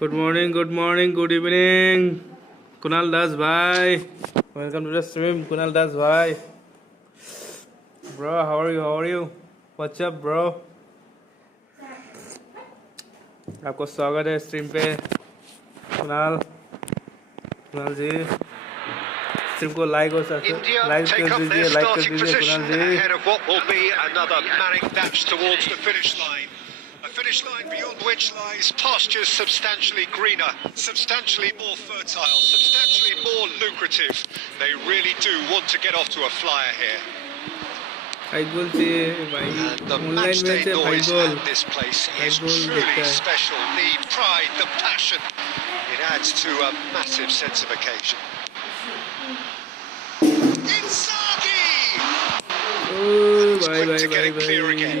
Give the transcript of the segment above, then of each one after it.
Good morning, good evening. Kunal Das bhai. Welcome to the stream, Kunal Das bhai. Bro, how are you? What's up, bro? आपको स्वागत है stream पे कुणाल जी stream को like और like कर दीजिए कुणाल जी ahead of what will be another manic dash towards the finish line. A finish line beyond which lies pastures substantially greener, substantially more fertile, substantially more lucrative. They really do want to get off to a flyer here. And the matchday noise at this place is truly special. The pride, the passion, it adds to a massive sense of occasion. Inzaghi! Quick to get it clear again.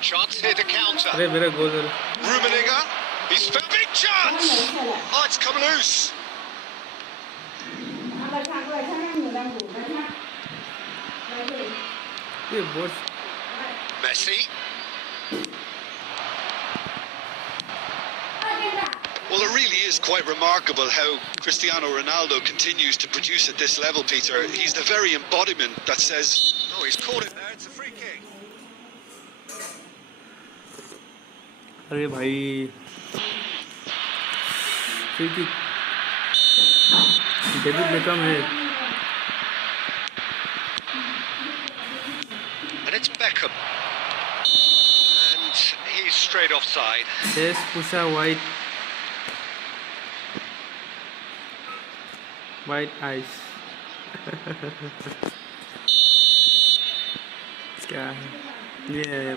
Chance here to counter. Rummenigge, he's for a big chance! Oh, it's come loose. ये बहुत Messi. Well, it really is quite remarkable how Cristiano Ronaldo continues to produce at this level, Peter. He's the very embodiment that says, oh, he's caught it there, it's a free kick. अरे भाई free kick David Beckham है And it's Beckham. And he's straight offside. Yes, Pusha white eyes क्या है ये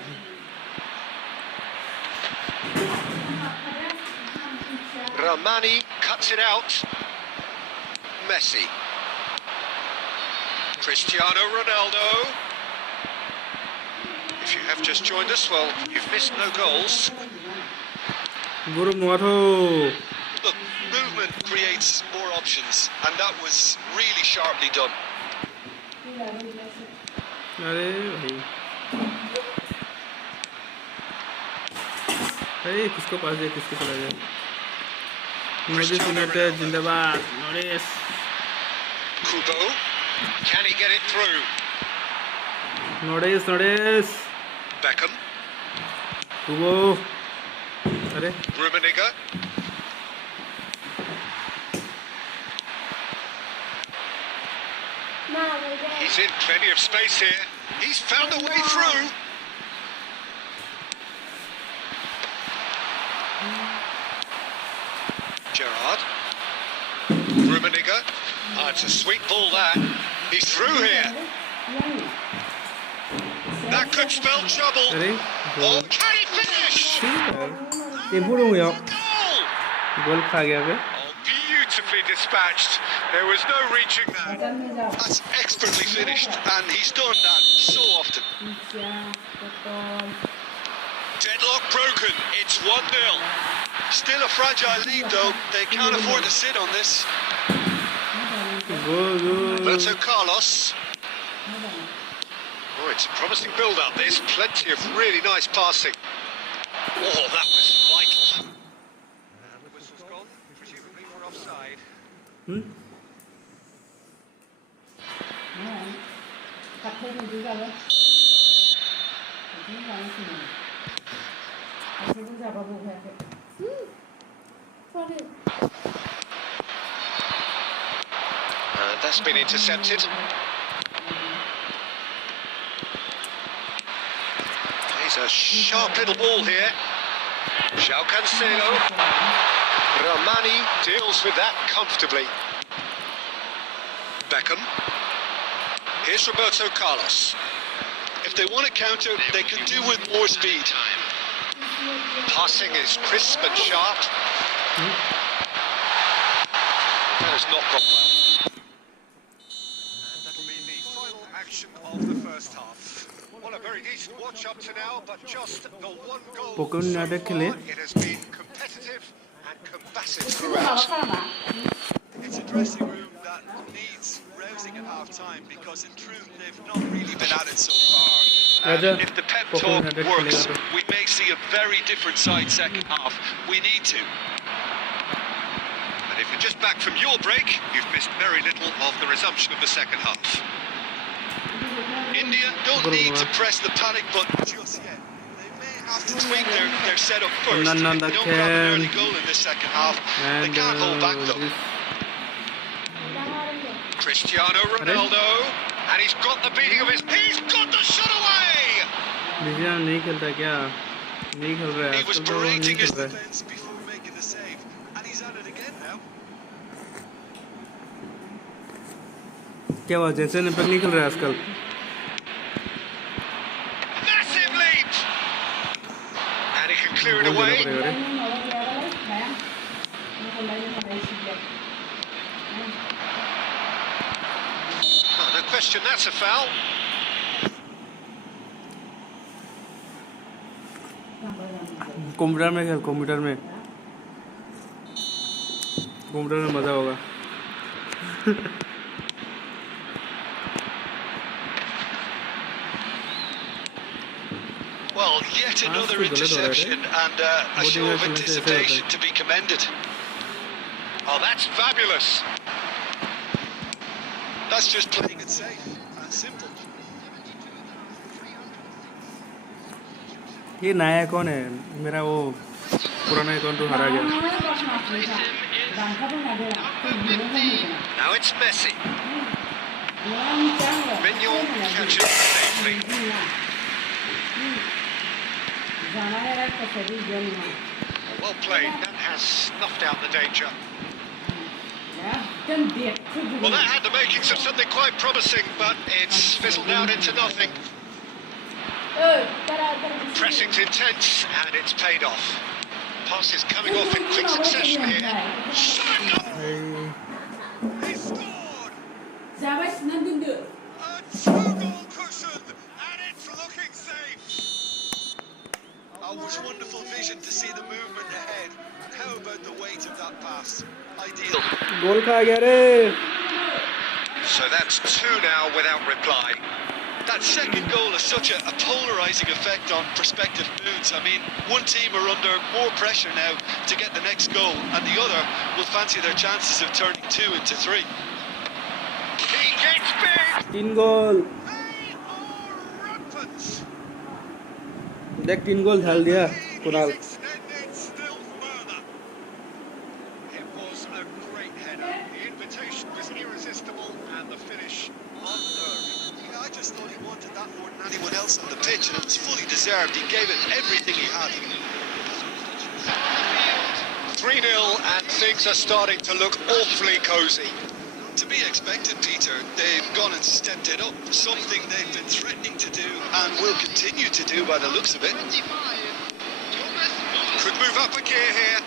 Ramani cuts it out. Messi. Cristiano Ronaldo. If you have just joined us, well, you've missed no goals. गुरु मोरो Look, movement creates more options, and that was really sharply done. अरे भाई अरे किसको पास है किसको चला गया नोटिस यूनाइटेड जिंदाबाद notice Kubo, can he get it through? Notice Beckham, कुबो अरे Rummenigge. He's in plenty of space here. He's found a way through. Gerrard. Rummenigge. Oh, it's a sweet ball that. He's through here. That could spell trouble. अरे Oh, can he finish? ये बुरो हुआ Goal! गोल खा गया बे Oh, beautifully dispatched. There was no reaching that. That's expertly finished, and he's done that so often. Deadlock broken. It's 1-0. Still a fragile lead, though. They can't afford to sit on this. Goal Roberto Carlos. Oh, it's a promising build-up. There's plenty of really nice passing. Oh, that was vital. And the whistle's gone. Presumably we're offside. That's been intercepted. He's a sharp little ball here. João Cancelo. Ramani deals with that comfortably. Beckham. Here's Roberto Carlos. If they want to counter, they can do with more speed. Passing is crisp and sharp. That has not gone well. And that'll be the final action of the first half. Well, a very decent watch up to now, but just the one goal so far. It has been competitive and combative throughout. It's a dressing room that needs rousing at half-time because in truth they've not really been at it so far. And if the pep talk works, we may see a very different side second half. We need to. And if you're just back from your break, you've missed very little of the resumption of the second half. India don't need to press the panic button just yet. They may have to tweak their setup first. If they don't grab an early goal in this second half, they can't hold back though. Cristiano Ronaldo, and he's got the beating of his... He's got the shot away! नहीं खेलता क्या नहीं खेल रहा है He was berating his Defense before making the save, and he's at it again now. क्या हुआ जैसे नेपक नहीं खेल रहा है आजकल Massive leap! And he can clear it away. Oh, no question, that's a foul. Computer में खेल कंप्यूटर में मजा होगा Well, yet another interception and a show of anticipation to be commended. Oh, that's fabulous. That's just playing it safe and simple. ये नया कौन है मेरा वो पुराना अकाउंट तो हरा गया Now it's Messi. Mignon catches it safely. Well played. That has snuffed out the danger. Well, that had the makings of something quite promising, but it's fizzled out into nothing. Pressing's intense, and it's paid off. Pass is coming off in quick succession here. He scored! A two-goal cushion, and it's looking safe. Oh, it was wonderful vision to see the movement ahead. And how about the weight of that pass? Ideal. गोल खा गया रे So that's two now without reply. That second goal has such a polarising effect on prospective moods. I mean, one team are under more pressure now to get the next goal, and the other will fancy their chances of turning 2 into 3. He gets big! 3 goal They are rampant! देख 3 गोल डाल दिया Kunal Extended still further. It was a great header. The invitation was irresistible, and the finish unnerving. I just thought he wanted that more than anyone else on the pitch, and it was fully deserved. He gave it everything he had. 3-0, and things are starting to look awfully cosy. To be expected, Peter. They've gone and stepped it up. Something they've been threatening to do and will continue to do by the looks of it. Could move up a gear here.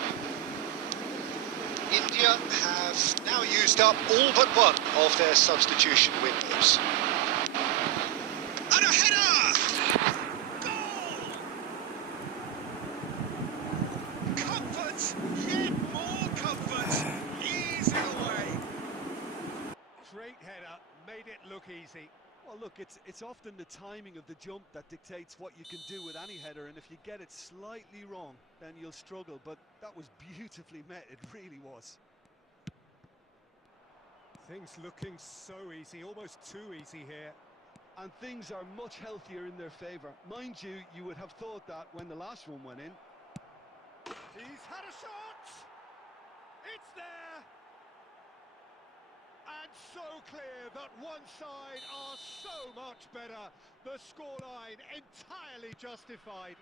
India have now used up all but one of their substitution windows. And a header! Goal! Comfort! Yet more comfort! Easy away! Great header, made it look easy. Well, look, it's often the timing of the jump that dictates what you can do with any header, and if you get it slightly wrong, then you'll struggle. But that was beautifully met, it really was. Things looking so easy, almost too easy here. And things are much healthier in their favour. Mind you, you would have thought that when the last one went in. He's had a shot! It's there! And so clear that one side are so much better. The scoreline entirely justified.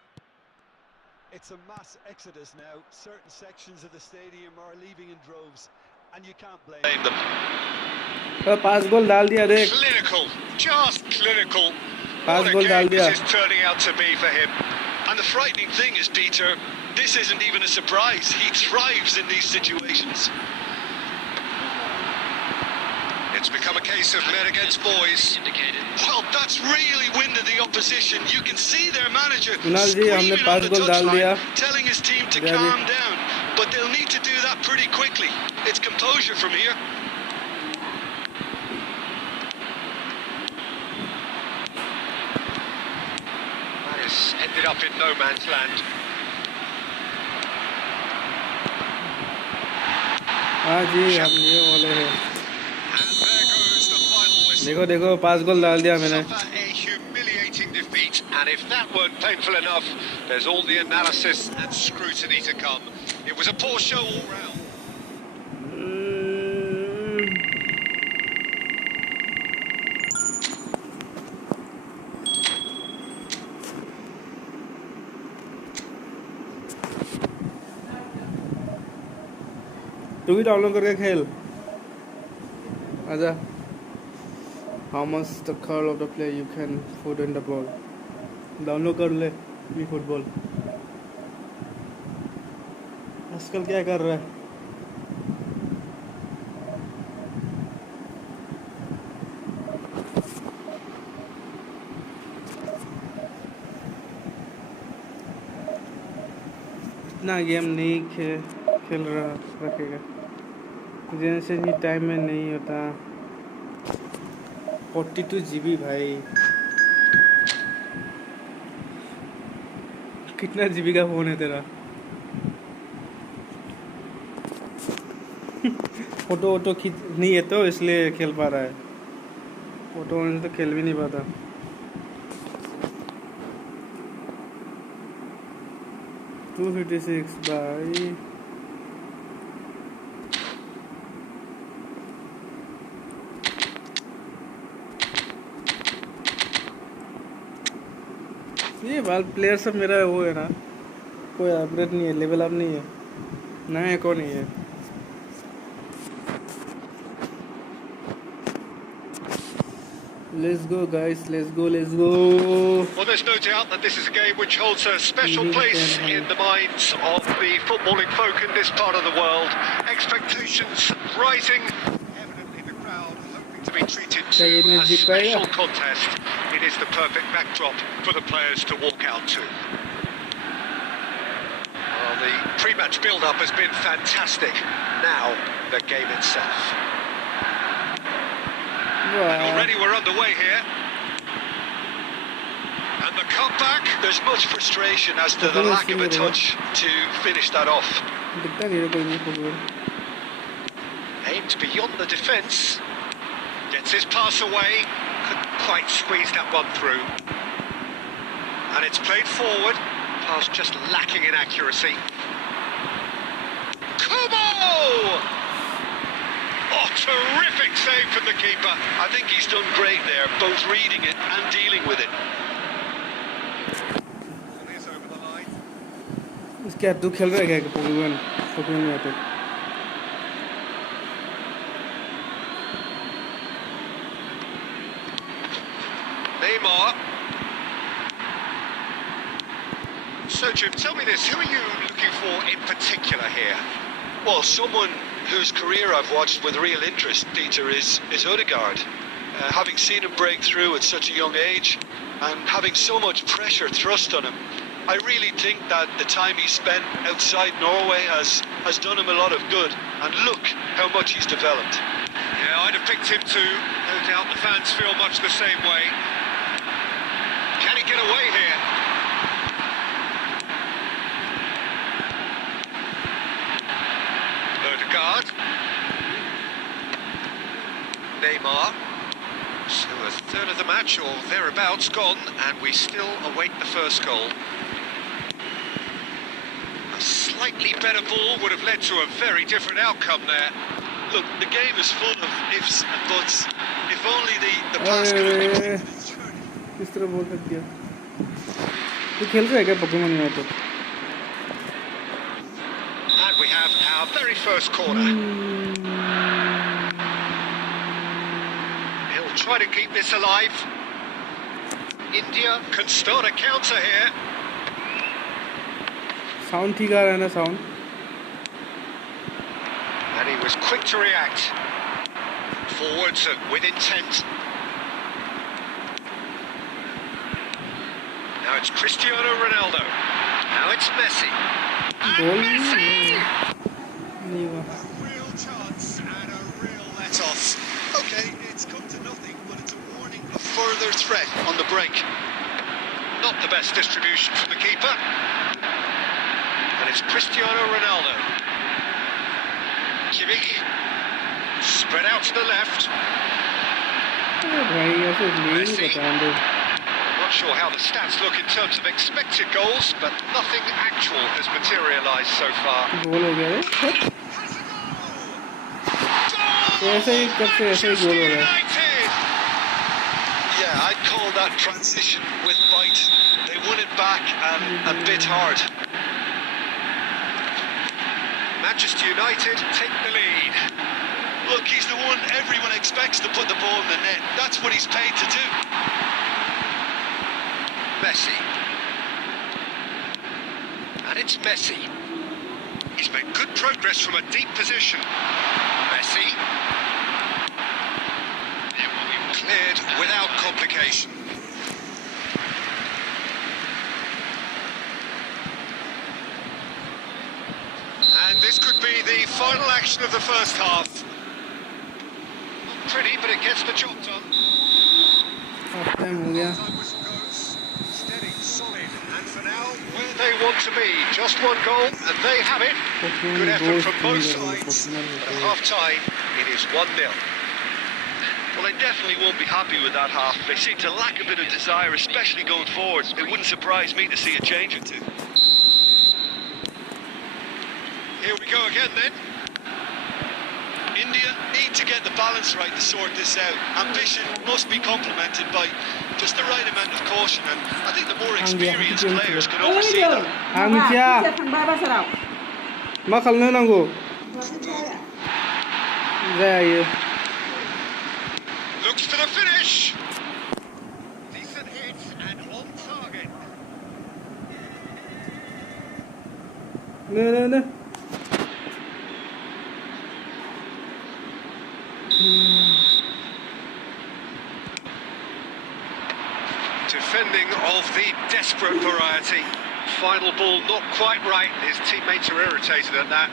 It's a mass exodus now. Certain sections of the stadium are leaving in droves, and you can't blame them. 5 गोल डाल दिया देख Clinical, just clinical. 5 What a गोल डाल game दिया this is turning out to be for him. And the frightening thing is, Peter, this isn't even a surprise. He thrives in these situations. It's become a case of men against boys. Well, that's really winded the opposition. You can see their manager Kunal जी हमने screaming on 5 the गोल डाल दिया touchline, telling his team to Yeah, calm down. But they'll need to do that pretty quickly. It's composure from here. That has ended up in no man's land. हाँ जी हम ये बोले हैं And there goes the final whistle. देखो देखो 5 गोल डाल दिया मैंने Suffer a humiliating defeat, and if that weren't painful enough, there's all the analysis and scrutiny to come. It was a poor show all round. तू भी download करके खेल आजा how much the curl of the play you can foot in the ball download कर ले eFootball आजकल क्या कर रहा है इतना गेम नहीं खेल रहा रखेगा जैसे ही टाइम में नहीं होता 42 GB भाई कितना जीबी का फोन है तेरा? फोटो खींच नहीं है तो इसलिए खेल पा रहा है, फोटो होने से तो खेल भी नहीं पाता। $256 भाई, ये बाल प्लेयर सब मेरा वो है ना, कोई अपग्रेड नहीं है, लेवल अप नहीं है, नया कौन नहीं है। Let's go guys, let's go. Well, there's no doubt that this is a game which holds a special place in the minds of the footballing folk in this part of the world. Expectations rising, evidently the crowd hoping to be treated to a special contest. It is the perfect backdrop for the players to walk out to. Well, the pre-match build-up has been fantastic. Now, the game itself. And already we're underway here. And the comeback. There's much frustration as to the lack of a touch to finish that off. Aimed beyond the defence. Gets his pass away. Couldn't quite squeeze that one through. And it's played forward. Pass just lacking in accuracy. Kubo! Oh, terrific save from the keeper. I think he's done great there, both reading it and dealing with it. And he's over the line. इसके तू खेल रहा है क्या Pokemon में तो? Neymar. So Jim, tell me this, who are you looking for in particular here? Well, someone whose career I've watched with real interest, Peter, is Odegaard. Having seen him break through at such a young age and having so much pressure thrust on him, I really think that the time he spent outside Norway has done him a lot of good. And look how much he's developed. Yeah, I'd have picked him too. No doubt the fans feel much the same way. Can he get away here? Odegaard. Neymar. So a third of the match or thereabouts gone, and we still await the first goal. A slightly better ball would have led to a very different outcome there. Look, the game is full of ifs and buts. If only the pass could have been taken. किस तरह बोल सकती है? तू खेल रहा है क्या पोकेमॉन में तो? And we have our very first corner. He'll try to keep this alive. India can start a counter here. Sound ठीक आ रहा है ना sound? And he was quick to react. Forwards and with intent. Now it's Cristiano Ronaldo. Now it's Messi. And Messi! नहीं हुआ. A real chance and a real let-off. Okay, it's come to nothing, but it's a warning of further threat on the break. Not the best distribution from the keeper. And it's Cristiano Ronaldo. Kimmich. Spread out to the left. भाई ऐसे नहीं बता दो. Not sure how the stats look in terms of expected goals, but nothing actual has materialised so far. गोल हो गया है. ऐसे ही कब से ऐसे ही गोल हो रहा है. Yeah, I'd call that transition with bite. They won it back and a bit hard. Manchester United take the lead. Look, he's the one everyone expects to put the ball in the net. That's what he's paid to do. Messi. And it's Messi. He's made good progress from a deep position. Messi. It will be cleared without complication. And this could be the final action of the first half. Not pretty, but it gets the job done. Half time हो गया. Steady, solid, and for now, where they want to be. Just one goal, and they have it. Good effort from both sides. But at half-time, it is 1-0. Well, they definitely won't be happy with that half. They seem to lack a bit of desire, especially going forward. It wouldn't surprise me to see a change or two. Here we go again then. India need to get the balance right to sort this out. Ambition must be complemented by just the right amount of caution, and I think the more experienced players can oversee that. मा खालामनो नांगौ जायो Looks for the finish. Decent hit and on target. No. Defending of the desperate variety. Final ball not quite right. His teammates are irritated at that.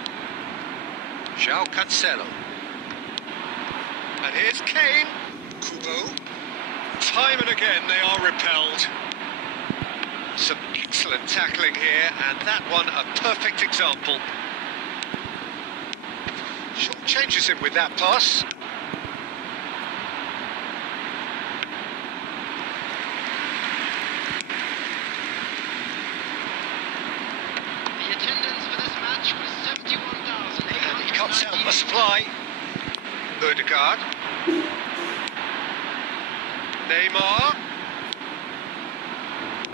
João Cancelo. And here's Kane. Kubo. Time and again they are repelled. Some excellent tackling here, and that one a perfect example. Short changes him with that pass. The attendance for this match was 71,000. And he cuts out the supply. Odegaard. Neymar.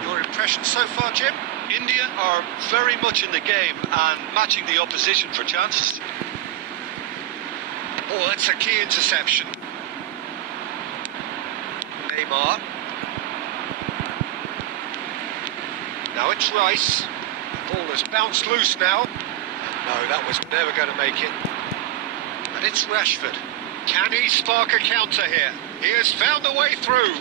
Your impression so far, Jim? India are very much in the game and matching the opposition for chances. Oh, that's a key interception. Neymar. Now it's Rice. The ball has bounced loose now. No, that was never going to make it. And it's Rashford. Can he spark a counter here? He has found a way through.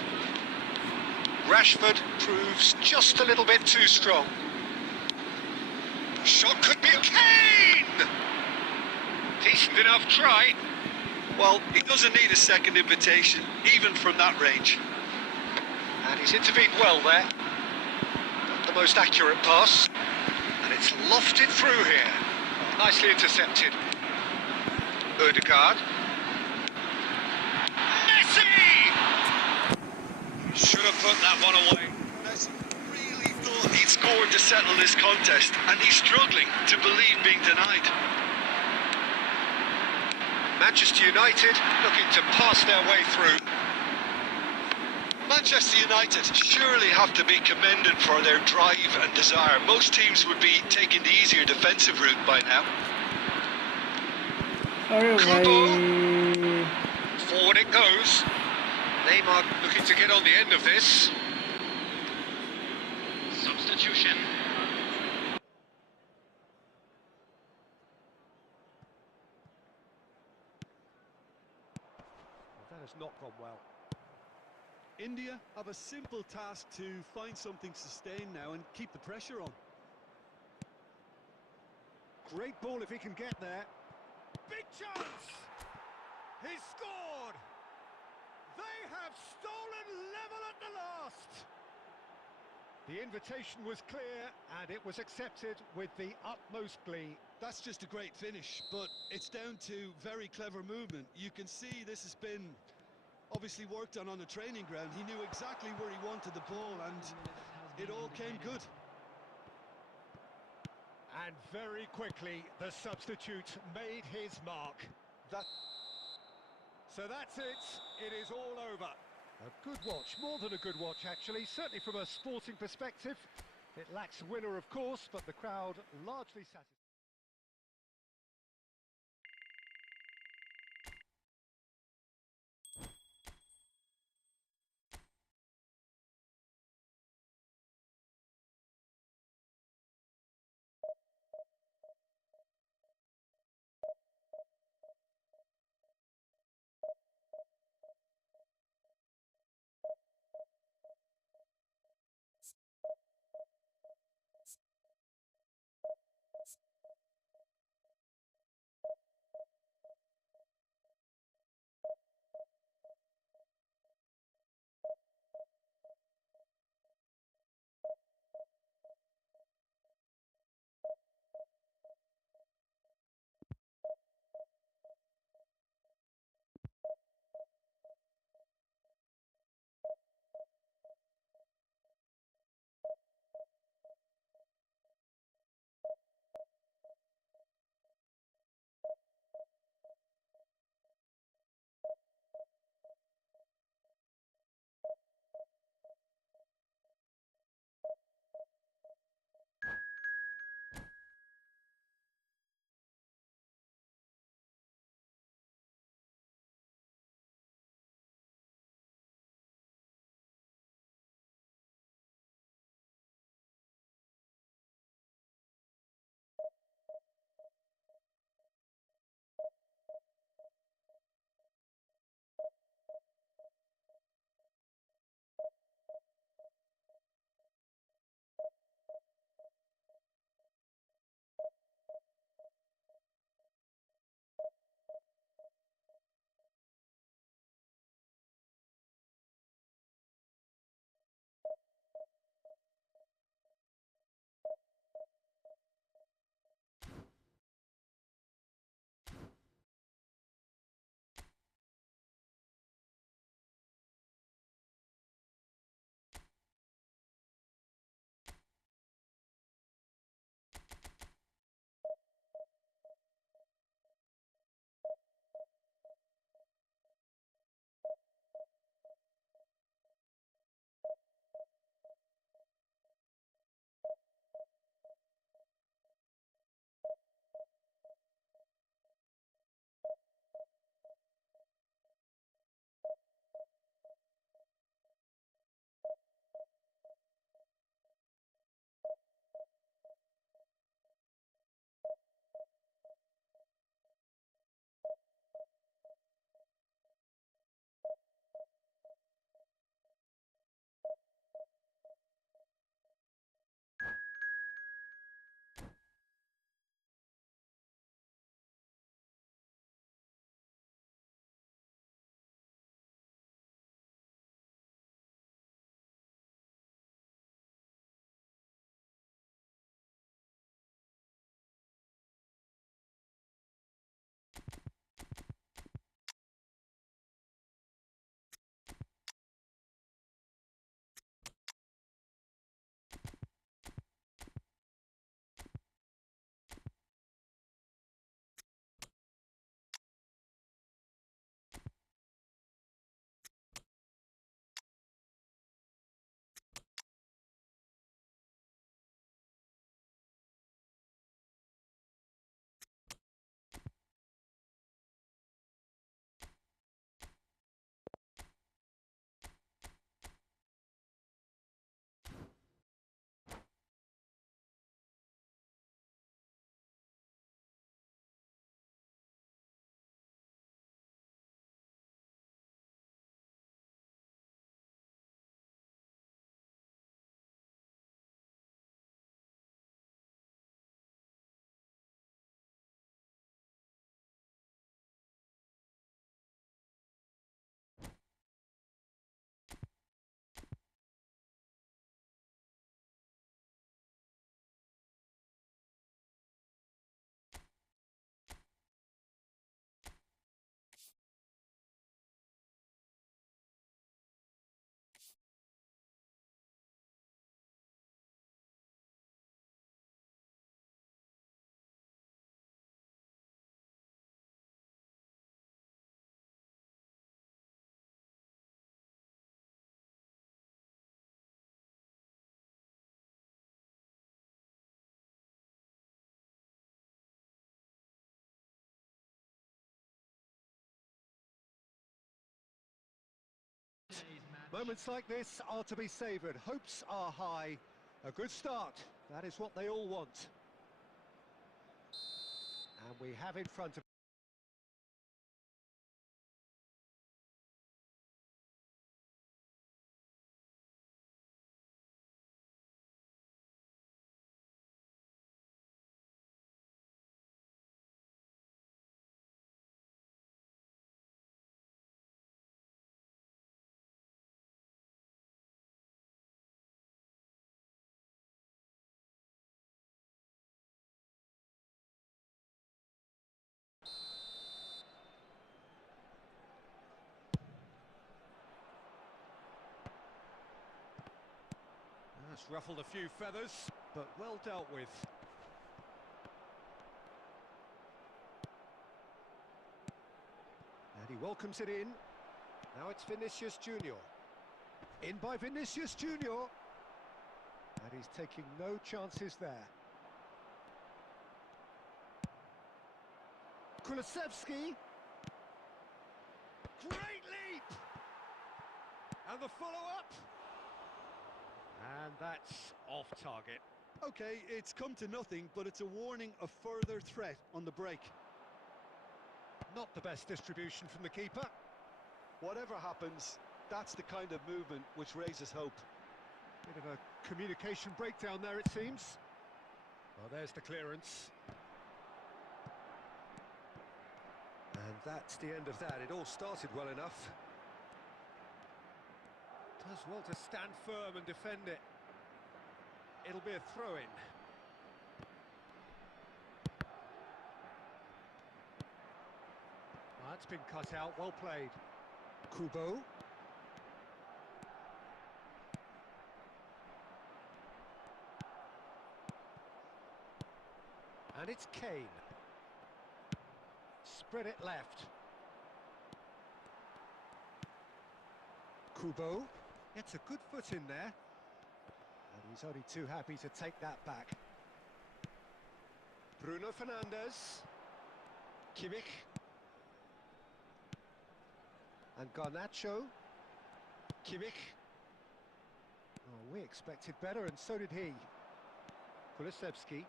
Rashford proves just a little bit too strong. Shot could be Kane! Decent enough try. Well, he doesn't need a second invitation, even from that range. And he's intervened well there. Not the most accurate pass. And it's lofted through here. Nicely intercepted. Odegaard. Messi! Should have put that one away. Messi really thought he'd scored to settle this contest, and he's struggling to believe being denied. Manchester United looking to pass their way through. Manchester United surely have to be commended for their drive and desire. Most teams would be taking the easier defensive route by now. अरे भाई Forward it goes. Neymar looking to get on the end of this. Substitution. That has not gone well. India have a simple task to find something sustained now and keep the pressure on. Great ball if he can get there. Big chance! He scored! They have stolen level at the last! The invitation was clear and it was accepted with the utmost glee. That's just a great finish, but it's down to very clever movement. You can see this has been obviously worked on the training ground. He knew exactly where he wanted the ball and it all came good. And very quickly, the substitute made his mark. So that's it. It is all over. A good watch, more than a good watch actually, certainly from a sporting perspective. It lacks a winner of course, but the crowd largely satisfied. Moments like this are to be savoured. Hopes are high. A good start. That is what they all want. And we have in front of... That's ruffled a few feathers, but well dealt with. And he welcomes it in. Now it's Vinicius Junior. In by Vinicius Junior. And he's taking no chances there. Kulusevski. Great leap! And the follow-up. And that's off target. Okay, it's come to nothing, but it's a warning of further threat on the break. Not the best distribution from the keeper. Whatever happens, that's the kind of movement which raises hope. Bit of a communication breakdown there, it seems. Well, there's the clearance. And that's the end of that. It all started well enough. Does well to stand firm and defend it. It'll be a throw-in. That's been cut out, well played. Kubo. And it's Kane. Spread it left. Kubo gets a good foot in there. And he's only too happy to take that back. Bruno Fernandes. Kimmich. And Garnacho. Kimmich. Oh, we expected better, and so did he. Kulusevski.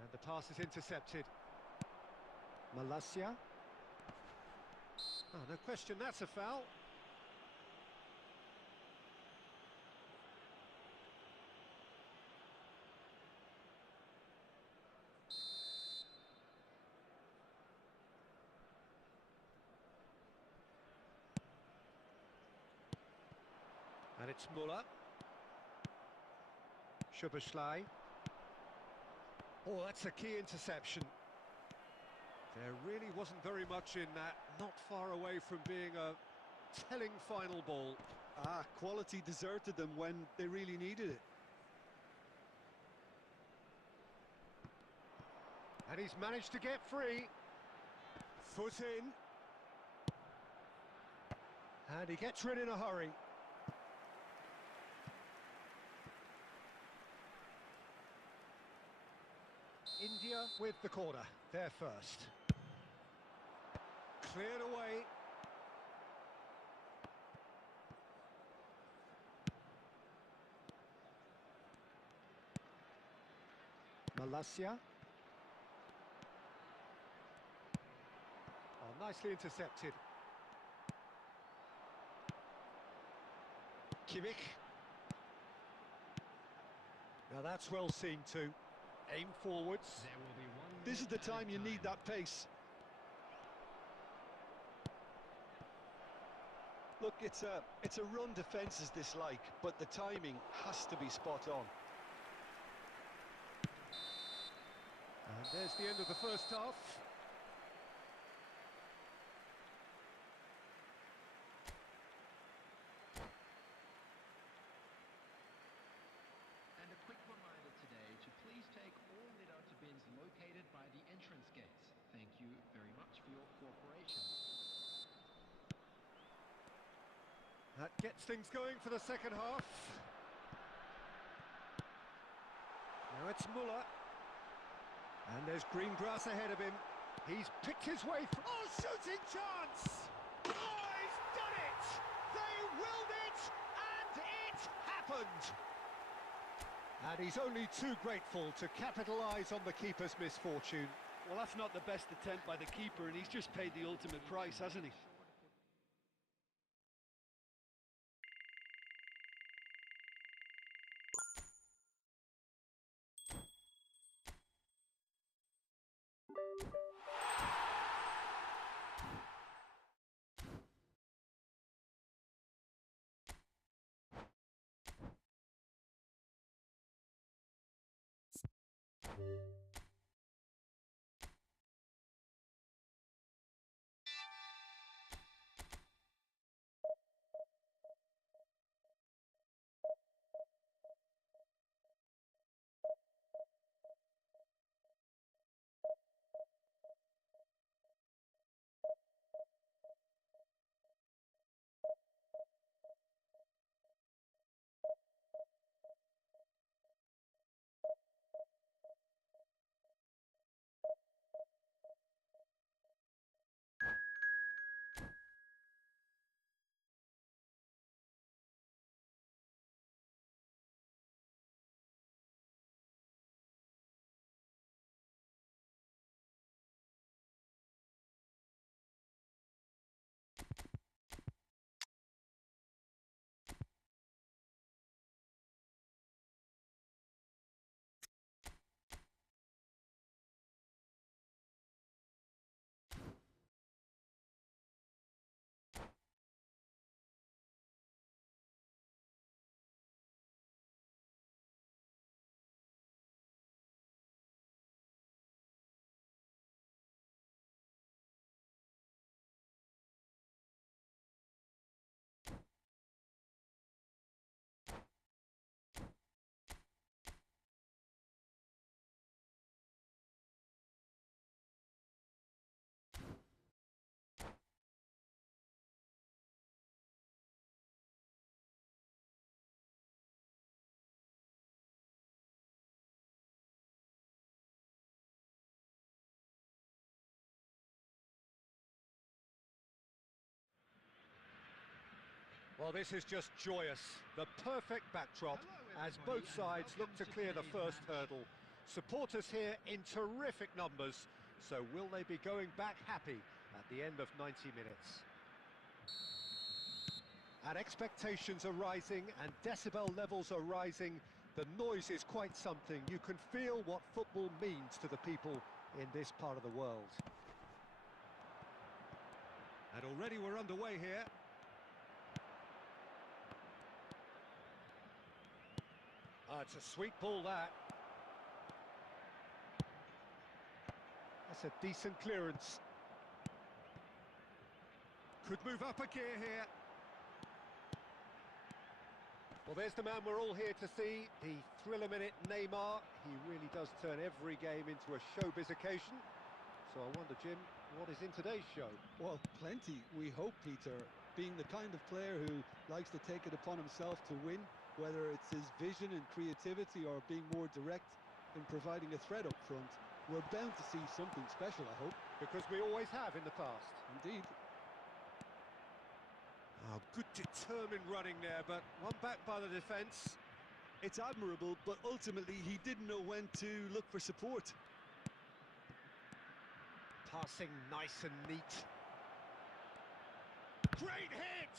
And the pass is intercepted. Malacia. Oh, no question, that's a foul. And it's Muller. Szoboszlai. Oh, that's a key interception. There really wasn't very much in that, not far away from being a telling final ball. Quality deserted them when they really needed it. And he's managed to get free. Foot in. And he gets rid in a hurry. India with the corner, they're first. Cleared away. Malacia. Oh, nicely intercepted. Kimmich. Now that's well seen too. Aim forwards. This is the time you need that pace. Look, it's a run defence is dislike, but the timing has to be spot on. And there's the end of the first half. And a quick reminder today to please take all litter bins located by the entrance gates. Thank you very much for your cooperation. That gets things going for the second half. Now it's Muller. And there's green grass ahead of him. He's picked his way through. Oh, shooting chance! Oh, he's done it! They opened. And he's only too grateful to capitalise on the keeper's misfortune. Well, that's not the best attempt by the keeper, and he's just paid the ultimate price, hasn't he? Well, this is just joyous. The perfect backdrop as both sides look to clear the first hurdle. Supporters here in terrific numbers, so will they be going back happy at the end of 90 minutes? And expectations are rising and decibel levels are rising. The noise is quite something. You can feel what football means to the people in this part of the world. And already we're underway here. It's a sweet ball, that. That's a decent clearance. Could move up a gear here. Well, there's the man we're all here to see, the thriller-minute Neymar. He really does turn every game into a showbiz occasion. So I wonder, Jim, what is in today's show? Well, plenty, we hope, Peter. Being the kind of player who likes to take it upon himself to win, whether it's his vision and creativity or being more direct in providing a threat up front, we're bound to see something special, I hope. Because we always have in the past. Indeed. Oh, good determined running there, but one back by the defence. It's admirable, but ultimately he didn't know when to look for support. Passing nice and neat. Great hit!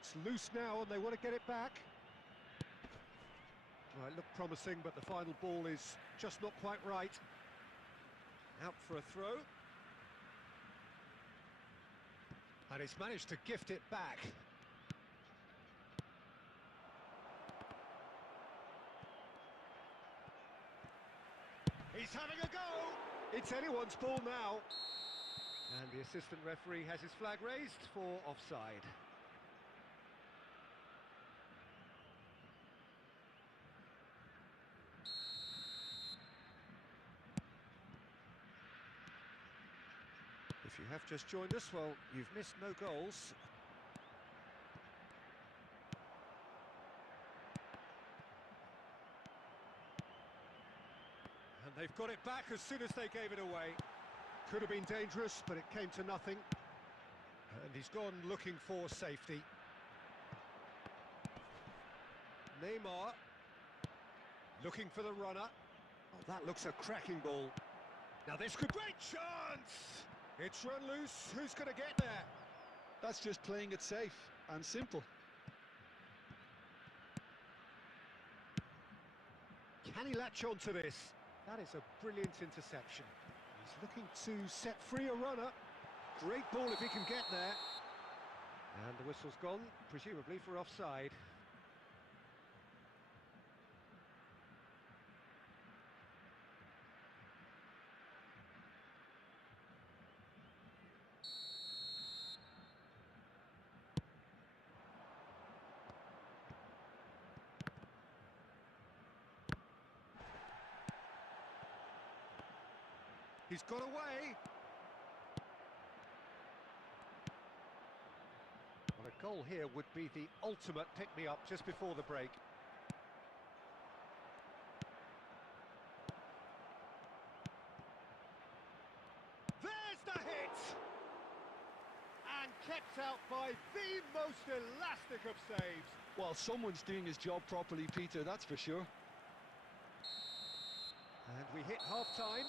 It's loose now and they want to get it back. Well, it looked promising, but the final ball is just not quite right. Out for a throw. And he's managed to gift it back. He's having a go! It's anyone's ball now. And the assistant referee has his flag raised for offside. If you have just joined us, well, you've missed no goals. And they've got it back as soon as they gave it away. Could have been dangerous, but it came to nothing. And he's gone looking for safety. Neymar. Looking for the runner. Oh, that looks a cracking ball. Now this could... Great chance! It's run loose. Who's going to get there? That's just playing it safe and simple. Can he latch on to this? That is a brilliant interception. He's looking to set free a runner. Great ball if he can get there. And the whistle's gone, presumably for offside. He's got away. Well, a goal here would be the ultimate pick-me-up just before the break. There's the hit! And kept out by the most elastic of saves. Well, someone's doing his job properly, Peter, that's for sure. And we hit half-time.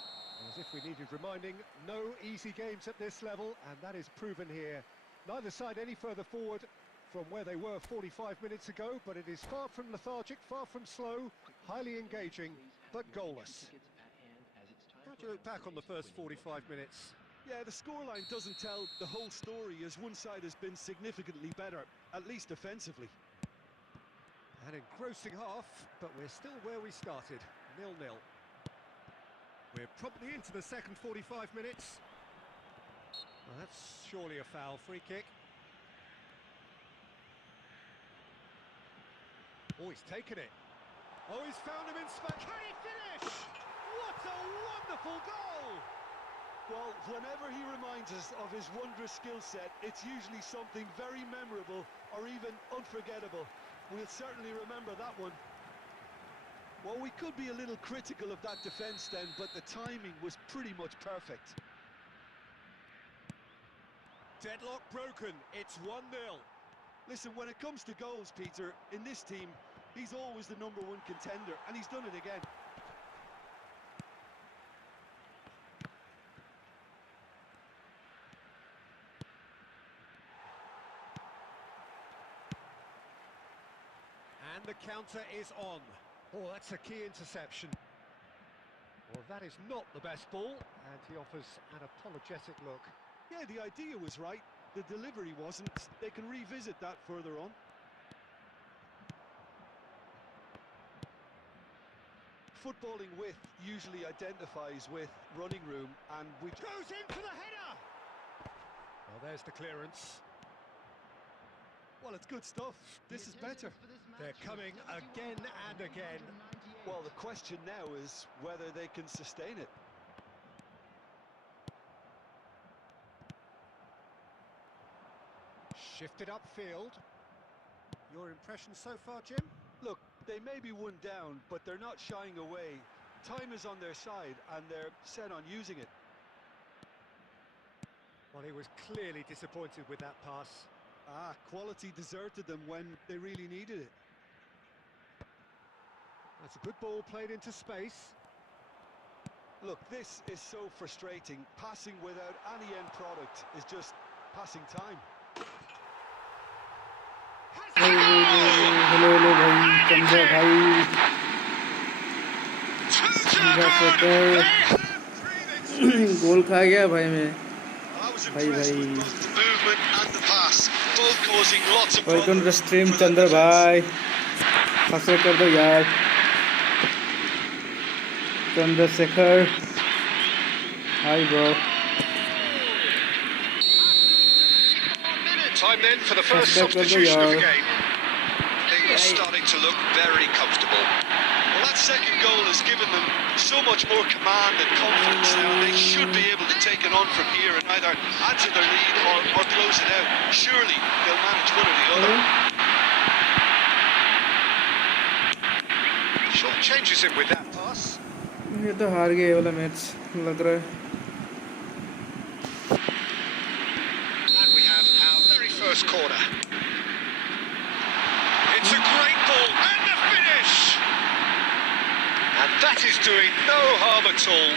As if we needed reminding, no easy games at this level, and that is proven here. Neither side any further forward from where they were 45 minutes ago, but it is far from lethargic, far from slow, highly engaging, but goalless. How do you look back on the first 45 minutes? Yeah, the scoreline doesn't tell the whole story, as one side has been significantly better, at least offensively. An engrossing half, but we're still where we started, 0-0. We're promptly into the second 45 minutes. Well, that's surely a foul. Free kick. Oh, he's taken it. Oh, he's found him in space. Can he finish? What a wonderful goal! Well, whenever he reminds us of his wondrous skill set, it's usually something very memorable or even unforgettable. We'll certainly remember that one. Well, we could be a little critical of that defence then, but the timing was pretty much perfect. Deadlock broken, it's 1-0. Listen, when it comes to goals, Peter, in this team, he's always the #1 contender, and he's done it again. And the counter is on. Oh, that's a key interception. Well, that is not the best ball, and he offers an apologetic look. Yeah, the idea was right. The delivery wasn't. They can revisit that further on. Footballing width usually identifies with running room, and we... Goes in for the header! Well, there's the clearance. Well, it's good stuff. This is better. They're coming again and again. Well, the question now is whether they can sustain it. Shifted upfield. Your impression so far, Jim? Look, they may be one down, but they're not shying away. Time is on their side, and they're set on using it. Well, he was clearly disappointed with that pass. Ah, quality deserted them when they really needed it. That's a good ball played into space. Look, this is so frustrating. Passing without any end product is just passing time. Hello hello भाई चंद्र भाई गोल खा गया भाई मैं भाई welcome to the stream चंद्र भाई subscribe कर दो यार Chandrashekhar hi bro Time then for the first substitution of the game. Things starting to look very comfortable. Well, that second goal has given them so much more command and confidence now. They should be able to take it on from here and either add to their lead or close it out. Surely they'll manage one or the other. Short changes in with that pass. ये तो हार गए वाला match लग रहा है And we have our very first corner. It's a great ball and the And that is doing no harm at all.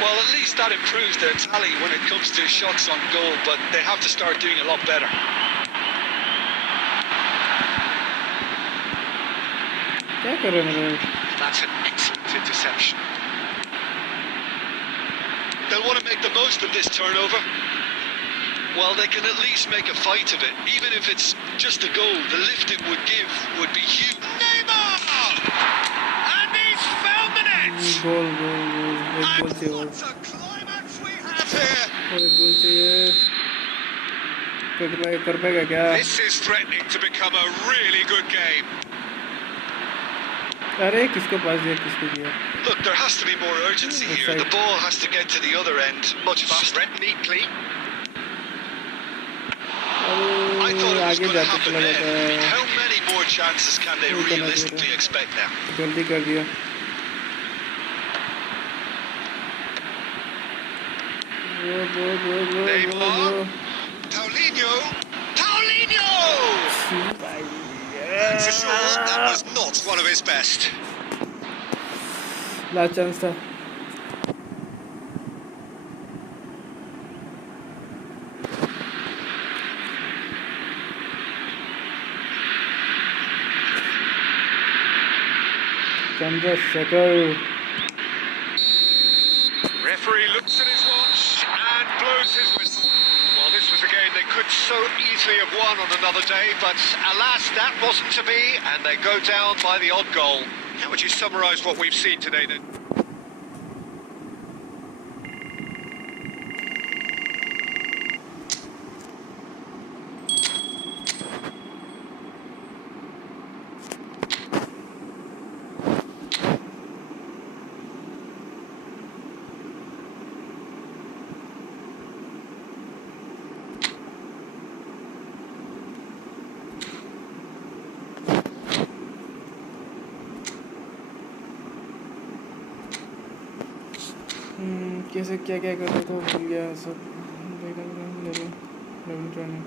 Well, at least that improves their tally when it comes to shots on goal, but they have to start doing a lot better. क्या कर रहे हैं मेरे? That's an excellent interception. They'll want to make the most of this turnover. Well, they can at least make a fight of it, even if it's just a goal. The lift it would give would be huge. Neymar! And he's found the net! गोल एक गोल And चाहिए और what a climax we have here! एक गोल चाहिए कर पाएगा क्या? This is threatening to become a really good game. अरे किसको पास दिया? Look, there has to be more urgency here. The ball has to get to the other end much faster. Read neatly. I thought it was आगे going to जाते happen चला जाता then. है. How many more chances can they realistically expect now? जल्दी कर दिया. Neymar. Paulinho! And for sure, that was not one of his best. Last chance था. Chandrasekhar. Referee looks at his watch and blows his whistle. Well, this was a game they could so easily have won on another day, but alas, that wasn't to be, and they go down by the odd goal. How would you summarise what we've seen today then? कैसे क्या करता था भूल गया सब. Level training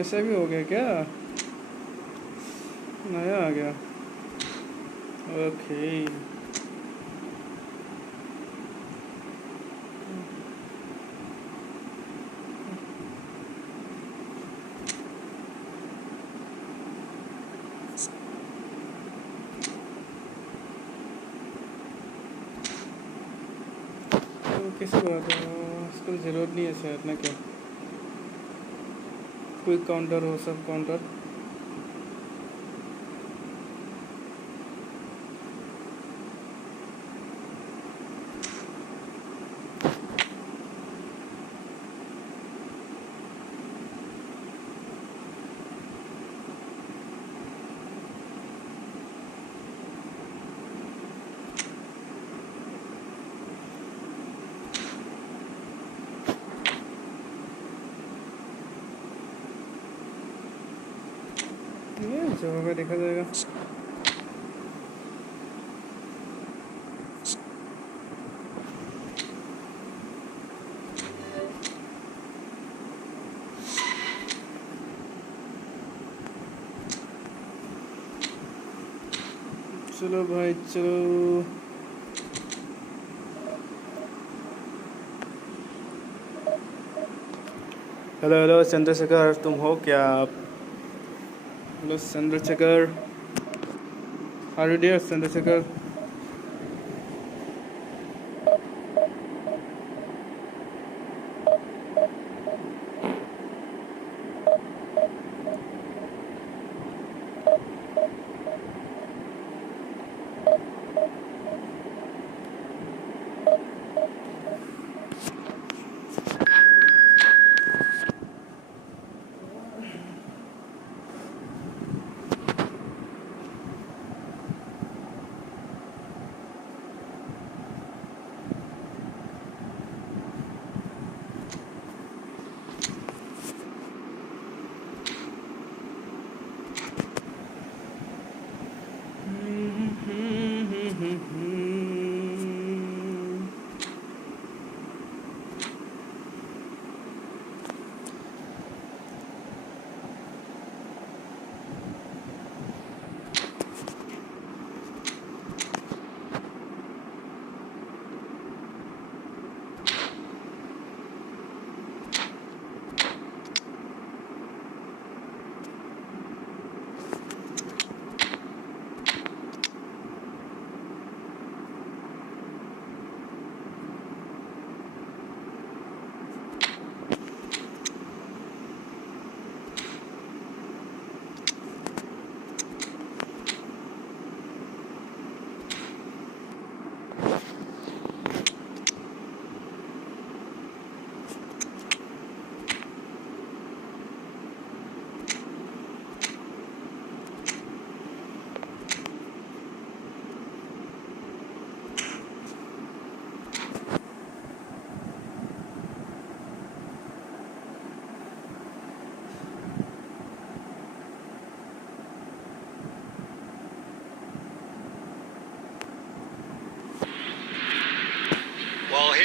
ऐसा भी हो गया क्या? नया आ गया. ओके. तो कैसे बात है? इसको ज़रूरत नहीं है शायद ना क्या? क्विक काउंटर हो सब काउंटर. जो होगा देखा जाएगा. चलो भाई चलो. हेलो चंद्रशेखर, तुम हो क्या? Hello, Chandrasekhar. Are you there, Chandrasekhar?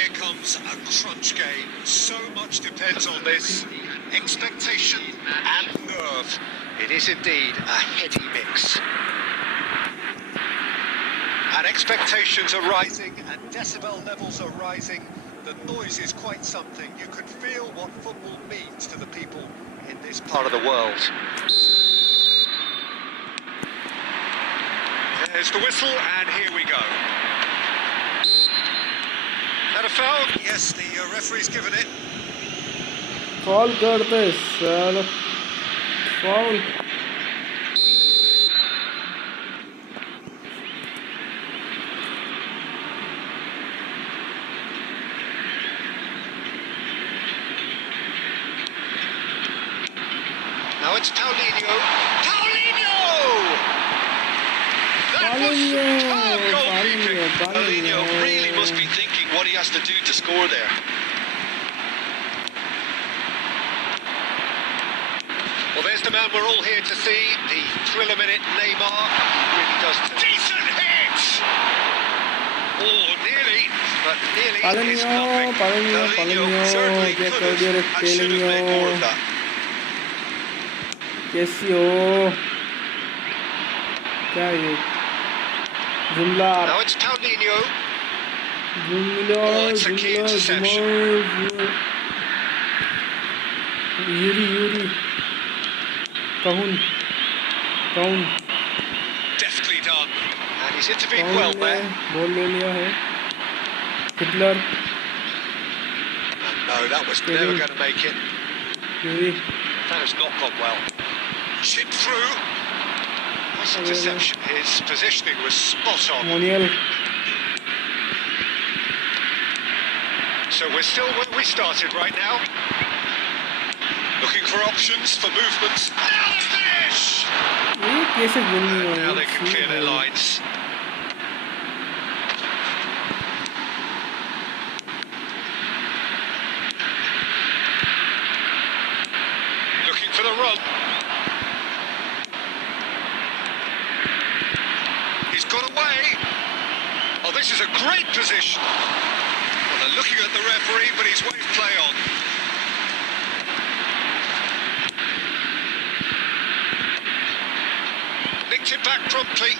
here comes a crunch game. So much depends on this. Expectation and nerve. It is indeed a heady mix. And expectations are rising and decibel levels are rising. The noise is quite something. You can feel what football means to the people in this part of the world. There's the whistle, and here we go. That a foul? Yes, the referee's given it. Foul करते सालो foul. Now it's Paulinho. Paulinho! That was superb goalkeeping. Paulinho really must be thinking what he has to do to score there. Well, there's the man we're all here to see. The thriller-minute Neymar really does. Decent hit! Oh, nearly, but nearly is nothing. Paulinho, certainly क्या could कर have दिया रे and should have made more of Paulinho? that. कैसी हो? क्या ये? जुमला, Now it's Paulinho. जुमला, Oh, it's a key interception. Yuri, कहूँ. Deftly done. And he's intervened well there. Ball ले लिया है. Hitler, No, that was never going to make it. Yuri. That has not gone well. Chip through. Nice interception. His positioning was spot on. Moniel. So we're still where we started right now. Looking for options for movements. Now the finish! ये कैसे गोल नहीं हुआ? Now they can clear their lines. Looking for the run. He's got away. Oh, this is a great position. Well, they're looking at the referee, but he's waved play on. Nicked it back promptly.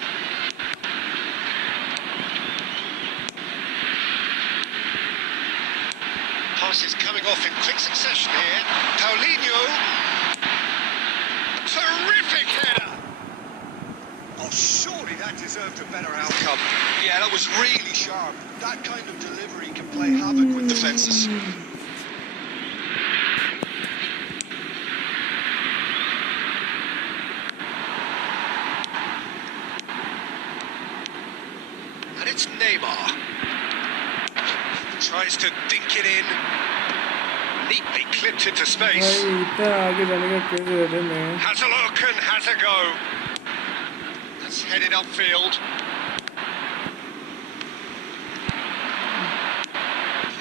Passes coming off in quick succession here. Paulinho. Terrific header. Oh, surely that deserved a better outcome. Yeah, that was really sharp. That kind of delivery can play havoc with defences. And it's Neymar. Tries to dink it in. Neatly clipped into space. भाई इतना आगे जाने का क्या जरूरत है मैं? Has a look and has a go. That's headed upfield.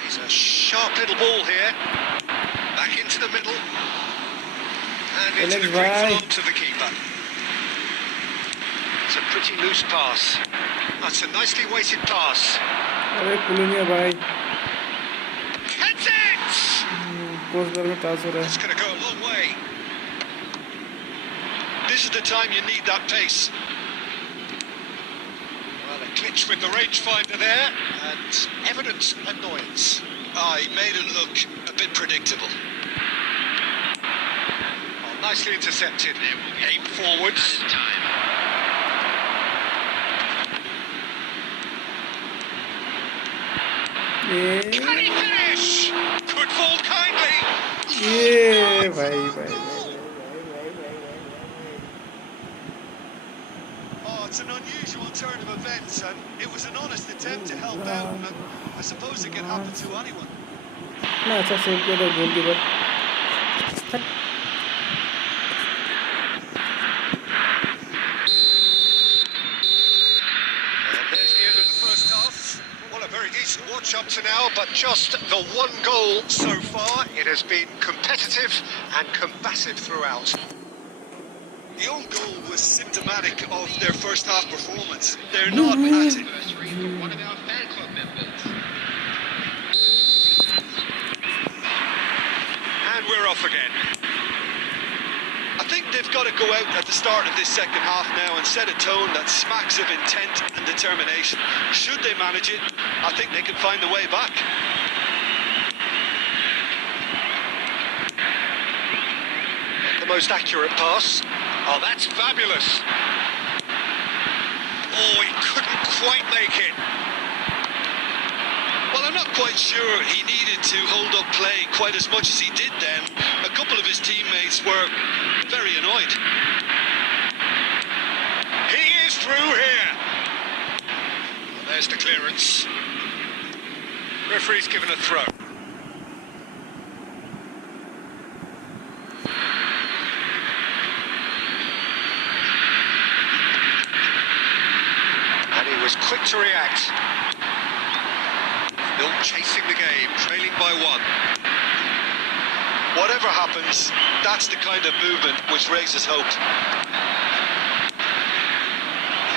He's a sharp little ball here. Back into the middle. And into the green right. arms of the keeper. It's a pretty loose pass. That's a nicely weighted pass. अरे पुलिनिया भाई, Heads it! Course बार में टास हो रहा It's है. going to go a long way. This is the time you need that pace. Well, a glitch with the rangefinder there, and evident annoyance. He made it look a bit predictable. Well, nicely intercepted. Aim forwards. ये Can he finish? Could fall kindly. ये भाई. Oh, it's an unusual turn of events, and it was an honest attempt to help out, but I suppose it can happen to anyone. ना अच्छा save किया था goalkeeper. And there's the end of the first half. Well, a very decent watch up to now, but just the one goal so far. It has been competitive and combative throughout. The own goal was symptomatic of their first half performance. They're not at it. Anniversary from one of our fan club members. off again. I think they've got to go out at the start of this second half now and set a tone that smacks of intent and determination. Should they manage it, I think they can find a way back. The most accurate pass. Oh, that's fabulous. Oh, he couldn't quite make it. Well, I'm not quite sure he needed to hold up play quite as much as he did then. A couple of his teammates were very annoyed. He is through here. There's the clearance. Referee's given a throw. And he was quick to react. Still chasing the game, trailing by 1. Whatever happens, that's the kind of movement which raises hope.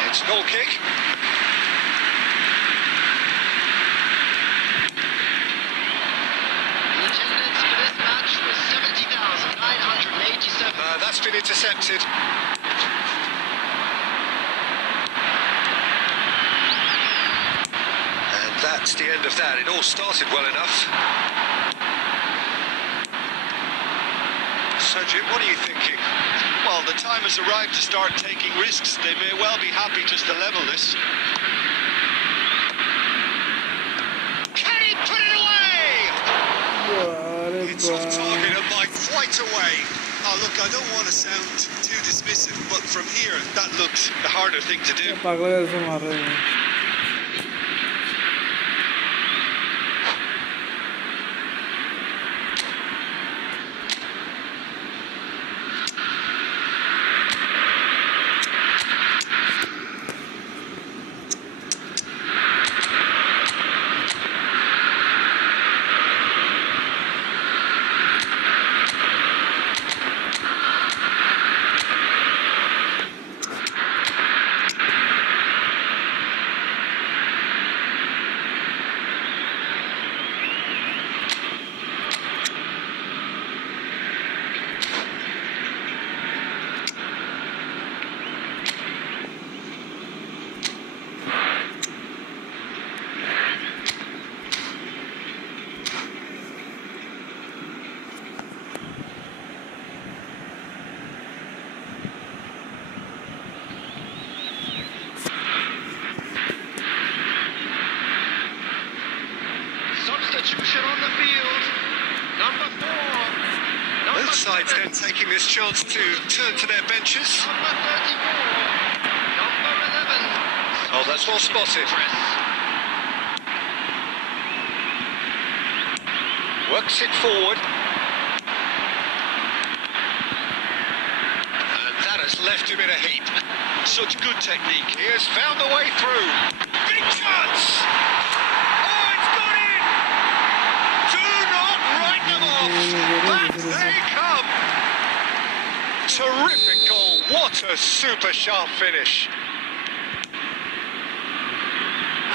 It's goal kick. The attendance for this match was 70,987. That's been intercepted. And that's the end of that. It all started well enough. So, Jim, what are you thinking? Well, the time has arrived to start taking risks. They may well be happy just to level this. Can he put it away? अरे It's off target and by quite a way. Oh, look, I don't want to sound too dismissive, but from here, that looked the harder thing to do. पागल ऐसे मार रहे हैं. Substitution on the field. Number 4. Both sides then taking this chance to turn to their benches. Number 34. Number 11. Oh, that's well spotted. Works it forward. And that has left him in a heap. Such good technique. He has found a way through. Big chance! Oh, it's got in! Do not write them off! Back they come! Terrific goal. What a super sharp finish.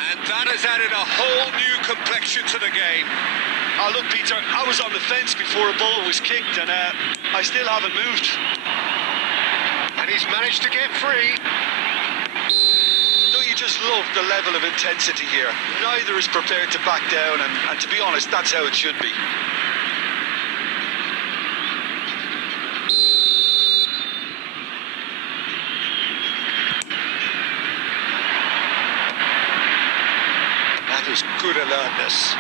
And that has added a whole new complexion to the game. Oh, look, Peter, I was on the fence before a ball was kicked, and I still haven't moved. And he's managed to get free. Don't you just love the level of intensity here? Neither is prepared to back down, and to be honest, that's how it should be. That is good alertness.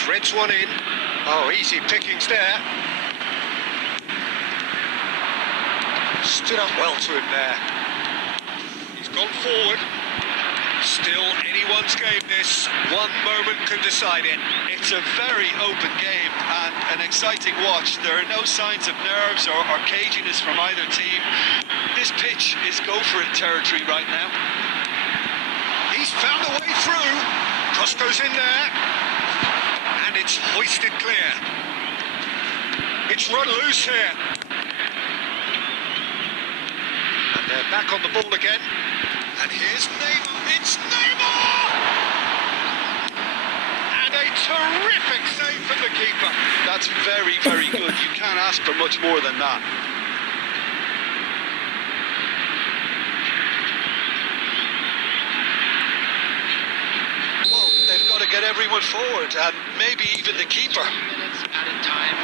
Threads one in. Oh, easy pickings there. Stood up well to him there. He's gone forward. Still anyone's game this. One moment can decide it. It's a very open game and an exciting watch. There are no signs of nerves or caginess from either team. This pitch is go-for-it territory right now. He's found a way through. Cross goes in there. And it's hoisted clear. It's run loose here. And they're back on the ball again. And here's Neymar. It's Neymar! And a Terrific save from the keeper. That's very, very good. You can't ask for much more than that. Well, they've got to get everyone forward, and maybe even the keeper. 2 minutes added time.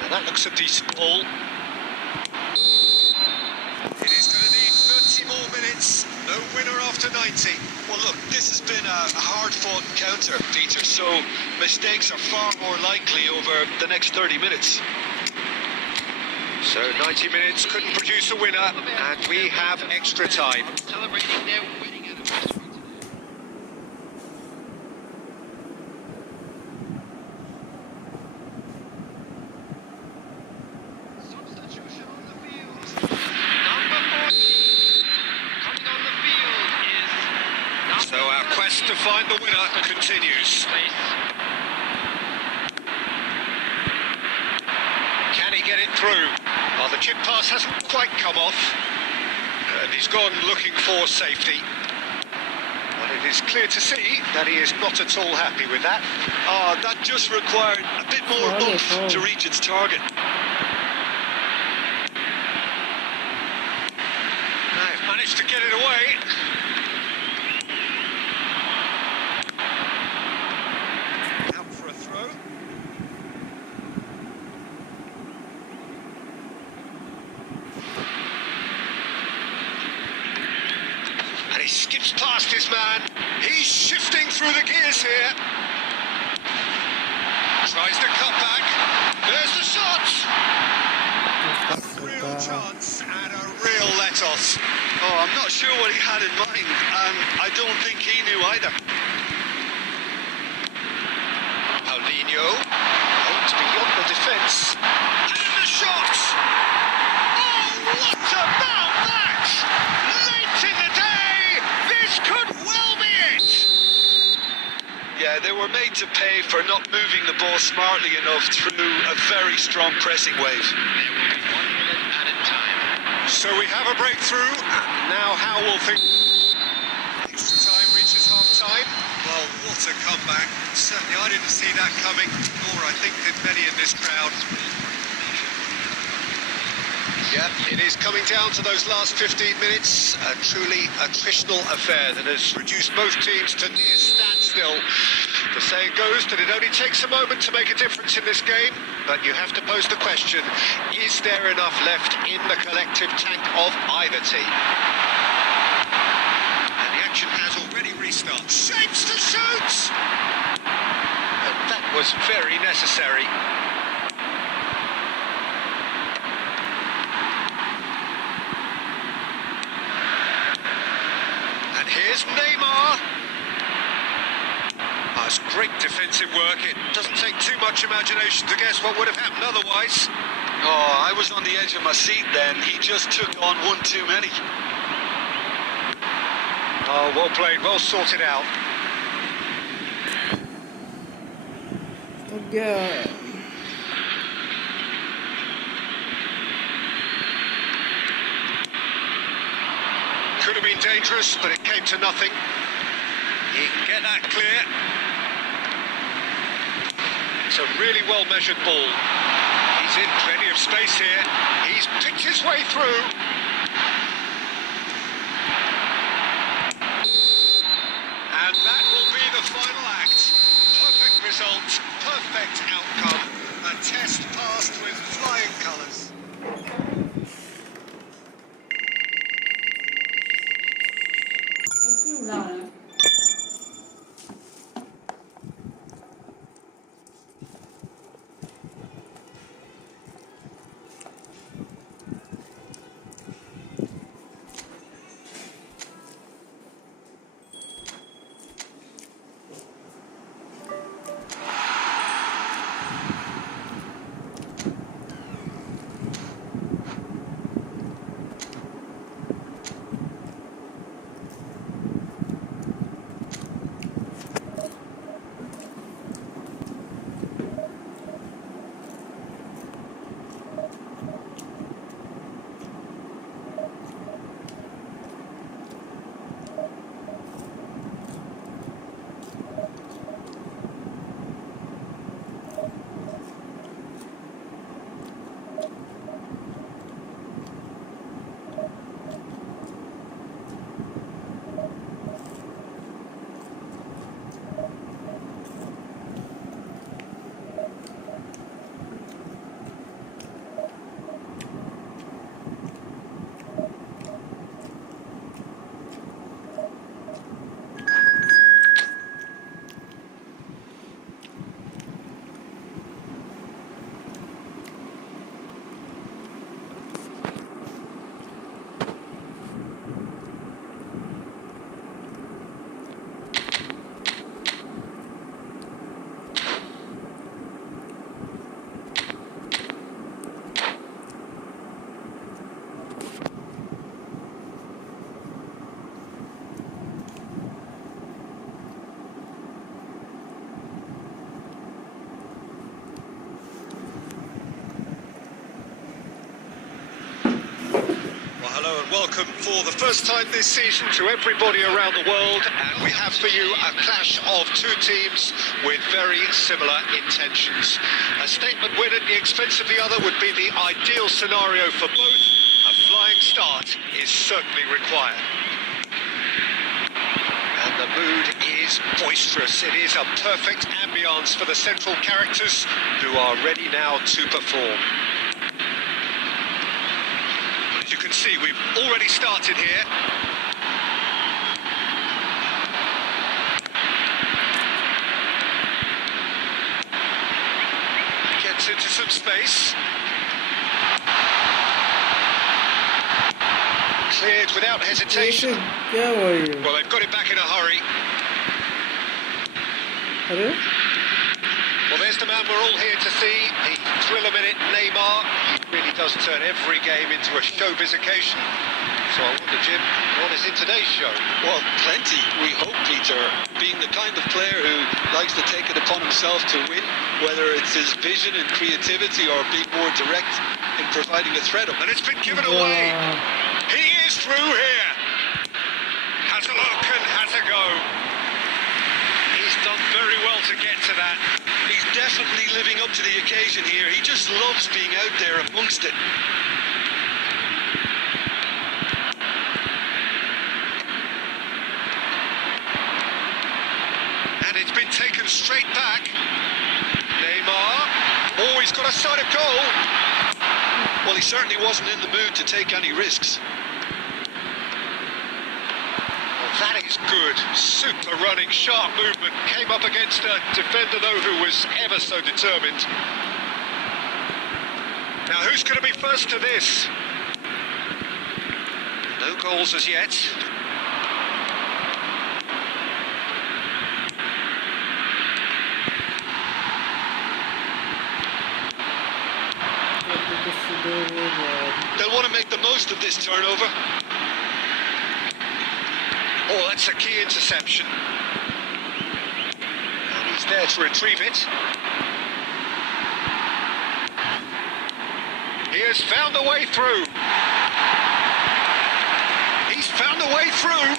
Now that looks a decent ball. It is going to need 30 more minutes. No winner after 90. Well, look, this has been a hard-fought encounter, Peter, so mistakes are far more likely over the next 30 minutes. So 90 minutes couldn't produce a winner, and we have extra time. Celebrating their wedding anniversary today. Substitution on the field. Number 40. Coming on the field is number So our quest to find the winner continues. place. Can he get it through? Well, the chip pass hasn't quite come off. And he's gone looking for safety. But it is clear to see that he is not at all happy with that. That just required a bit more oomph to reach its target. They've managed to get it away. Out for a throw. And he skips past his man. He's shifting through the gears here. Tries to cut back. There's the shot. Real chance and a real let-off. Oh, I'm not sure what he had in mind, and I don't think he knew either. Paulinho holds beyond the defence. And the shot! Oh, what about that? Late in the day, this could well be it! Yeah, they were made to pay for not moving the ball smartly enough through a very strong pressing wave. There will be 1 minute added time. So we have a breakthrough. Now how will think... Extra time reaches half-time. Well, what a comeback. Certainly I didn't see that coming, nor I think did many in this crowd. Yeah, it is coming down to those last 15 minutes. A truly attritional affair that has reduced both teams to near standstill. The saying goes that it only takes a moment to make a difference in this game, but you have to pose the question, is there enough left in the collective tank of either team? And the action has already restarted. Shapes to shoot! And that was very necessary. And here's Neymar. That's great defensive work. It doesn't take too much imagination to guess what would have happened otherwise. Oh, I was on the edge of my seat then. He just took on one too many. Oh, well played, well sorted out. Yeah. Could have been dangerous, but it came to nothing. He can get that clear. It's a really well-measured ball. He's in plenty of space here. He's picked his way through. And that will be the final act. Perfect result, perfect outcome. A test passed with flying colours. Hello and welcome for the first time this season to everybody around the world, and we have for you a clash of two teams with very similar intentions. A statement win at the expense of the other would be the ideal scenario for both. A flying start is certainly required. And the mood is boisterous. It is a perfect ambience for the central characters who are ready now to perform. As you can see, we've already started here. Gets into some space. Cleared without hesitation. क्या हुआ ये? Well, they've got it back in a hurry. अरे? Well, there's the man we're all here to see, the thrill-a-minute Neymar. He really does turn every game into a showbiz occasion. So I wonder, Jim, what is in today's show? Well, plenty, we hope, Peter. Being the kind of player who likes to take it upon himself to win, whether it's his vision and creativity or being more direct in providing a threat up. And it's been given away. He is through here. Has a look and has a go. He's done very well to get to that. He's definitely living up to the occasion here. He just loves being out there amongst it. And it's been taken straight back. Neymar. Oh, he's got a sight of goal. Well, he certainly wasn't in the mood to take any risks. That is good. Super running, sharp movement. Came up against a defender, though, who was ever so determined. Now, who's going to be first to this? No goals as yet. They'll want to make the most of this turnover. Oh, that's a key interception. And he's there to retrieve it. He has found a way through. He's found a way through.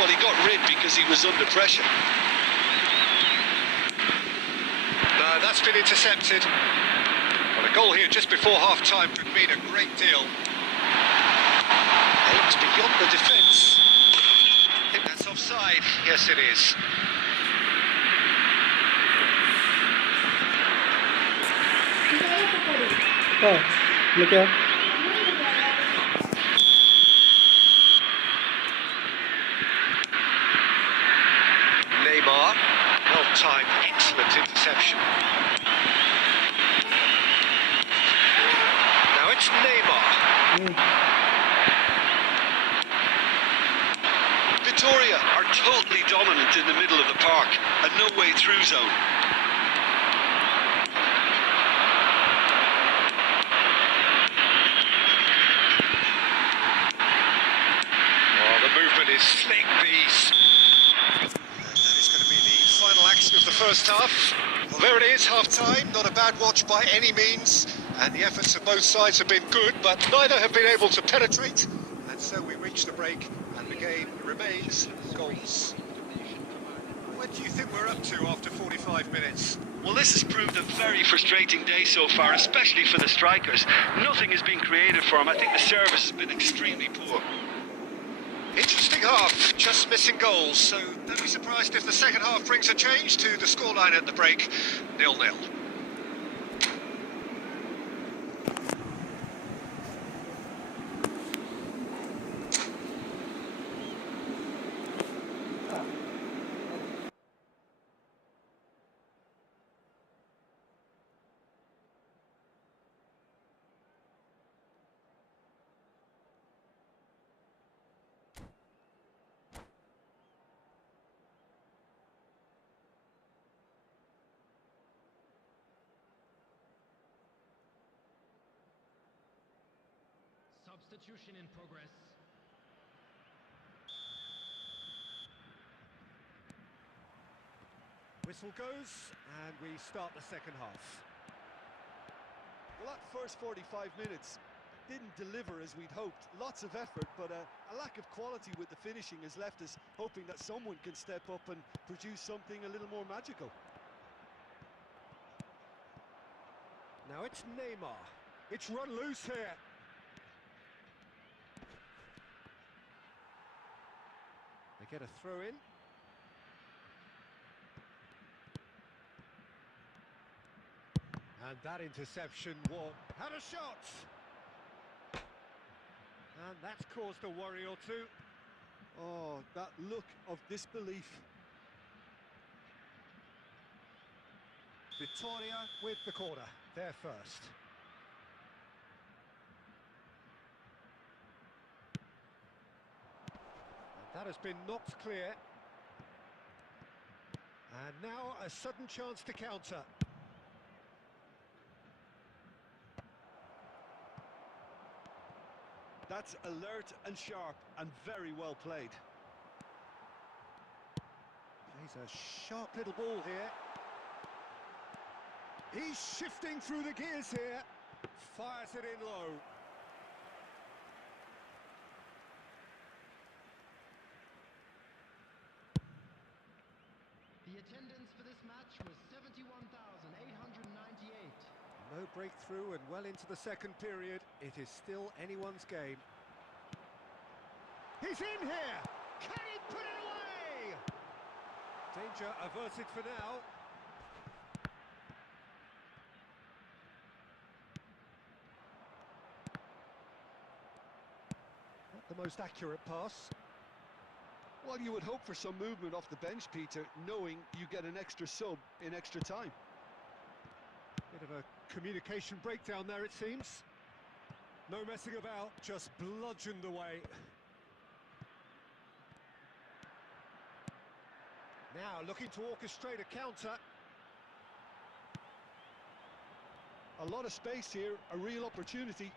Well, he got rid because he was under pressure. No, that's been intercepted. Well, a goal here just before half-time could mean a great deal. Aims beyond the defence. I think that's offside. Yes, it is. हाँ, ये क्या? Neymar. Well-timed, excellent interception. Now it's Neymar. Victoria are totally dominant in the middle of the park, a no-way through zone. Oh, the movement is slick, and that is going to be the final action of the first half. Well, there it is, half-time. Not a bad watch by any means, and the efforts of both sides have been good, but neither have been able to penetrate, and so we reach the break. The game remains goals. What do you think we're up to after 45 minutes? Well, this has proved a very frustrating day so far, especially for the strikers. Nothing has been created for them. I think the service has been extremely poor. Interesting half, just missing goals, so don't be surprised if the second half brings a change to the scoreline at the break, 0-0. Substitution in progress. Whistle goes, and we start the second half. Well, that first 45 minutes didn't deliver as we'd hoped. Lots of effort, but a lack of quality with the finishing has left us hoping that someone can step up and produce something a little more magical. Now it's Neymar. It's run loose here. They get a throw in. And that interception had a shot. And that's caused a worry or two. Oh, that look of disbelief. Victoria with the corner. They're first. And that has been knocked clear. And now a sudden chance to counter. That's alert and sharp and very well played. Plays a sharp little ball here. He's shifting through the gears here. Fires it in low. The attendance for this match was 71,898. No breakthrough and well into the second period. It is still anyone's game. He's in here! Can he put it away? Danger averted for now. Not the most accurate pass. Well, you would hope for some movement off the bench, Peter, knowing you get an extra sub in extra time. Bit of a communication breakdown there, it seems. No messing about, just bludgeoned away. Now looking to orchestrate a counter. A lot of space here, a real opportunity.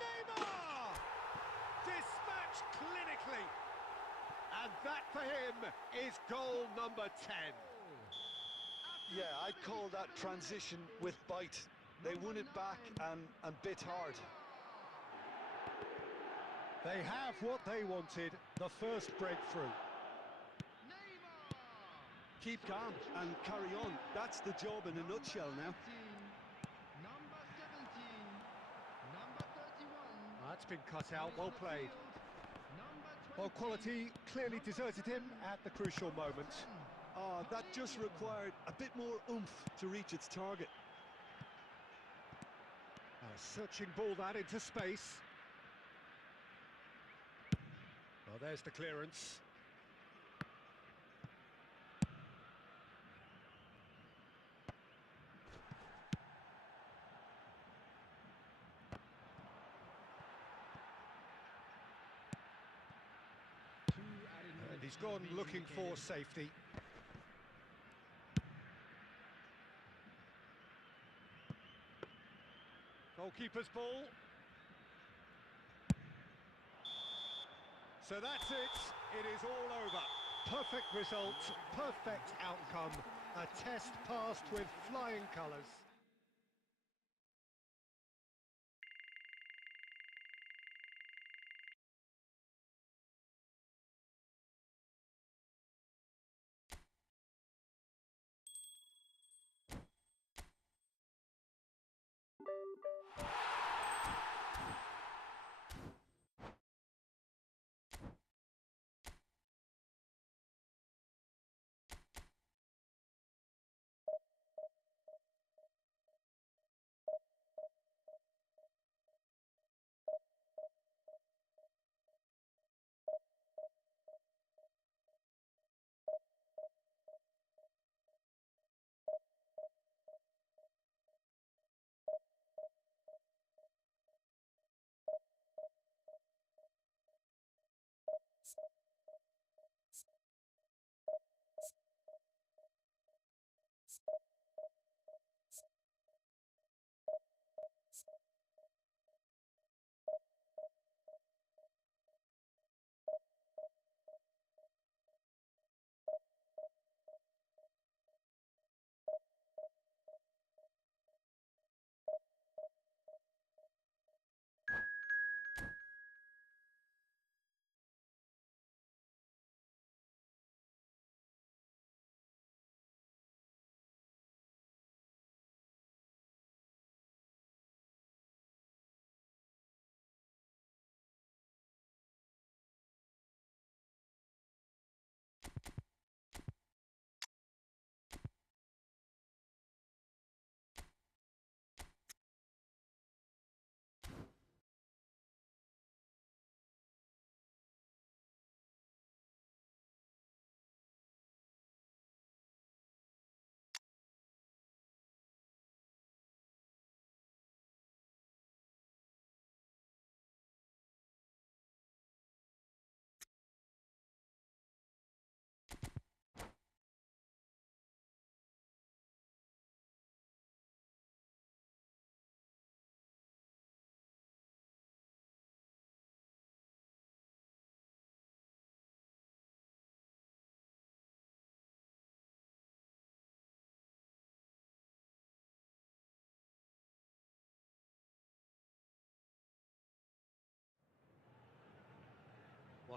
Neymar! Dispatched clinically. And that for him is goal number 10. Yeah, I'd call that transition with bite. They won it back and bit hard. They have what they wanted, the first breakthrough. Keep calm and carry on. That's the job in a nutshell now. Number 17, number 31. That's been cut out, well played. Number Well, 20, quality clearly deserted him at the crucial moment. Oh, that just required a bit more oomph to reach its target. A searching ball that into space. Well, there's the clearance. And he's gone looking for safety. Goalkeeper's ball. So that's it. It is all over. Perfect result, perfect outcome. A test passed with flying colours.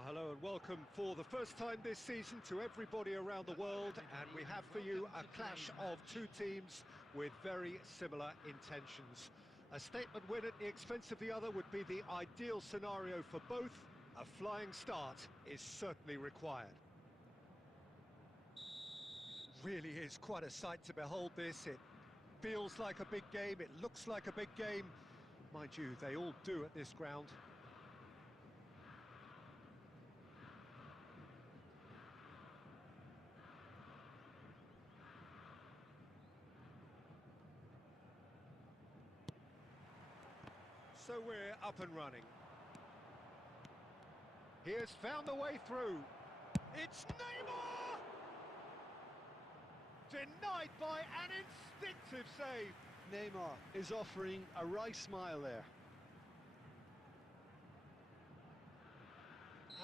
Well, hello and welcome for the first time this season to everybody around the world, and we have for you a clash of two teams with very similar intentions. A statement win at the expense of the other would be the ideal scenario for both. A flying start is certainly required. Really is quite a sight to behold this. It feels like a big game, it looks like a big game. Mind you, they all do at this ground. So we're up and running. He has found the way through. It's Neymar! Denied by an instinctive save. Neymar is offering a wry smile there.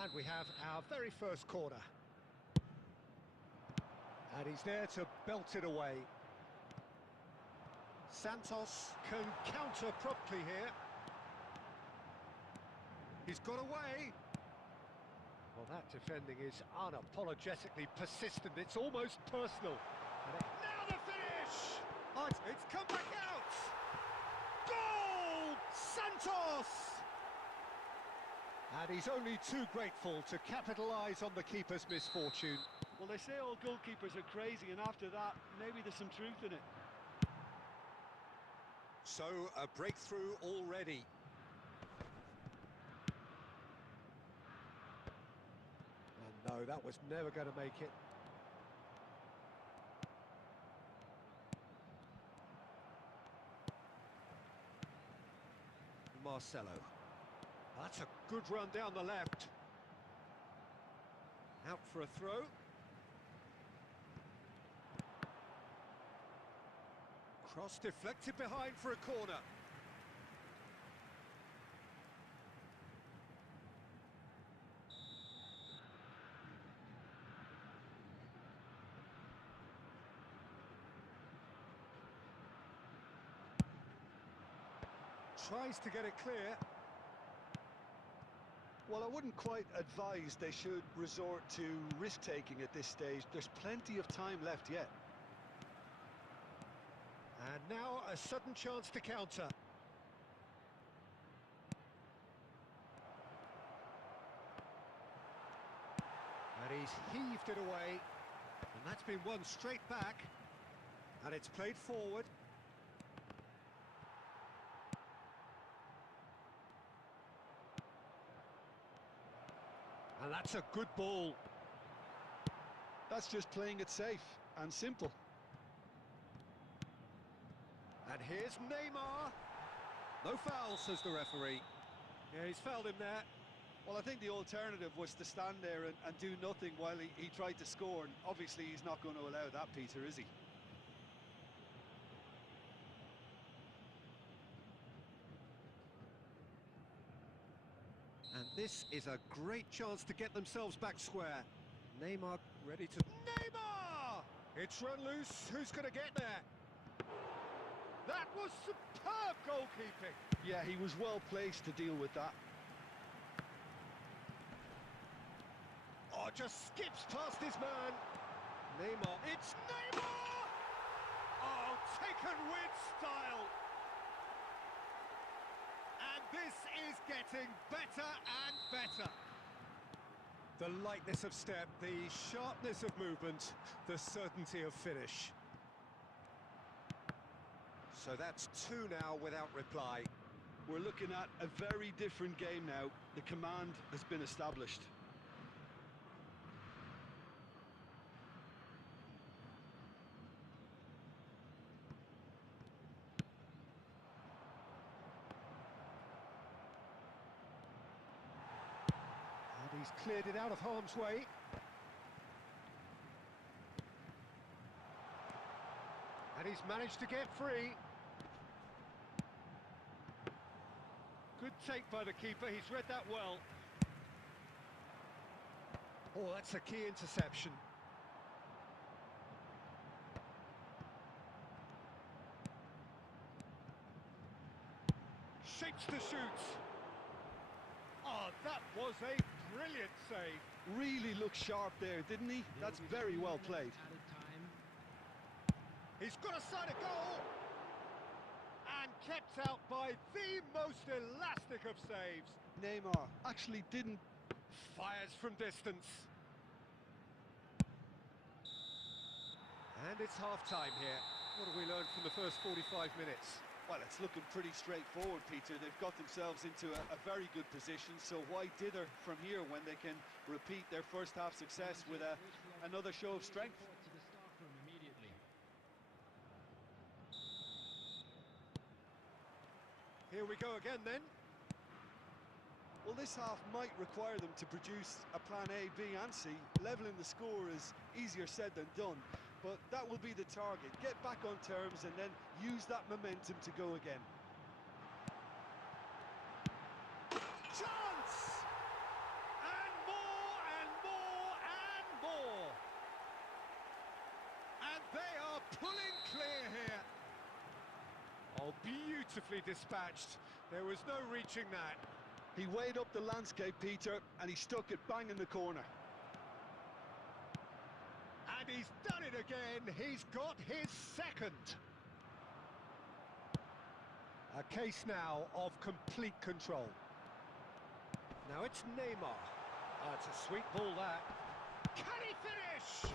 And we have our very first corner. And he's there to belt it away. Santos can counter promptly here. He's got away. Well, that defending is unapologetically persistent. It's almost personal. Now the finish! Oh, it's come back out! Goal! Santos! And he's only too grateful to capitalise on the keeper's misfortune. Well, they say all goalkeepers are crazy, and after that, maybe there's some truth in it. So, a breakthrough already. And no, that was never going to make it. Marcelo. That's a good run down the left. Out for a throw. Cross deflected behind for a corner. Tries to get it clear. Well, I wouldn't quite advise they should resort to risk-taking at this stage. There's plenty of time left yet. And now a sudden chance to counter. And he's heaved it away. And that's been won straight back. And it's played forward. And that's a good ball. That's just playing it safe and simple. And here's Neymar. No foul, says the referee. Yeah, he's fouled him there. Well, I think the alternative was to stand there and do nothing while he tried to score. And obviously, he's not going to allow that, Peter, is he? And this is a great chance to get themselves back square. Neymar ready to... Neymar! It's run loose. Who's going to get there? That was superb goalkeeping. Yeah, he was well placed to deal with that. Oh, just skips past his man. Neymar. It's Neymar! Oh, taken with style. And this is getting better and better. The lightness of step, the sharpness of movement, the certainty of finish. So that's two now without reply. We're looking at a very different game now. The command has been established. And he's cleared it out of harm's way. And he's managed to get free. Good take by the keeper, he's read that well. Oh, that's a key interception. Shapes to shoot. Oh, that was a Brilliant save. Really looked sharp there, didn't he? That's very well played. Added time. He's got a side of goal. And kept out by the most elastic of saves. Neymar actually didn't. Fires from distance. And it's half-time here. What have we learned from the first 45 minutes? Well, it's looking pretty straightforward, Peter. They've got themselves into a very good position, so why dither from here when they can repeat their first half success with another show of strength? To the staff room immediately. Here we go again then. Well, this half might require them to produce a plan A, B and C. Levelling the score is easier said than done, but that will be the target. Get back on terms and then use that momentum to go again. Chance! And more and more and more. And they are pulling clear here. Oh, beautifully dispatched. There was no reaching that. He weighed up the landscape, Peter, and he stuck it bang in the corner. And he's done it again. He's got his second. A case now of complete control. Now it's Neymar. Oh, it's a sweet ball, that. Can he finish?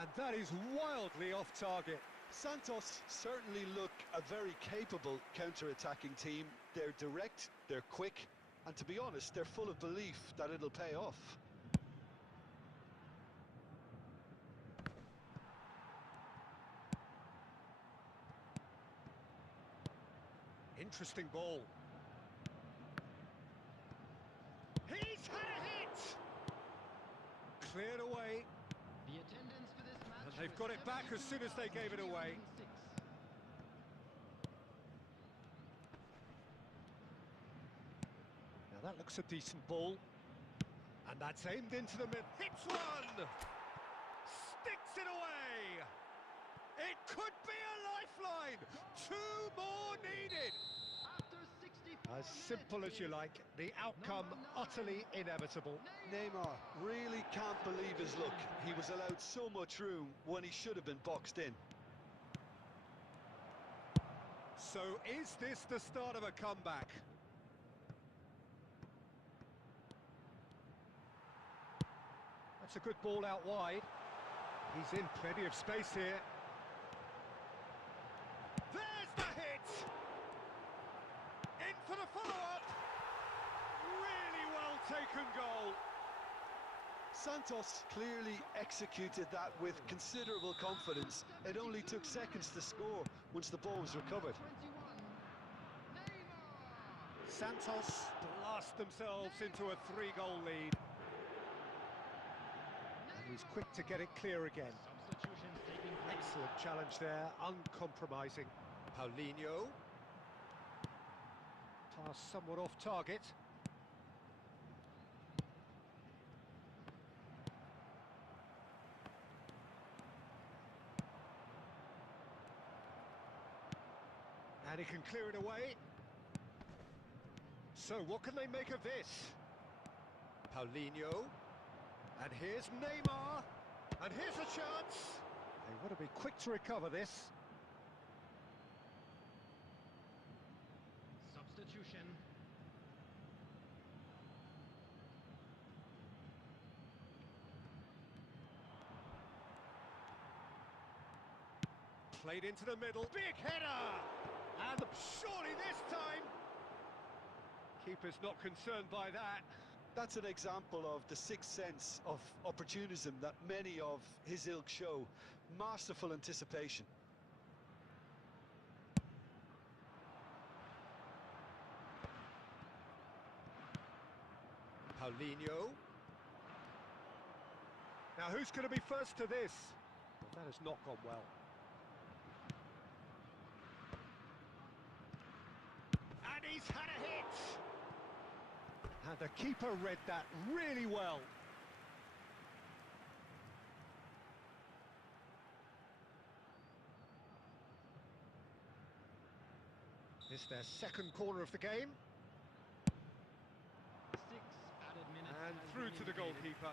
And that is wildly off target. Santos certainly look a very capable counter-attacking team. They're direct, they're quick, and to be honest, they're full of belief that it'll pay off. Interesting ball. He's had a hit! Cleared away. The attendance for this match. And they've got it back as soon as they gave it away. Now that looks a decent ball. And that's aimed into the mid. Hits one! Sticks it away! It could be a lifeline! 2 more needed! After 64 As simple as you like, the outcome utterly inevitable. Neymar really can't believe his luck. He was allowed so much room when he should have been boxed in. So is this the start of a comeback? That's a good ball out wide. He's in plenty of space here. There's the hit! In for the follow-up! Really well taken goal. Santos clearly executed that with considerable confidence. It only took seconds to score once the ball was recovered. 21. Neymar. Santos blast themselves into a 3-goal lead. And he's quick to get it clear again. Substitutions taking place. Excellent challenge there, uncompromising. Paulinho. Pass somewhat off target. And he can clear it away. So what can they make of this? Paulinho. And here's Neymar. And here's a chance. They want to be quick to recover this. Substitution. Played into the middle. Big header! And surely this time! Keeper's not concerned by that. That's an example of the sixth sense of opportunism that many of his ilk show. Masterful anticipation. Paulinho. Now who's going to be first to this? Well, that has not gone well. And he's had a hit! And the keeper read that really well. It's their second corner of the game. 6 added through to the goalkeeper.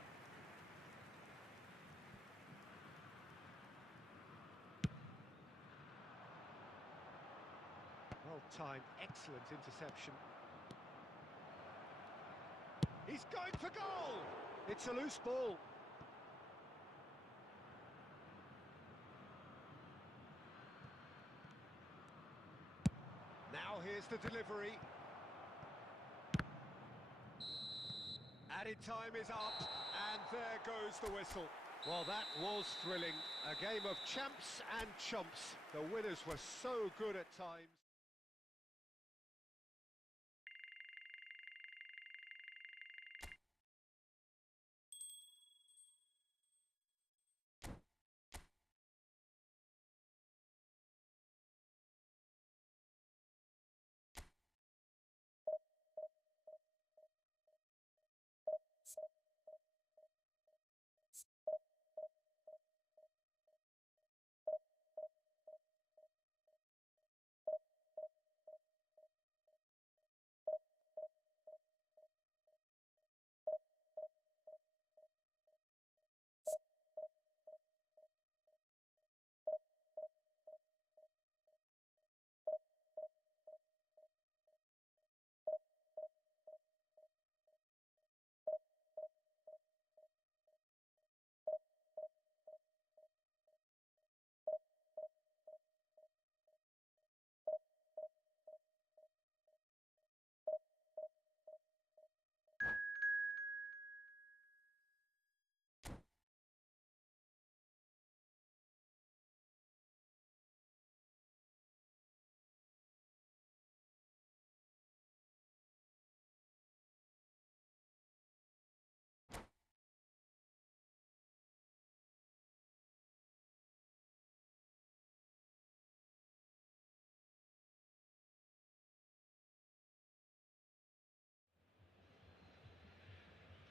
Well timed, excellent interception. He's going for goal! It's a loose ball. Now here's the delivery. Added time is up, and there goes the whistle. Well, that was thrilling. A game of champs and chumps. The winners were so good at times.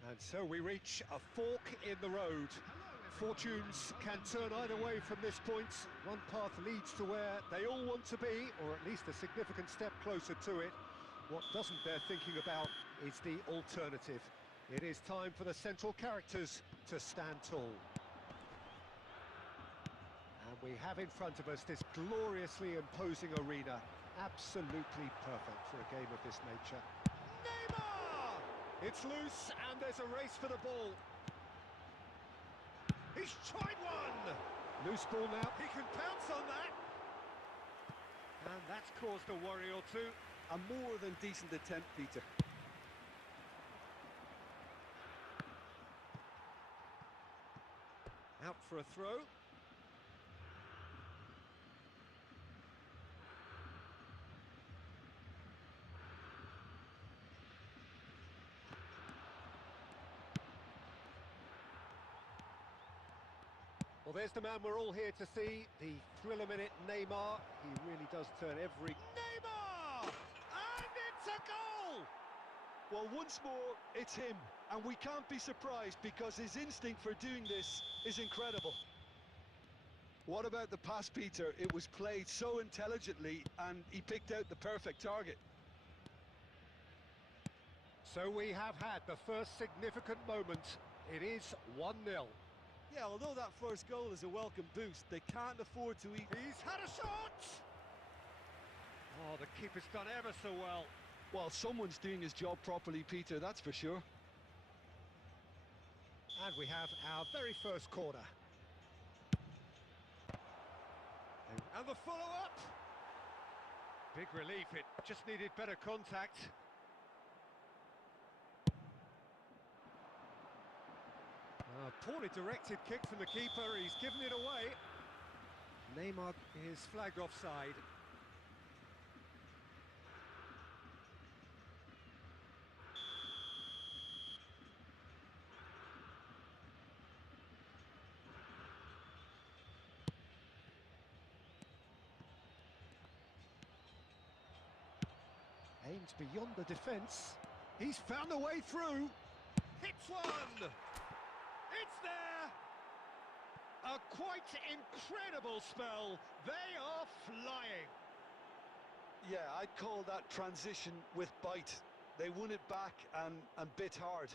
And so we reach a fork in the road. Fortunes can turn either way from this point. One path leads to where they all want to be, or at least a significant step closer to it. What doesn't bear thinking about is the alternative. It is time for the central characters to stand tall. And we have in front of us this gloriously imposing arena. Absolutely perfect for a game of this nature. Neymar! It's loose and there's a race for the ball. He's tried one! Loose ball now, he can pounce on that! And that's caused a worry or two. A more than decent attempt, Peter. Out for a throw. Well, there's the man we're all here to see, the thriller minute Neymar. He really does turn every... Neymar! And it's a goal! Well, once more, it's him, and we can't be surprised because his instinct for doing this is incredible. What about the pass, Peter? It was played so intelligently, and he picked out the perfect target. So we have had the first significant moment. It is 1-0. Yeah, although that first goal is a welcome boost, they can't afford to eat. He's had a shot! Oh, the keeper's done ever so well. Well, someone's doing his job properly, Peter, that's for sure. And we have our very first corner. And the follow-up! Big relief, it just needed better contact. Poorly directed kick from the keeper, he's given it away. Neymar is flagged offside. Aimed beyond the defence. He's found a way through. Hits one! It's there! A quite incredible spell. They are flying. Yeah, I'd call that transition with bite. They won it back and bit hard.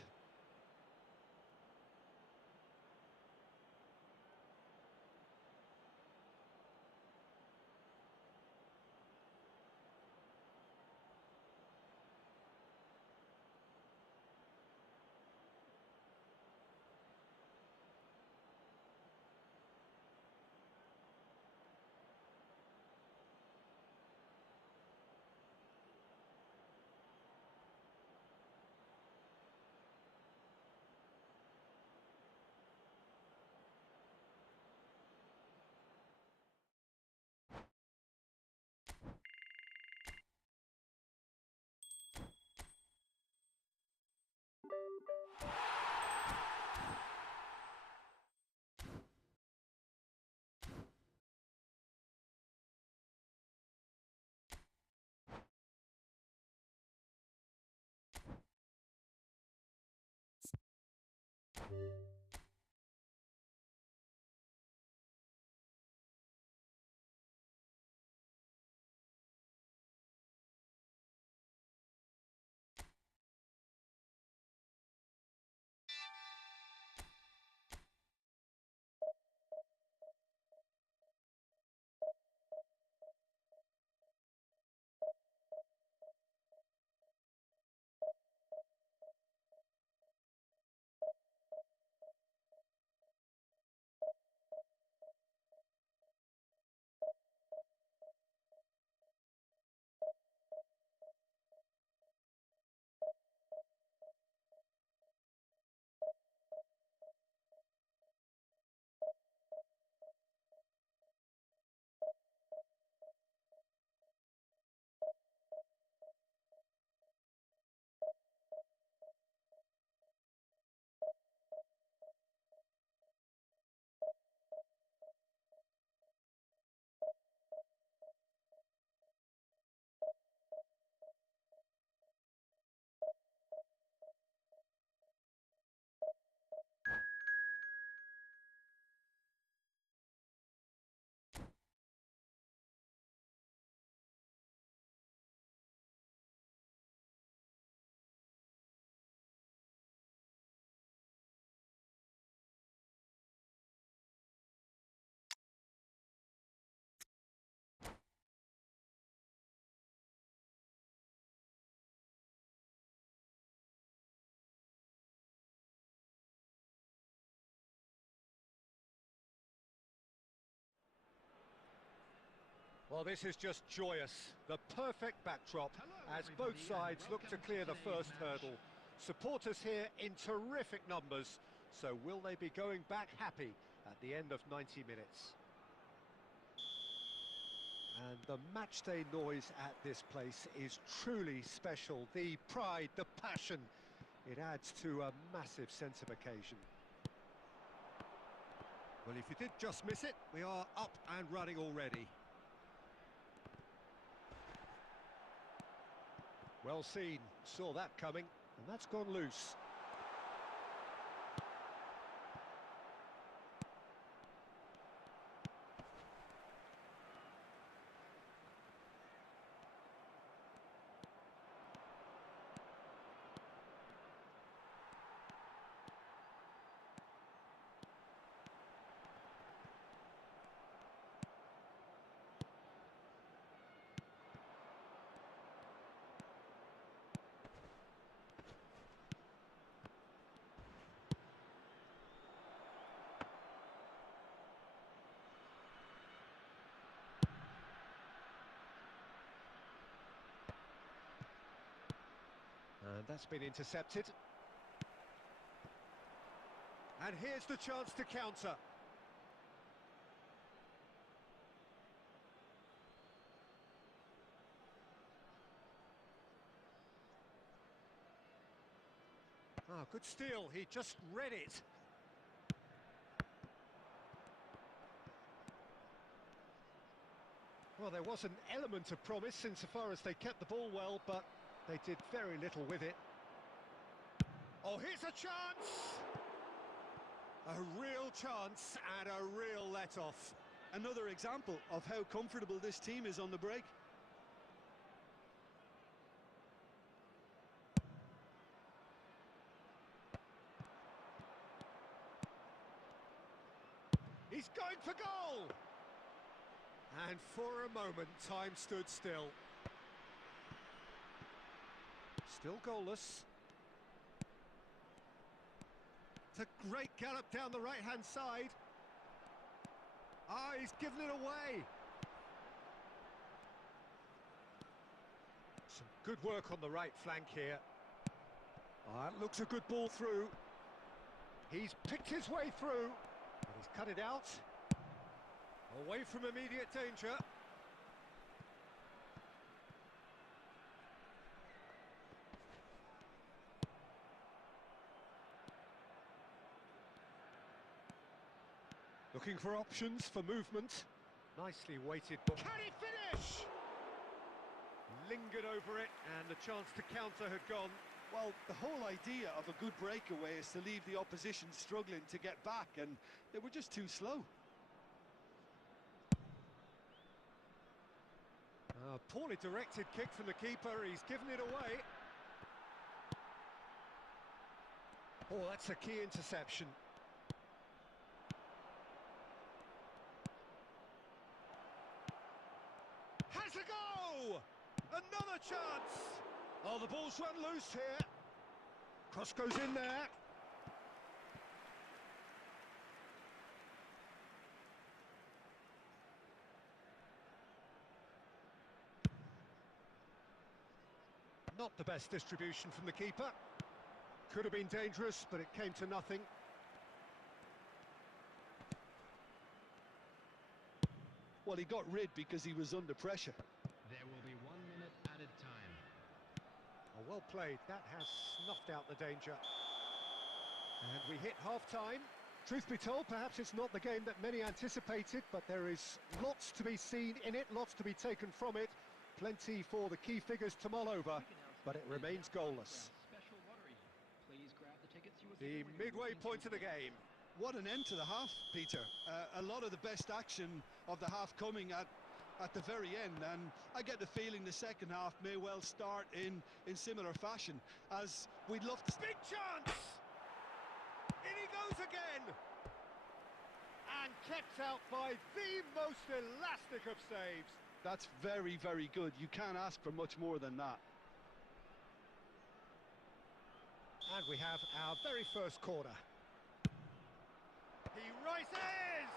Well, this is just joyous. The perfect backdrop as both sides look to clear the first hurdle. Supporters here in terrific numbers, so will they be going back happy at the end of 90 minutes? And the matchday noise at this place is truly special. The pride, the passion, it adds to a massive sense of occasion. Well, if you did just miss it, we are up and running already. Well seen, saw that coming, and that's gone loose. And that's been intercepted. And here's the chance to counter. Ah, good steal, he just read it. Well, there was an element of promise insofar as they kept the ball well, but they did very little with it. Oh, here's a chance! A real chance and a real let-off. Another example of how comfortable this team is on the break. He's going for goal! And for a moment, time stood still. Still goalless. It's a great gallop down the right-hand side. Ah, he's given it away. Some good work on the right flank here. Ah, that looks a good ball through. He's picked his way through. And he's cut it out. Away from immediate danger. Looking for options for movement. Nicely weighted. Can he finish? Lingered over it, and the chance to counter had gone. Well, the whole idea of a good breakaway is to leave the opposition struggling to get back, and they were just too slow. Poorly directed kick from the keeper, he's given it away. Oh, that's a key interception. Has a go! Another chance! Oh, the ball's run loose here. Cross goes in there. Not the best distribution from the keeper. Could have been dangerous, but it came to nothing. Well, he got rid because he was under pressure. There will be 1 minute added time. Oh, well played. That has snuffed out the danger. And we hit half-time. Truth be told, perhaps it's not the game that many anticipated, but there is lots to be seen in it, lots to be taken from it. Plenty for the key figures to mull over, but it remains goalless. Please grab the tickets you will The see when you're midway walking point through of the game. What an end to the half, Peter. A lot of the best action of the half coming at the very end, and I get the feeling the second half may well start in similar fashion, as we'd love to... Big chance! In he goes again! And kept out by the most elastic of saves. That's very, very good. You can't ask for much more than that. And we have our very first corner. He rises!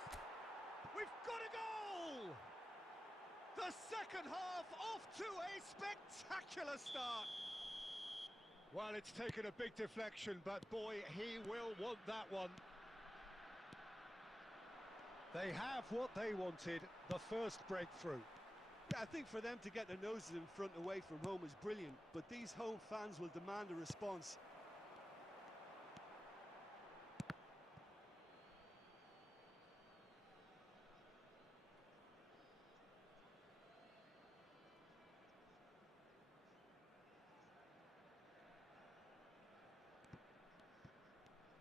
We've got a goal! The second half off to a spectacular start. Well, it's taken a big deflection, but boy, he will want that one. They have what they wanted, the first breakthrough. Yeah, I think for them to get their noses in front away from home is brilliant, but these home fans will demand a response.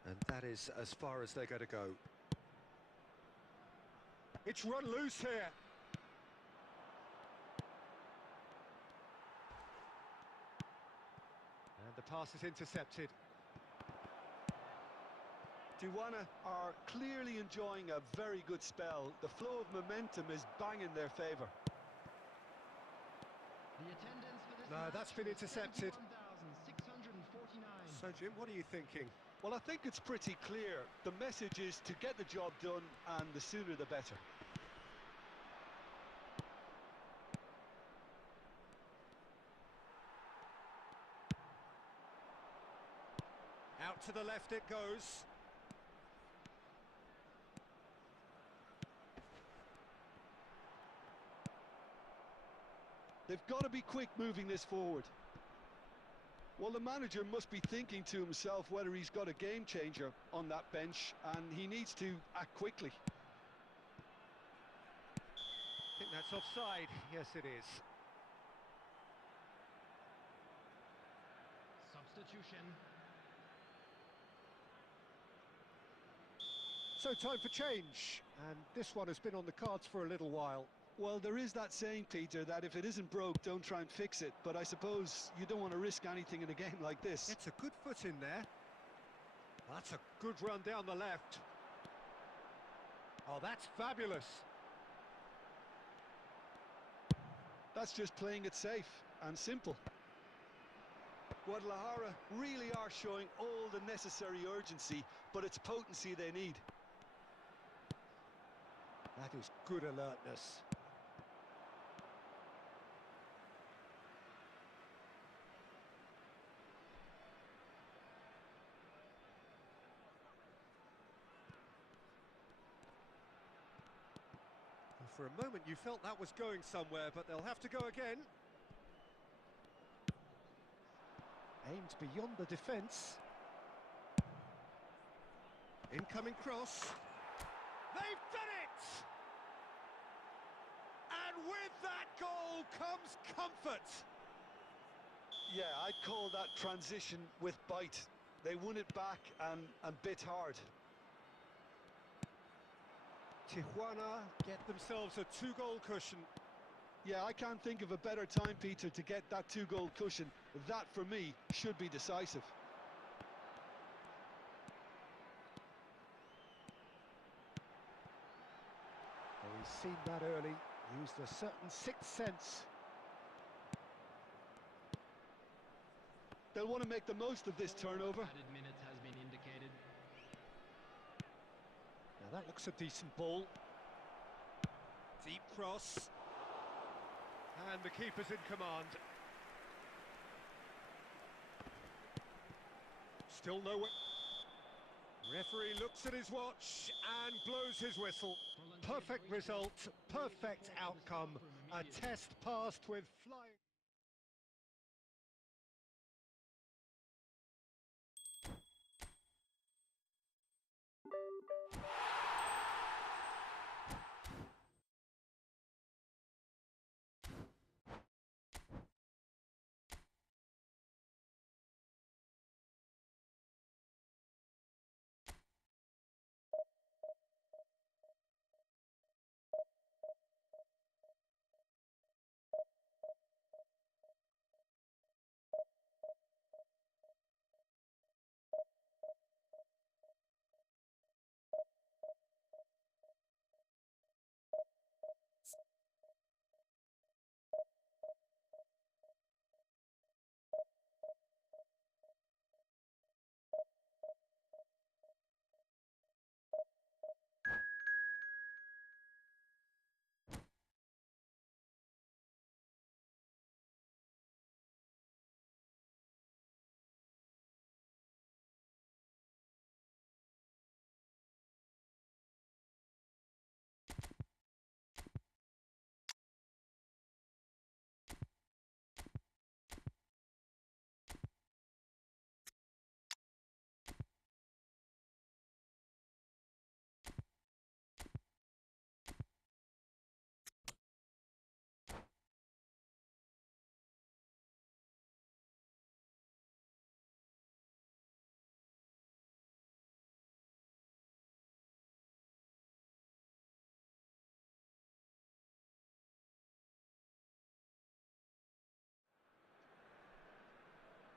And that is as far as they're going to go. It's run loose here. And the pass is intercepted. Tijuana are clearly enjoying a very good spell. The flow of momentum is bang in their favour. The attendance for this No, match that's been was intercepted. 71,649. So, Jim, what are you thinking? Well, I think it's pretty clear. The message is to get the job done, and the sooner the better. Out to the left it goes. They've got to be quick moving this forward. Well, the manager must be thinking to himself whether he's got a game changer on that bench, and he needs to act quickly. I think that's offside. Yes, it is. Substitution. So time for change, and this one has been on the cards for a little while. Well, there is that saying, Peter, that if it isn't broke, don't try and fix it. But I suppose you don't want to risk anything in a game like this. It's a good foot in there. That's a good run down the left. Oh, that's fabulous. That's just playing it safe and simple. Guadalajara really are showing all the necessary urgency, but it's potency they need. That is good alertness. For a moment you felt that was going somewhere, but they'll have to go again. Aimed beyond the defence. Incoming cross. They've done it! And with that goal comes comfort. Yeah, I'd call that transition with bite. They won it back and bit hard. Tijuana get themselves a two-goal cushion. Yeah, I can't think of a better time, Peter, to get that two-goal cushion. That, for me, should be decisive. Well, he's seen that early, used a certain sixth sense. They'll want to make the most of this turnover. Added minutes has been indicated. Now that looks a decent ball. Deep cross. And the keeper's in command. Still nowhere. Referee looks at his watch and blows his whistle. Perfect result, perfect outcome. A test passed with flying.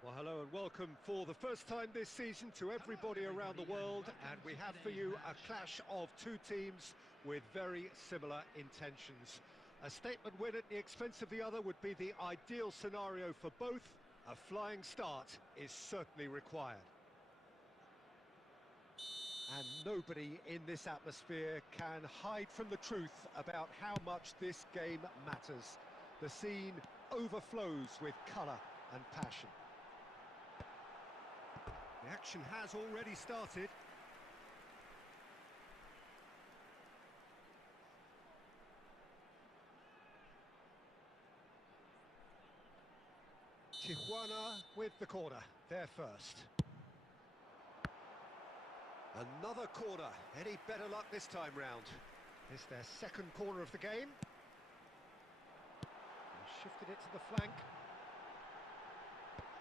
Well, hello and welcome for the first time this season to everybody around the world, and we have for you a clash of two teams with very similar intentions. A statement win at the expense of the other would be the ideal scenario for both. A flying start is certainly required. And nobody in this atmosphere can hide from the truth about how much this game matters. The scene overflows with colour and passion. The action has already started. Tijuana with the corner, there first. Another corner. Any better luck this time round? It's their second corner of the game. They shifted it to the flank.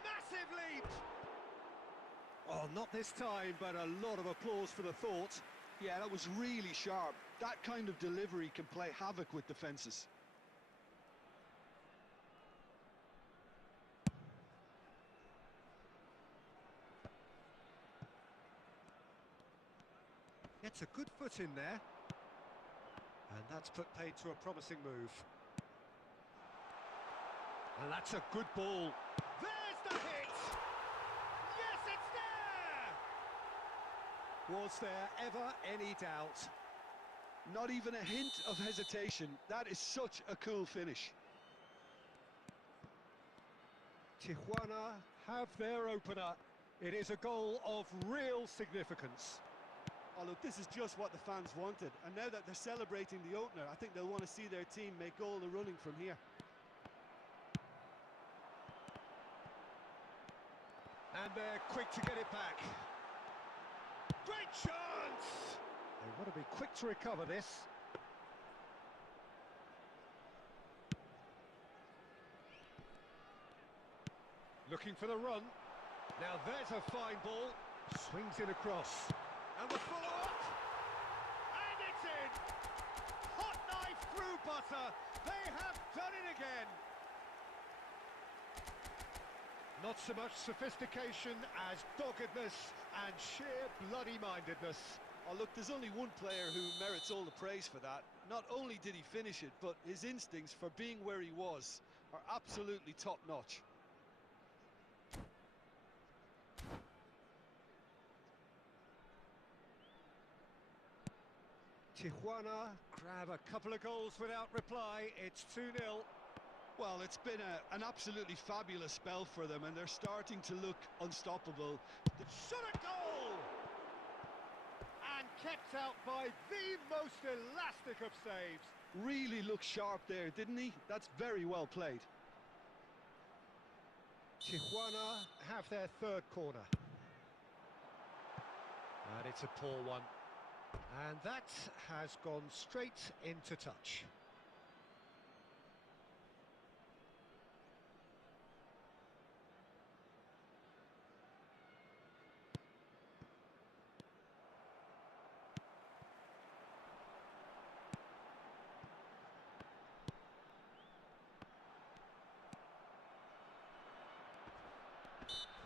Massive leap! Oh, not this time, but a lot of applause for the thought. Yeah, that was really sharp. That kind of delivery can play havoc with defences. Gets a good foot in there. And that's put paid to a promising move. And that's a good ball. There's the hit! Yes, it's there! Was there ever any doubt? Not even a hint of hesitation. That is such a cool finish. Tijuana have their opener. It is a goal of real significance. Oh, look, this is just what the fans wanted. And now that they're celebrating the opener, I think they'll want to see their team make all the running from here. And they're quick to get it back. Great chance! They want to be quick to recover this. Looking for the run. Now there's a fine ball. Swings it across. And the follow-up. And it's in. Hot knife through butter. They have done it again. Not so much sophistication as doggedness and sheer bloody-mindedness. Oh, look, there's only one player who merits all the praise for that. Not only did he finish it, but his instincts for being where he was are absolutely top-notch. Tijuana grab a couple of goals without reply. It's 2-0. Well, it's been an absolutely fabulous spell for them, and they're starting to look unstoppable. Shot a goal! And kept out by the most elastic of saves. Really looked sharp there, didn't he? That's very well played. Tijuana have their third corner. And it's a poor one. And that has gone straight into touch.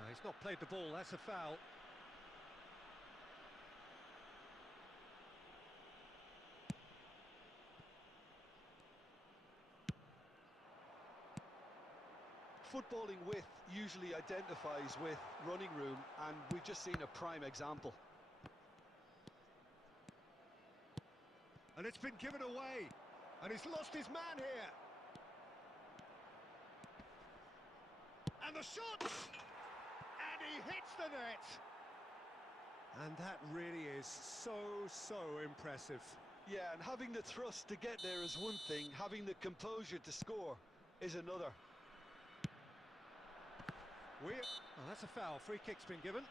He's not played the ball, that's a foul. Footballing width usually identifies with running room, and we've just seen a prime example. And it's been given away. And he's lost his man here. And the shot! And he hits the net! And that really is so impressive. Yeah, and having the thrust to get there is one thing, having the composure to score is another. Oh, that's a foul. Free kick's been given.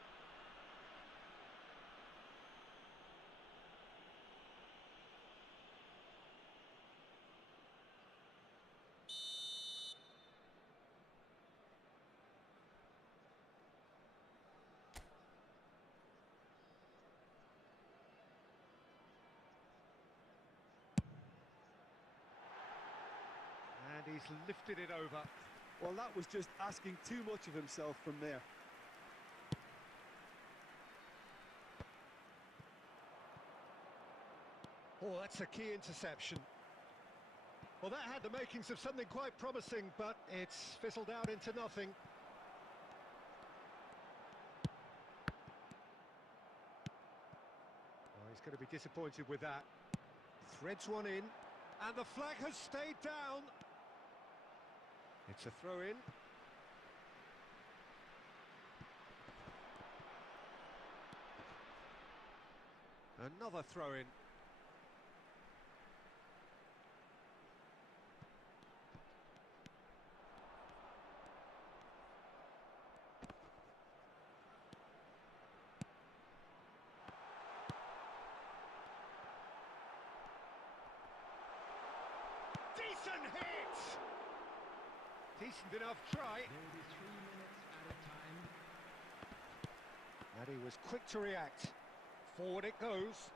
And he's lifted it over. Well, that was just asking too much of himself from there. Oh, that's a key interception. Well, that had the makings of something quite promising, but it's fizzled out into nothing. Oh, he's going to be disappointed with that. Threads one in, and the flag has stayed down. It's a throw-in. Another throw-in. Decent hit! Decent enough try. There will be 3 minutes added time. And he was quick to react. Forward it goes.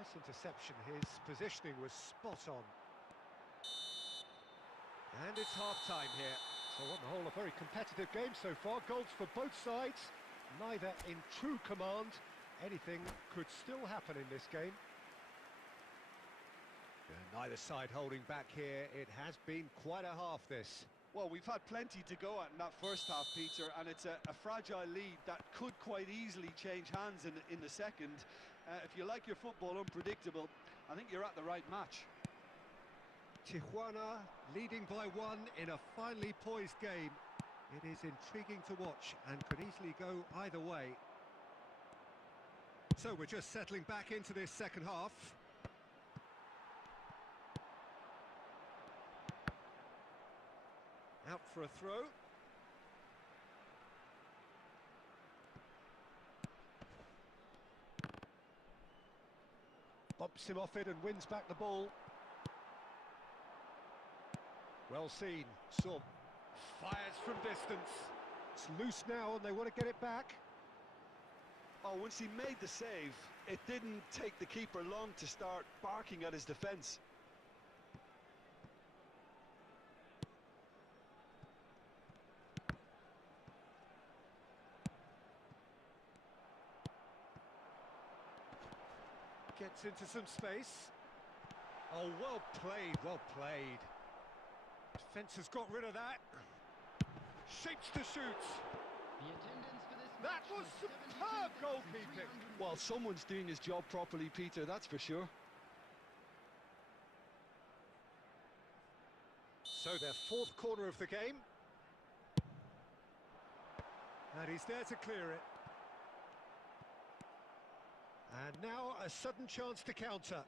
Nice interception. His positioning was spot on. And it's half-time here. So on the whole, a very competitive game so far. Goals for both sides. Neither in true command. Anything could still happen in this game. Neither side holding back here. It has been quite a half, this. Well, we've had plenty to go at in that first half, Peter, and it's a fragile lead that could quite easily change hands in the second. If you like your football unpredictable, I think you're at the right match. Tijuana leading by 1 in a finely poised game. It is intriguing to watch and could easily go either way. So we're just settling back into this second half. Out for a throw. Bumps him off it and wins back the ball. Well seen. Saw Fires from distance. It's loose now and they want to get it back. Oh, once he made the save, it didn't take the keeper long to start barking at his defence. Gets into some space. Oh, well played, well played. Defence has got rid of that. Shapes to shoot. The attendance for this That match was was superb goalkeeping. Well, someone's doing his job properly, Peter, that's for sure. So their fourth corner of the game. And he's there to clear it. And now a sudden chance to counter.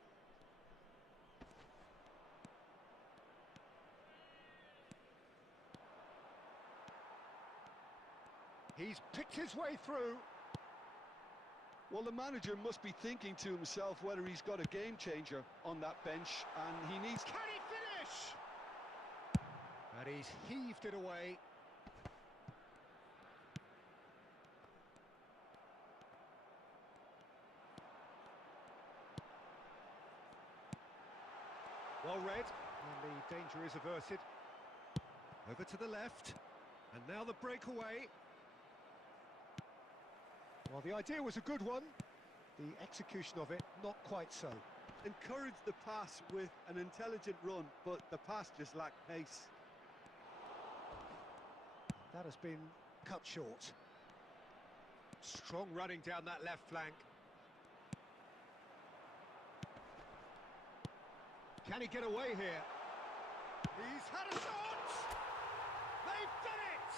He's picked his way through. Well, the manager must be thinking to himself whether he's got a game changer on that bench, and he needs... Can he finish? And he's heaved it away. Well read, and the danger is averted. Over to the left, and now the breakaway. Well, the idea was a good one. The execution of it, not quite so. Encouraged the pass with an intelligent run, but the pass just lacked pace. That has been cut short. Strong running down that left flank. Can he get away here? He's had a shot! They've done it!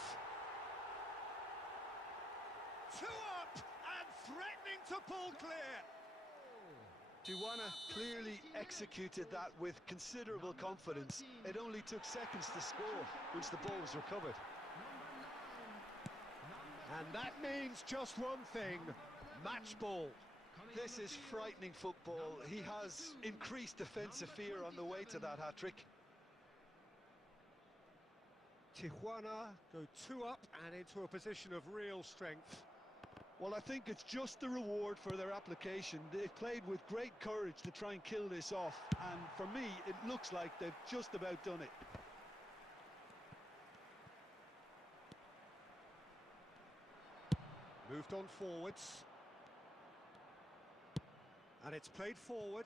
2 up and threatening to pull clear. Tijuana clearly executed that with considerable confidence. It only took seconds to score once the ball was recovered. And that means just one thing, match ball. This is frightening football. He has increased defensive fear on the way to that hat-trick. Tijuana go 2 up and into a position of real strength. Well, I think it's just the reward for their application. They've played with great courage to try and kill this off, and for me, it looks like they've just about done it. Moved on forwards. And it's played forward.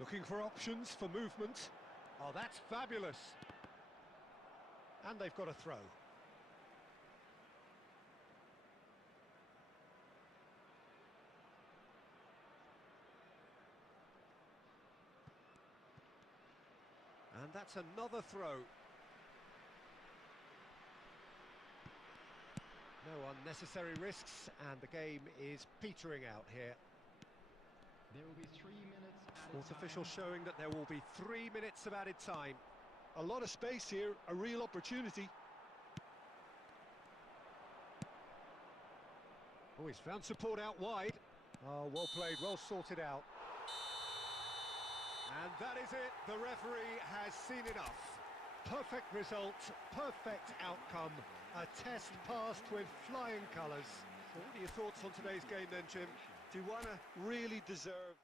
Looking for options for movement. Oh, that's fabulous. And they've got a throw. And that's another throw. No unnecessary risks, and the game is petering out here. There will be 3 minutes added Fourth time. official showing that there will be 3 minutes of added time. A lot of space here, a real opportunity. Oh, he's found support out wide. Oh, well played, well sorted out. And that is it. The referee has seen enough. Perfect result, perfect outcome. A test passed with flying colours. So what are your thoughts on today's game then, Jim? Tijuana really deserve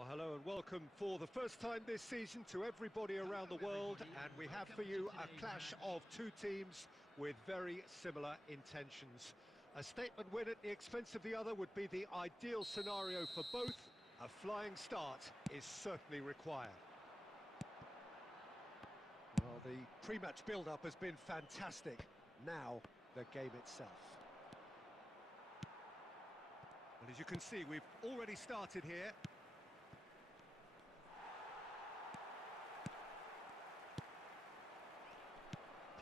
Well, hello and welcome for the first time this season to everybody around the world, and we have for you a clash of two teams with very similar intentions. A statement win at the expense of the other would be the ideal scenario for both. A flying start is certainly required. Well, the pre-match build-up has been fantastic. Now, the game itself. And as you can see, we've already started here.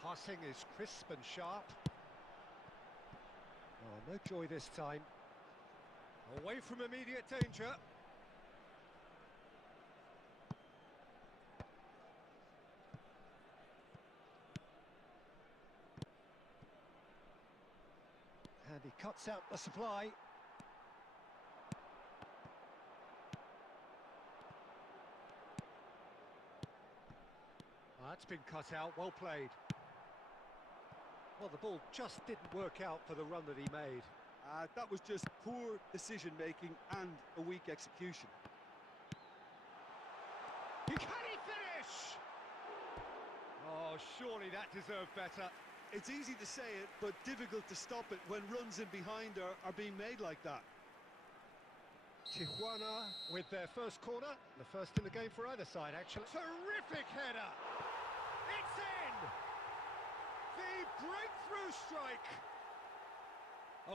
Passing is crisp and sharp. Oh, no joy this time. Away from immediate danger. And he cuts out the supply. Well, that's been cut out, well played. Well, the ball just didn't work out for the run that he made. That was just poor decision-making and a weak execution. Can he finish? Oh, surely that deserved better. It's easy to say it, but difficult to stop it when runs in behind are being made like that. Tijuana with their first corner, the first in the game for either side, actually. Terrific header! It's in! The breakthrough strike!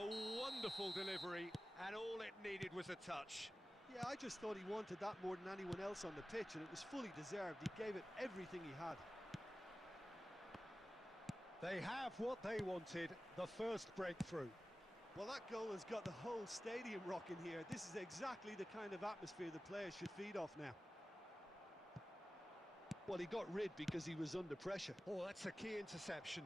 A wonderful delivery, and all it needed was a touch. Yeah, I just thought he wanted that more than anyone else on the pitch, and it was fully deserved. He gave it everything he had. They have what they wanted, the first breakthrough. Well, that goal has got the whole stadium rocking here. This is exactly the kind of atmosphere the players should feed off now. Well, he got rid because he was under pressure. Oh, that's a key interception.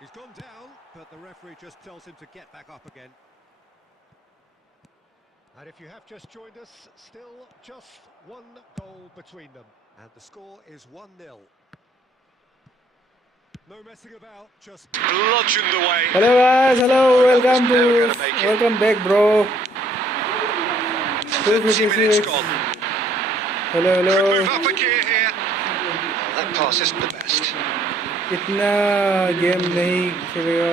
He's gone down, but the referee just tells him to get back up again. And if you have just joined us, still just one goal between them. And the score is 1-0. No messing about, just Bludgeoned away. Hello guys, hello, welcome back bro. 30 minutes gone. Hello, Could hello. move up a gear here. That pass isn't the best. इतना game नहीं खेलेगा.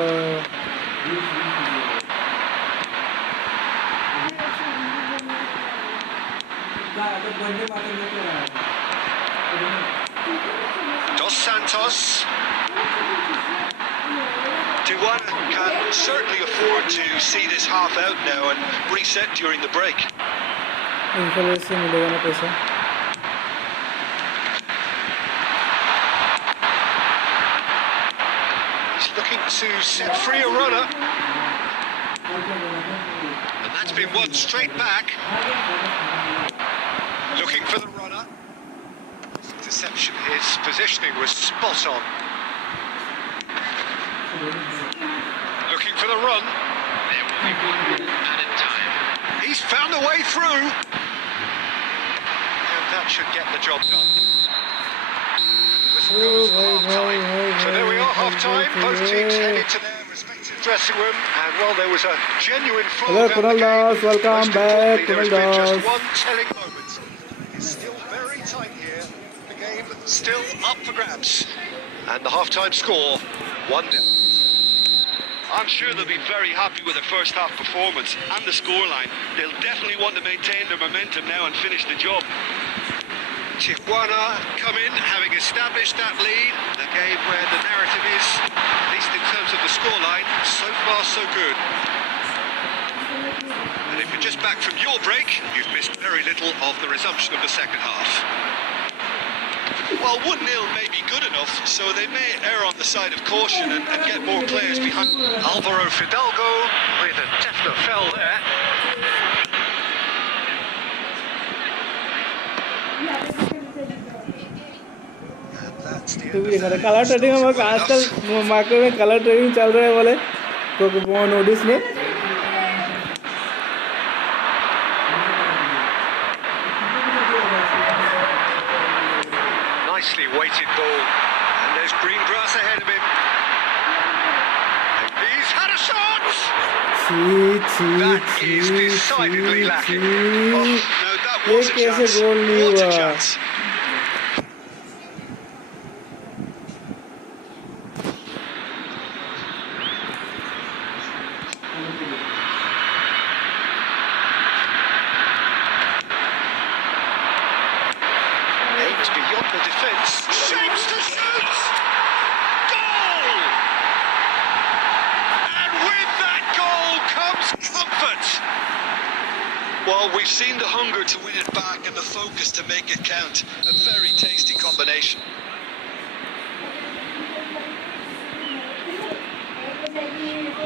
Dos Santos. Tijuana can certainly afford to see this half out now and reset during the break. इनका से मिलेगा ना पैसा. He's looking to set free a runner. And that's been won straight back. Looking for the runner. His interception, his positioning was spot on. Looking for the run. There will be one added time. He's found a way through. And that should get the job done. Whistle goes for half-time. So there we are, half-time. Both teams headed to their respective dressing room, and well, there was a genuine flow Hello, down the game. welcome Most back, importantly, there has been just Kunal. one telling moment. It's still very tight here. The game still up for grabs, and the half-time score 1-0. I'm sure they'll be very happy with their first half performance and the scoreline. They'll definitely want to maintain their momentum now and finish the job. Tijuana come in having established that lead. The game where the narrative is, at least in terms of the scoreline, so far so good. And if you're just back from your break, you've missed very little of the resumption of the second half. Well, 1-0 may be good enough, so they may err on the side of caution and get more players behind. Alvaro Fidalgo with a definite foul there. And that तू भी देखा था colour trading में आजकल market में colour trading चल रहा है बोले तो नोटिस में Nicely weighted ball, and there's green grass ahead of him. And he's had a shot! That is decidedly lacking. Oh, no, that was a कैसे chance. गोल नहीं What a हुआ chance. Aims beyond the defence. Shapes to shoot! Goal! And with that goal comes comfort. Well, we've seen the hunger to win it back and the focus to make it count. A very tasty combination.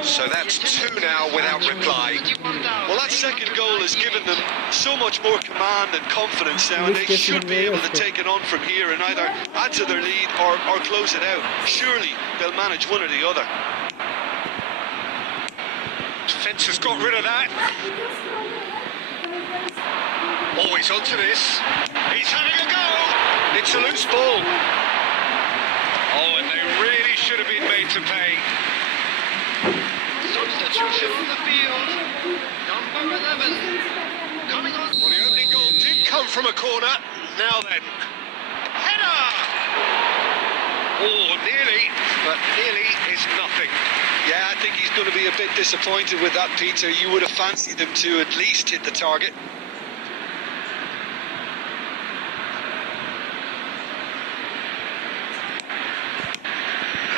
So that's two now without reply. Well, that second goal has given them so much more command and confidence now, and they should be able to take it on from here and either add to their lead or close it out. Surely they'll manage one or the other. Defence has got rid of that. Always onto this. He's having a go. It's a loose ball. Oh, and they really should have been made to pay. Substitution on the field. Number 11. Coming on. Well, the opening goal did come from a corner. Now then. Header! Oh, nearly, but nearly is nothing. Yeah, I think he's going to be a bit disappointed with that, Peter. You would have fancied him to at least hit the target.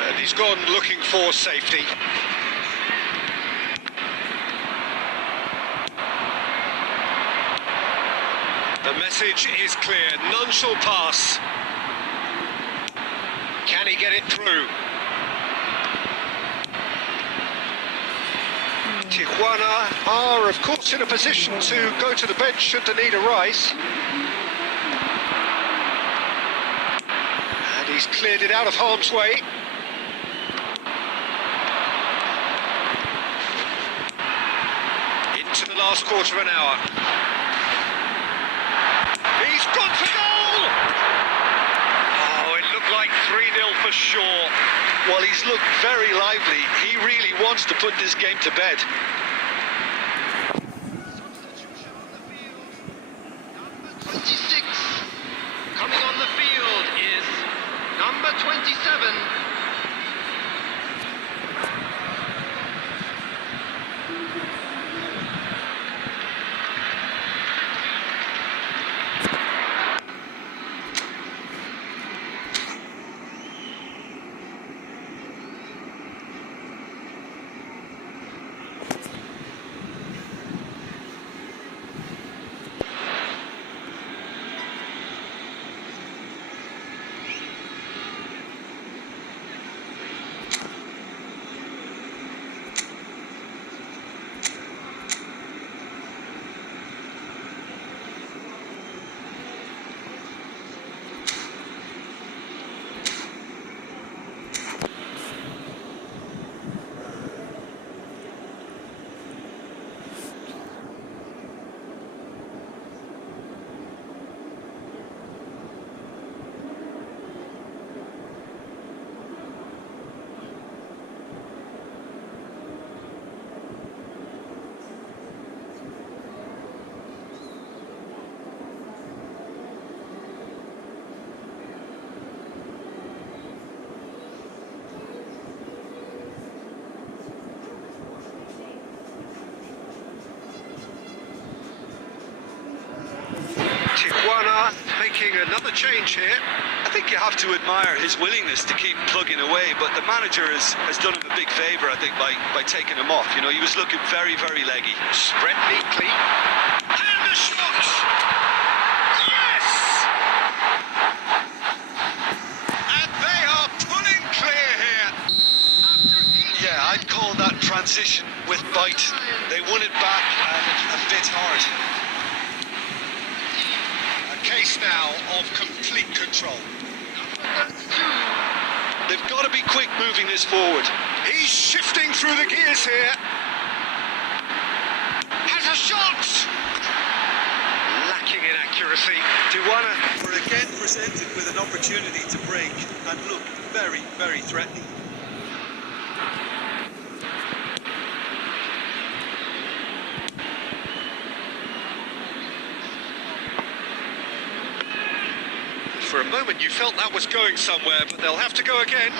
And he's gone looking for safety. The message is clear. None shall pass. Can he get it through? Tijuana are, of course, in a position to go to the bench should the need arise. And he's cleared it out of harm's way. Into the last quarter of an hour. He's gone for goal! Oh, it looked like 3-0 for sure. Well, he's looked very lively. He really wants to put this game to bed. Substitution on the field. Number 26. Coming on the field is number 27. Tijuana making another change here. I think you have to admire his willingness to keep plugging away, but the manager has done him a big favour, I think, by taking him off. You know, he was looking very, very leggy. Spread neatly. And the shot! Yes! And they are pulling clear here. Yeah, I'd call that transition with bite. They won it back and a bit hard. A case now of complete control. Number 32. They've got to be quick moving this forward. He's shifting through the gears here. Has a shot! Lacking in accuracy. Duwana were again presented with an opportunity to break and look very, very threatening. For a moment you felt that was going somewhere, but they'll have to go again.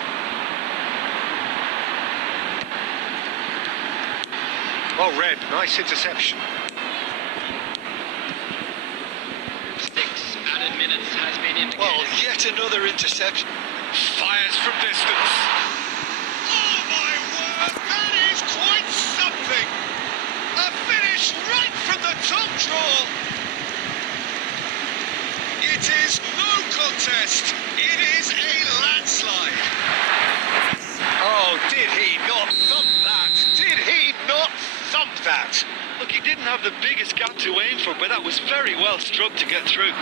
Oh, Red, nice interception. 6 added minutes has been indicated. Well, yet another interception. Fires from distance. Oh my word, that is quite something! A finish right from the top draw. It is no contest. It is a landslide. Oh, did he not thump that? Did he not thump that? Look, he didn't have the biggest gap to aim for, but that was very well struck to get through.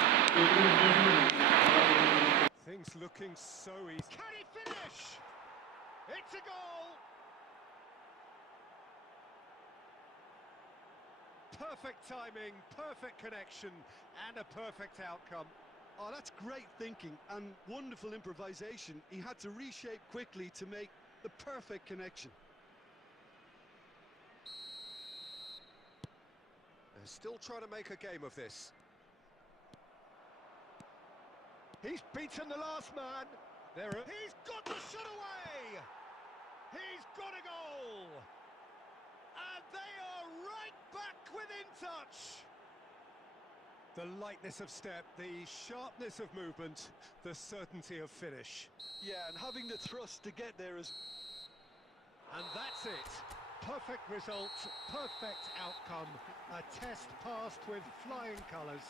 Things looking so easy. Can he finish? It's a goal. Perfect timing, perfect connection, and a perfect outcome. Oh, that's great thinking and wonderful improvisation. He had to reshape quickly to make the perfect connection. They're still trying to make a game of this. He's beaten the last man. He's got the shot away. He's got a goal. And they are right back within touch. The lightness of step, the sharpness of movement, the certainty of finish. Yeah, and having the thrust to get there is... And that's it. Perfect result, perfect outcome. A test passed with flying colours.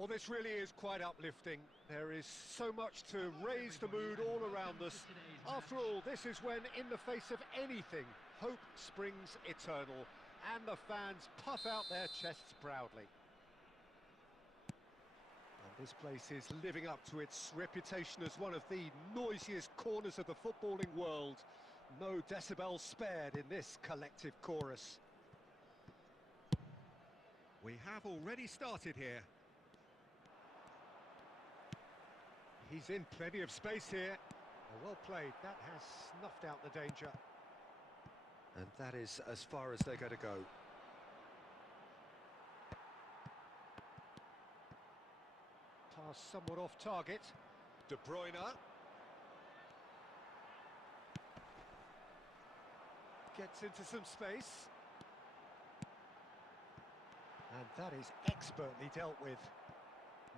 Well, this really is quite uplifting. There is so much to raise the mood all around us. After all, this is when, in the face of anything, hope springs eternal, and the fans puff out their chests proudly. And this place is living up to its reputation as one of the noisiest corners of the footballing world. No decibels spared in this collective chorus. We have already started here. He's in plenty of space here. Well played, that has snuffed out the danger. And that is as far as they're going to go. Pass somewhat off target. De Bruyne. Gets into some space. And that is expertly dealt with.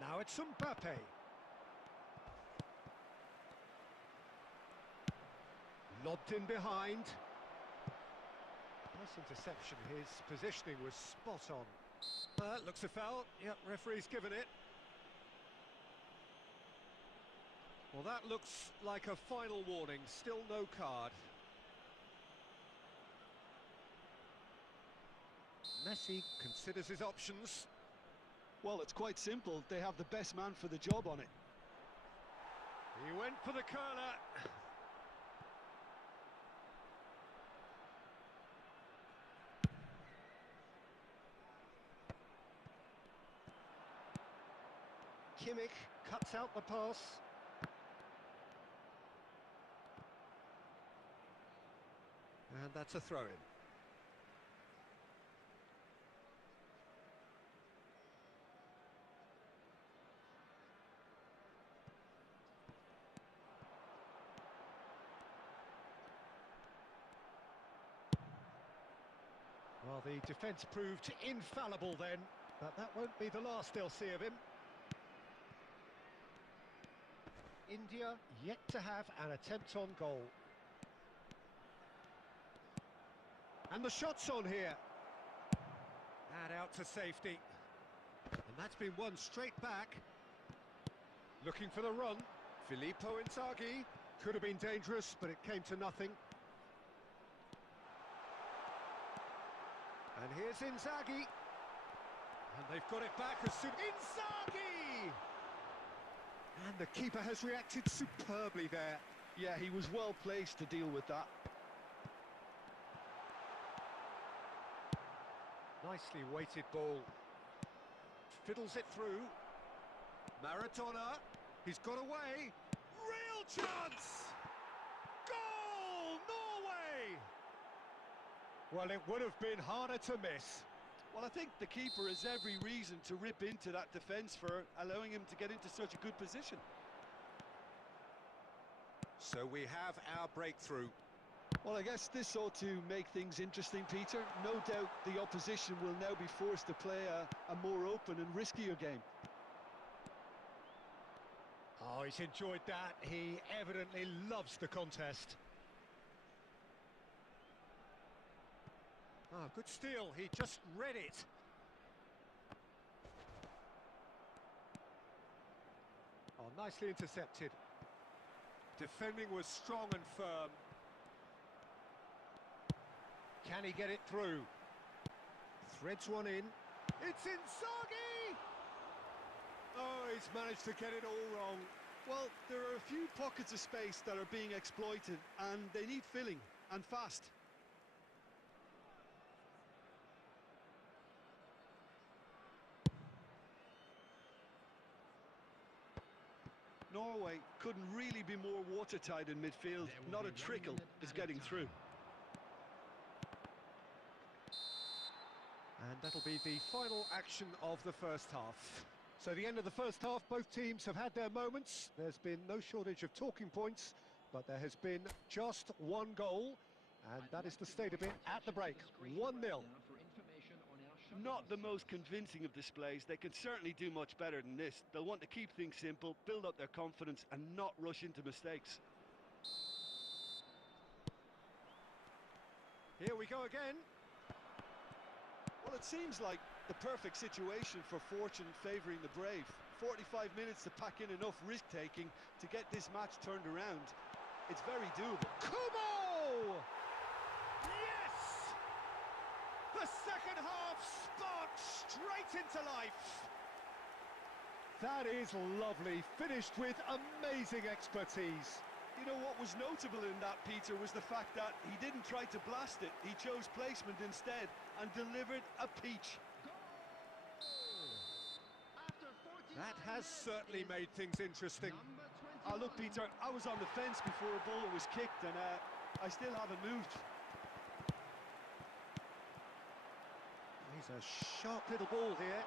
Now it's Mbappe. Lobbed in behind. Nice interception. His positioning was spot on. Looks a foul. Yep, referee's given it. Well, that looks like a final warning. Still no card. Messi considers his options. Well, it's quite simple. They have the best man for the job on it. He went for the curler. Kimmich cuts out the pass. And that's a throw-in. Well, the defence proved infallible then, but that won't be the last they'll see of him. India yet to have an attempt on goal. And the shot's on here. And out to safety. And that's been won straight back. Looking for the run. Filippo Inzaghi. Could have been dangerous, but it came to nothing. And here's Inzaghi. And they've got it back as soon... Inzaghi! And the keeper has reacted superbly there. Yeah, he was well placed to deal with that. Nicely weighted ball. Fiddles it through. Maradona. He's got away. Real chance! Goal! Norway! Well, it would have been harder to miss. Well, I think the keeper has every reason to rip into that defence for allowing him to get into such a good position. So we have our breakthrough. Well, I guess this ought to make things interesting, Peter. No doubt the opposition will now be forced to play a more open and riskier game. Oh, he's enjoyed that. He evidently loves the contest. Ah, good steal. He just read it. Oh, nicely intercepted. Defending was strong and firm. Can he get it through? Threads one in. It's Inzaghi! Oh, he's managed to get it all wrong. Well, there are a few pockets of space that are being exploited, and they need filling, and fast. Norway couldn't really be more watertight in midfield. Not a trickle is getting through. And that'll be the final action of the first half. So the end of the first half, both teams have had their moments. There's been no shortage of talking points, but there has been just one goal, and that is the state of it at the break. 1-0. Not the most convincing of displays. They can certainly do much better than this. They'll want to keep things simple, build up their confidence, and not rush into mistakes. Here we go again. Well, it seems like The perfect situation for fortune favouring the brave. 45 minutes to pack in enough risk-taking to get this match turned around. It's very doable. Kubo! Yes! The second half sparked straight into life. That is lovely, finished with amazing expertise. You know what was notable in that, Peter, was the fact that he didn't try to blast it. He chose placement instead and delivered a peach. That has certainly made things interesting. Look, Peter, I was on the fence before a ball was kicked, and I still haven't moved. He's a sharp little ball here.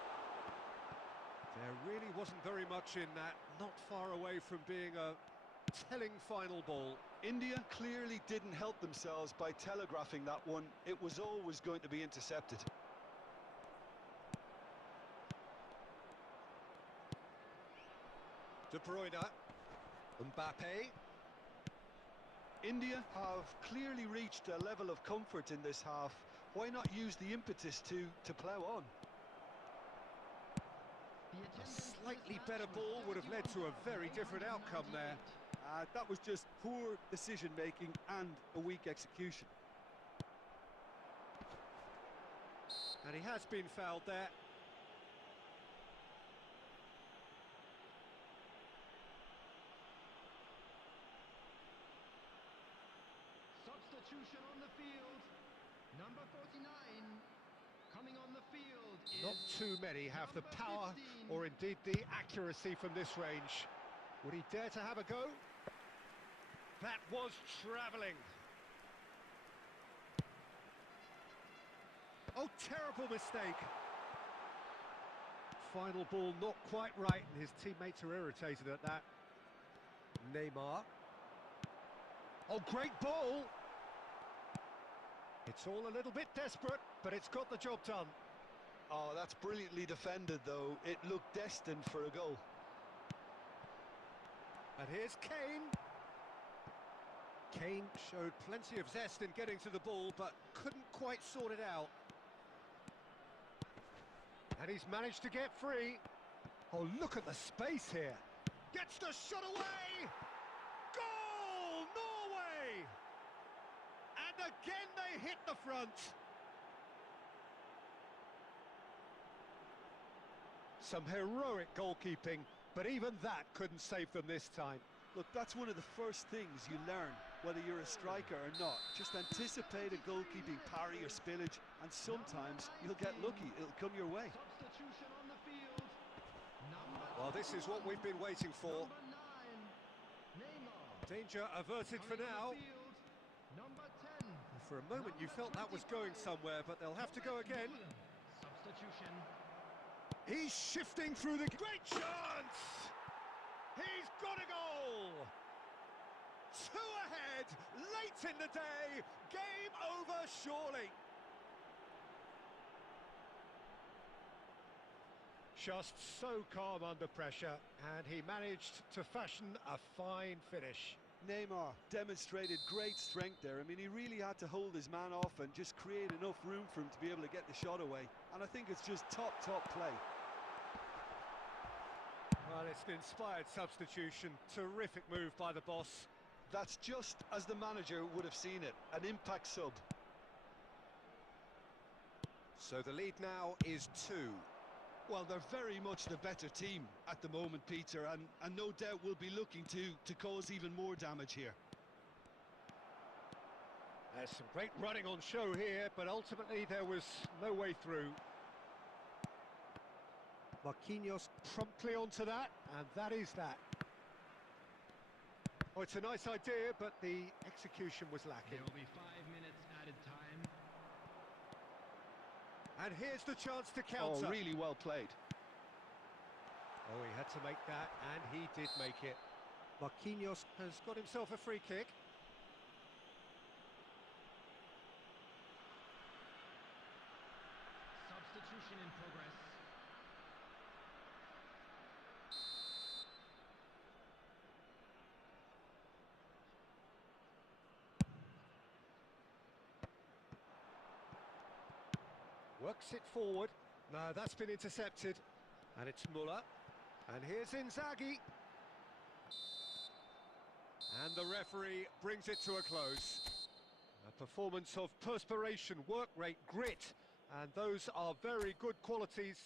There really wasn't very much in that, not far away from being a telling final ball. India clearly didn't help themselves by telegraphing that one. It was always going to be intercepted. De Bruyne, Mbappe. India have clearly reached a level of comfort in this half. Why not use the impetus to plough on? A slightly better ball would have led to a very different outcome there. That was just poor decision-making and a weak execution. And he has been fouled there. Substitution on the field. Number 49 coming on the field is Not too many have the number power 15. or indeed the accuracy from this range. Would he dare to have a go? That was travelling. Oh, terrible mistake. Final ball not quite right, and his teammates are irritated at that. Neymar. Oh, great ball! It's all a little bit desperate, but it's got the job done. Oh, that's brilliantly defended, though. It looked destined for a goal. And here's Kane. Kane showed plenty of zest in getting to the ball, but couldn't quite sort it out. And he's managed to get free. Oh, look at the space here. Gets the shot away! Goal, Norway! And again they hit the front. Some heroic goalkeeping, but even that couldn't save them this time. Look, that's one of the first things you learn, whether you're a striker or not. Just anticipate a goalkeeping parry or spillage, and sometimes you'll get lucky. It'll come your way. Substitution on the field. Well, this is what we've been waiting for. Number 9, Neymar. Danger averted for Coming now. on the field, number 10. For a moment you felt that was going somewhere, but they'll have to go again. Substitution. He's shifting through the... Great chance! He's got a goal! 2 ahead, late in the day, game over surely. Just so calm under pressure, and he managed to fashion a fine finish. Neymar demonstrated great strength there. I mean, he really had to hold his man off and just create enough room for him to be able to get the shot away. And I think it's just top play. Well, it's an inspired substitution. Terrific move by the boss. That's just as the manager would have seen it, an impact sub. So the lead now is 2. Well, they're very much the better team at the moment, Peter, and no doubt will be looking to cause even more damage here. There's some great running on show here, but ultimately there was no way through. Marquinhos promptly onto that, and that is that. Oh, it's a nice idea, but the execution was lacking. There will be 5 minutes added time. And here's the chance to counter. Oh, really well played. Oh, he had to make that, and he did make it. Marquinhos has got himself a free kick. Substitution in progress. Works it forward. No, that's been intercepted. And it's Muller. And here's Inzaghi. And the referee brings it to a close. A performance of perspiration, work rate, grit. And those are very good qualities.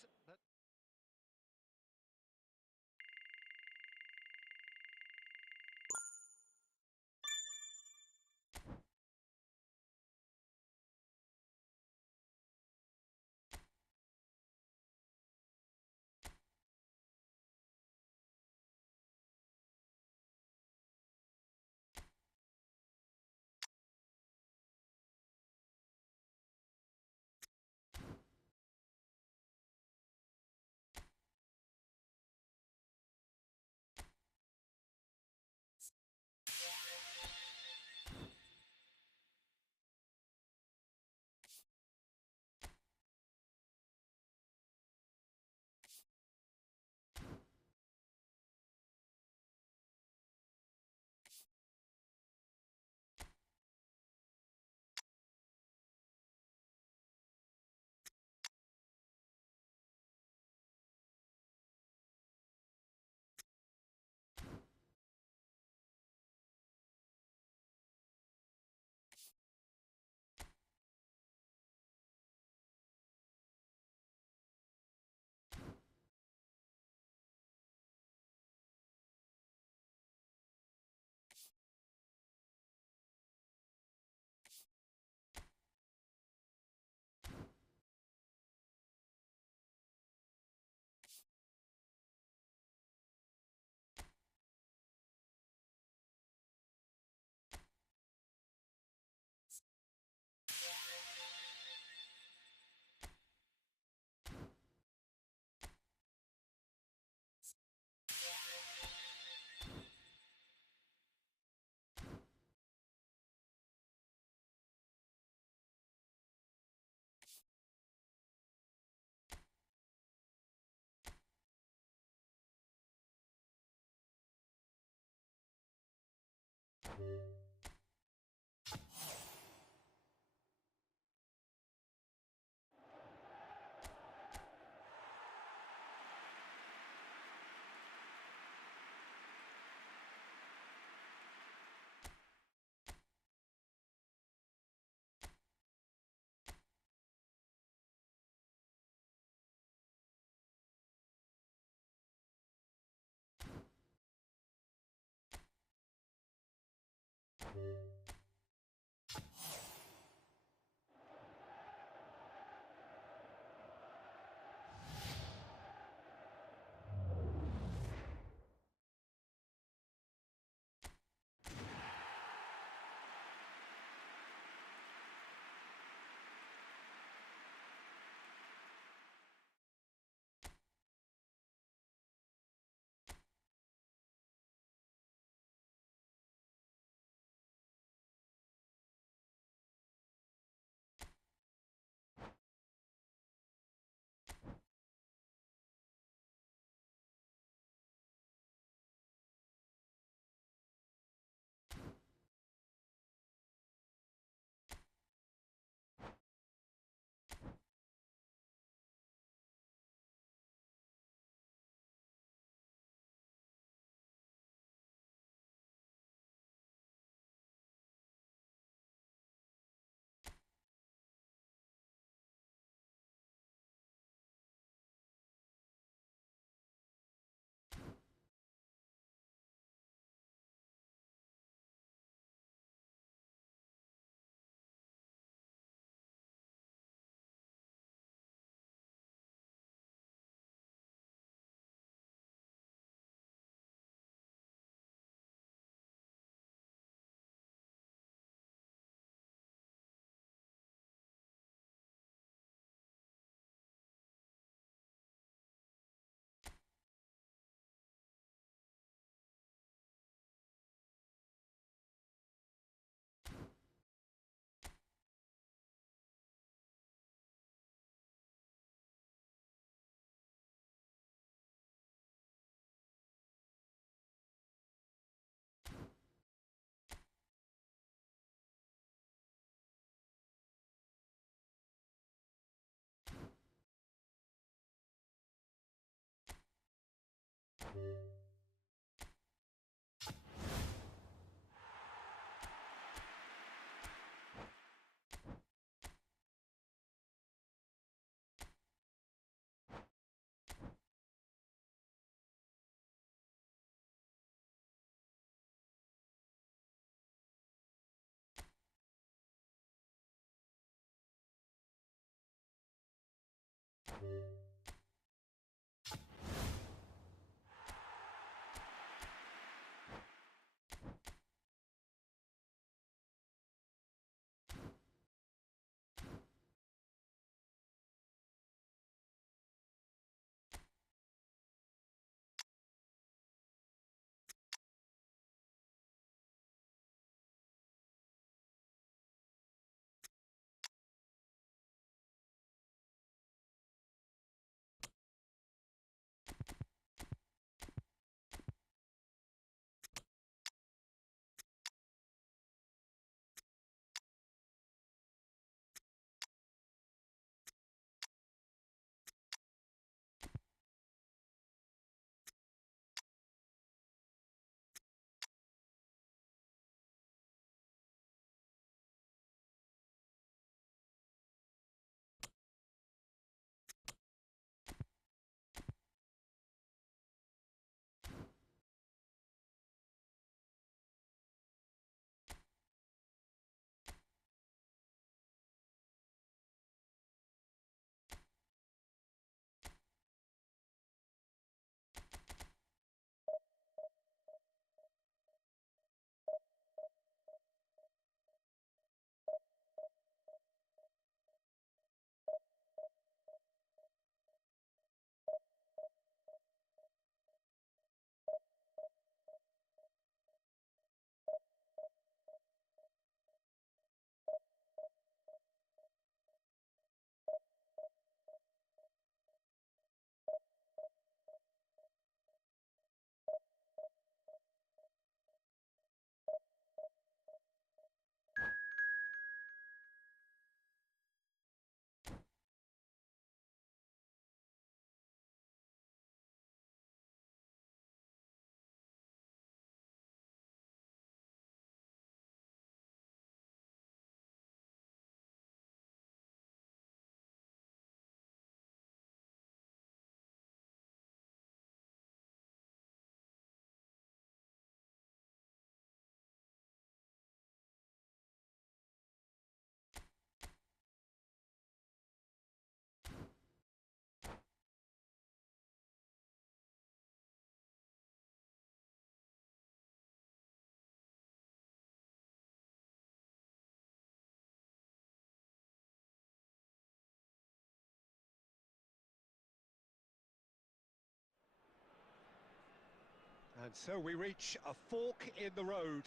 And so we reach a fork in the road.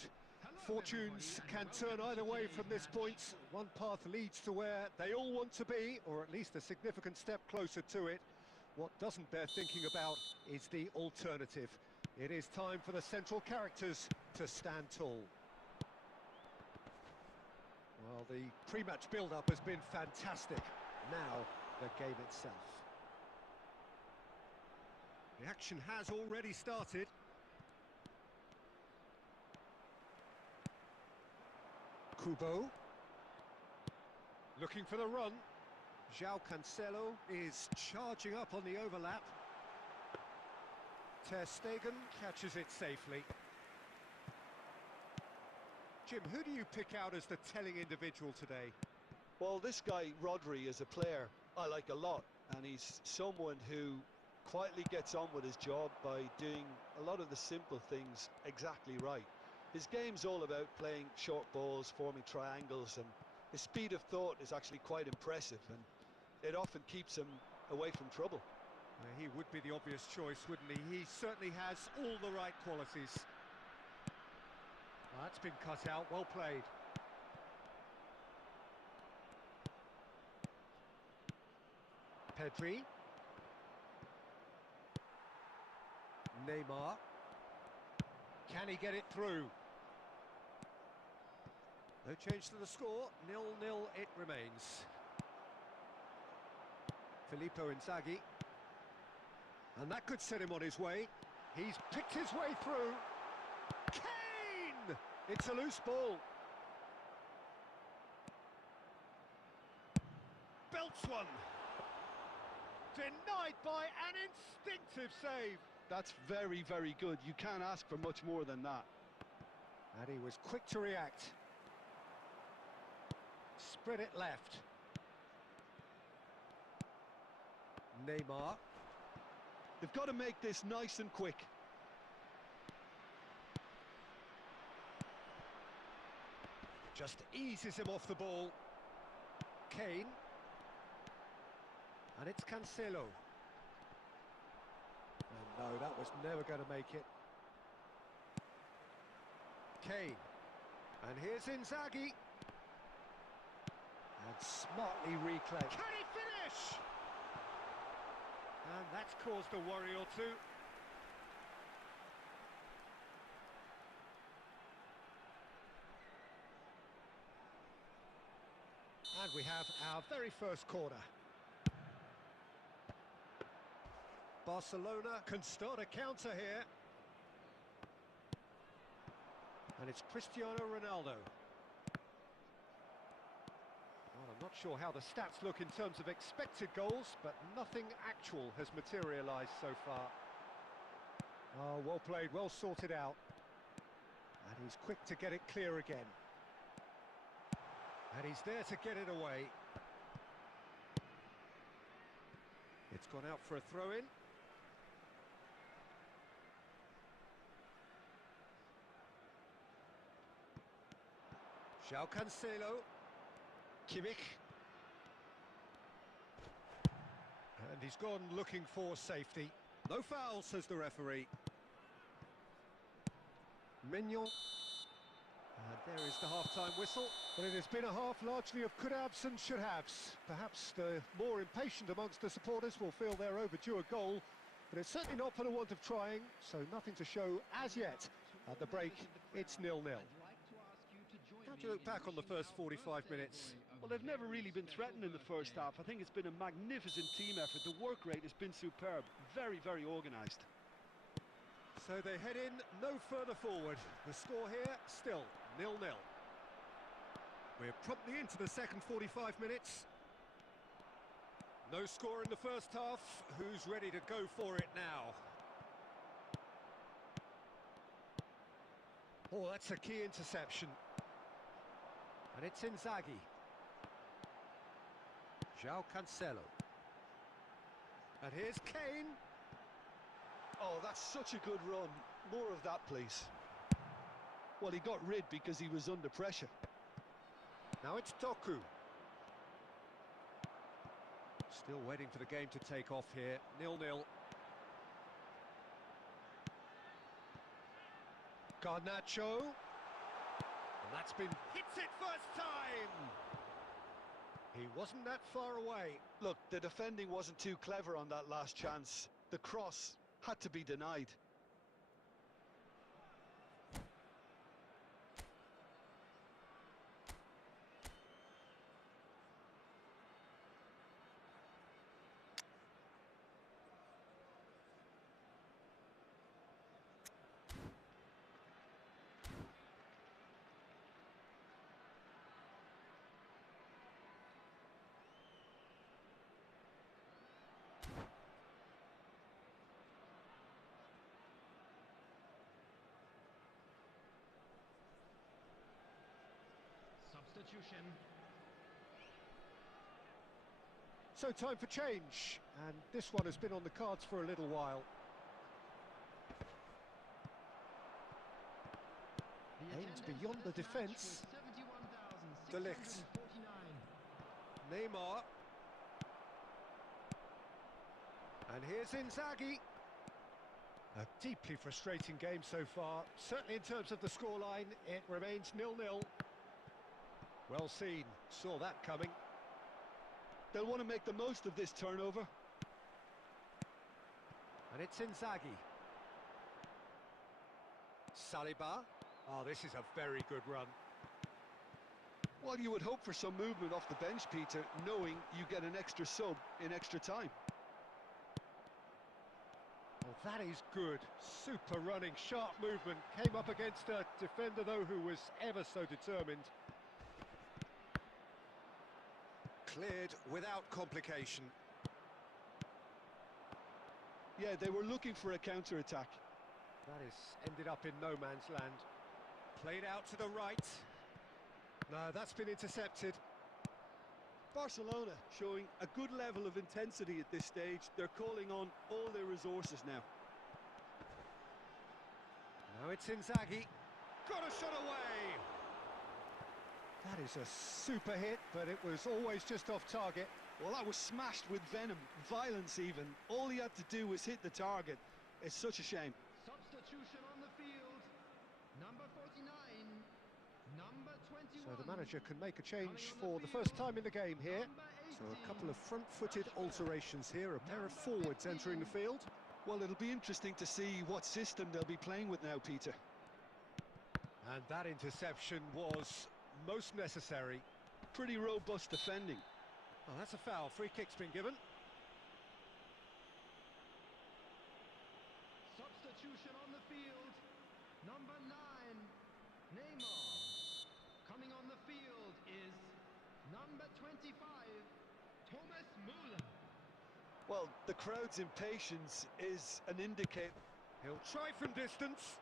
Fortunes can turn either way from this point. One path leads to where they all want to be, or at least a significant step closer to it. What doesn't bear thinking about is the alternative. It is time for the central characters to stand tall. Well, the pre-match build-up has been fantastic. Now, the game itself. The action has already started. Kubo. Looking for the run. João Cancelo is charging up on the overlap. Ter Stegen catches it safely. Jim, who do you pick out as the telling individual today? Well, this guy, Rodri, is a player I like a lot, and he's someone who quietly gets on with his job by doing a lot of the simple things exactly right. His game's all about playing short balls, forming triangles, and his speed of thought is actually quite impressive, and it often keeps him away from trouble. He would be the obvious choice, wouldn't he? He certainly has all the right qualities. That's been cut out, well played. Pedri. Neymar. Can he get it through? No change to the score, 0-0 it remains. Filippo Inzaghi. And that could set him on his way. He's picked his way through. Kane! It's a loose ball. Belts one. Denied by an instinctive save. That's very, very good. You can't ask for much more than that. And he was quick to react. Spread it left. Neymar. They've got to make this nice and quick. Just eases him off the ball. Kane. And it's Cancelo. And no, that was never going to make it. Kane. And here's Inzaghi. And smartly reclaimed. Can he finish? And that's caused a worry or two. And we have our very first corner. Barcelona can start a counter here. And it's Cristiano Ronaldo. Well, I'm not sure how the stats look in terms of expected goals, but nothing actual has materialised so far. Oh, well played, well sorted out. And he's quick to get it clear again. And he's there to get it away. It's gone out for a throw-in. João Cancelo. Kimmich. And he's gone looking for safety. No foul, says the referee. Mignon. And there is the half-time whistle. But it has been a half largely of could-haves and should-haves. Perhaps the more impatient amongst the supporters will feel they're overdue a goal, but it's certainly not for the want of trying, so nothing to show as yet. At the break, it's 0-0. How do you look back on the first 45 minutes? Well, they've never really been threatened in the first half. I think it's been a magnificent team effort. The work rate has been superb. Very, very organised. So they head in no further forward. The score here, still 0-0. We're promptly into the second 45 minutes. No score in the first half. Who's ready to go for it now? Oh, that's a key interception. And it's Inzaghi. João Cancelo. And here's Kane. Oh, that's such a good run. More of that, please. Well, he got rid because he was under pressure. Now it's Doku. Still waiting for the game to take off here. 0-0. Garnacho. And that's been... hits it first time! He wasn't that far away. Look, the defending wasn't too clever on that last chance. The cross had to be denied. Substitution. So time for change, and this one has been on the cards for a little while. Aims beyond the defence. De Ligt. Neymar. And here's Inzaghi. A deeply frustrating game so far. Certainly in terms of the scoreline, it remains 0-0. Well seen, saw that coming. They'll want to make the most of this turnover. And it's Inzaghi. Saliba. Oh, this is a very good run. Well, you would hope for some movement off the bench, Peter, knowing you get an extra sub in extra time. Oh, Well, that is good. Super running, sharp movement. Came up against a defender, though, who was ever so determined. Cleared without complication. Yeah, they were looking for a counter-attack. That is ended up in no man's land. Played out to the right. No, that's been intercepted. Barcelona showing a good level of intensity at this stage. They're calling on all their resources now. Now it's Inzaghi. Got a shot away! That is a super hit, but it was always just off target. Well, that was smashed with venom, violence even. All he had to do was hit the target. It's such a shame. Substitution on the field. Number 49. Number 21. So the manager can make a change for the first time in the game here. So a couple of front-footed alterations here, a pair of forwards entering the field. Well, it'll be interesting to see what system they'll be playing with now, Peter. And that interception was most necessary. Pretty robust defending. Oh, that's a foul. Free kick's been given. Substitution on the field. Number 9, Neymar. Coming on the field is number 25, Thomas Müller. Well, the crowd's impatience is an indicator. He'll try from distance.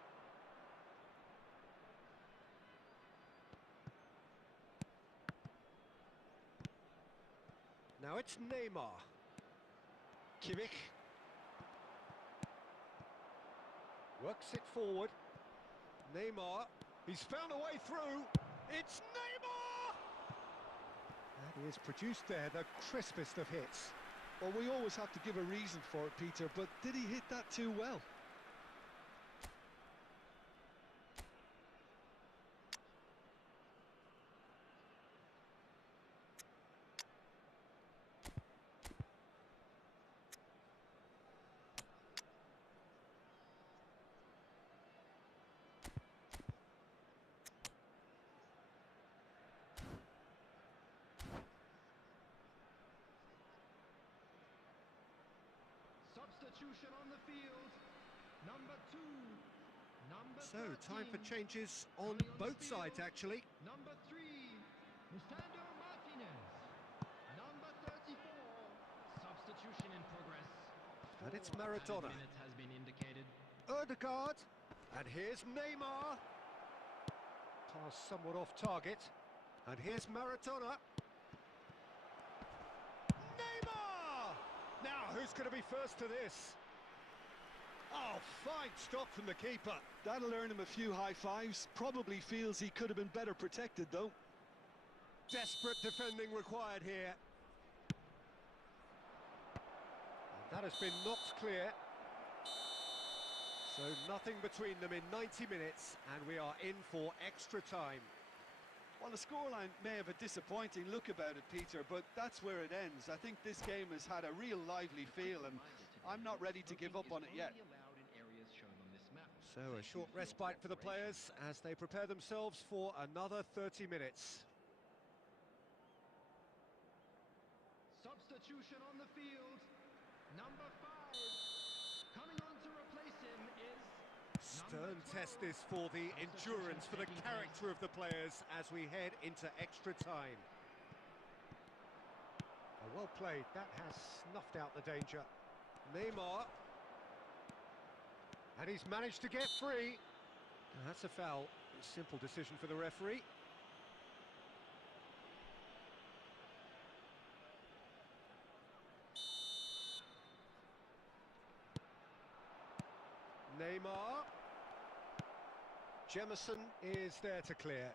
Now it's Neymar. Kimmich. Works it forward. Neymar. He's found a way through. It's Neymar! That is produced there, the crispest of hits. Well, we always have to give a reason for it, Peter, but did he hit that too well? Substitution on the field. Number 2. Number So, time for 13. changes on Coming both the sides, field. actually. Number 3, Lisandro Martinez. Number 34. Substitution in progress. And it's 4 added Maradona. minutes has been indicated. Odegaard. And here's Neymar. Pass somewhat off target. And here's Maradona. Neymar! Now, who's going to be first to this? Oh, fine stop from the keeper. That'll earn him a few high fives. Probably feels he could have been better protected, though. Desperate defending required here. And that has been knocked clear. So nothing between them in 90 minutes, and we are in for extra time. Well, the scoreline may have a disappointing look about it, Peter, but that's where it ends. I think this game has had a real lively feel, and I'm not ready to give up on it yet. So a short respite for the players as they prepare themselves for another 30 minutes. Substitution on the field. Number 5. Coming on to replace him is Stern test this for the endurance, for the character of the players as we head into extra time. Well played, that has snuffed out the danger. Neymar. And he's managed to get free. And that's a foul. A simple decision for the referee. Neymar. Jemison is there to clear.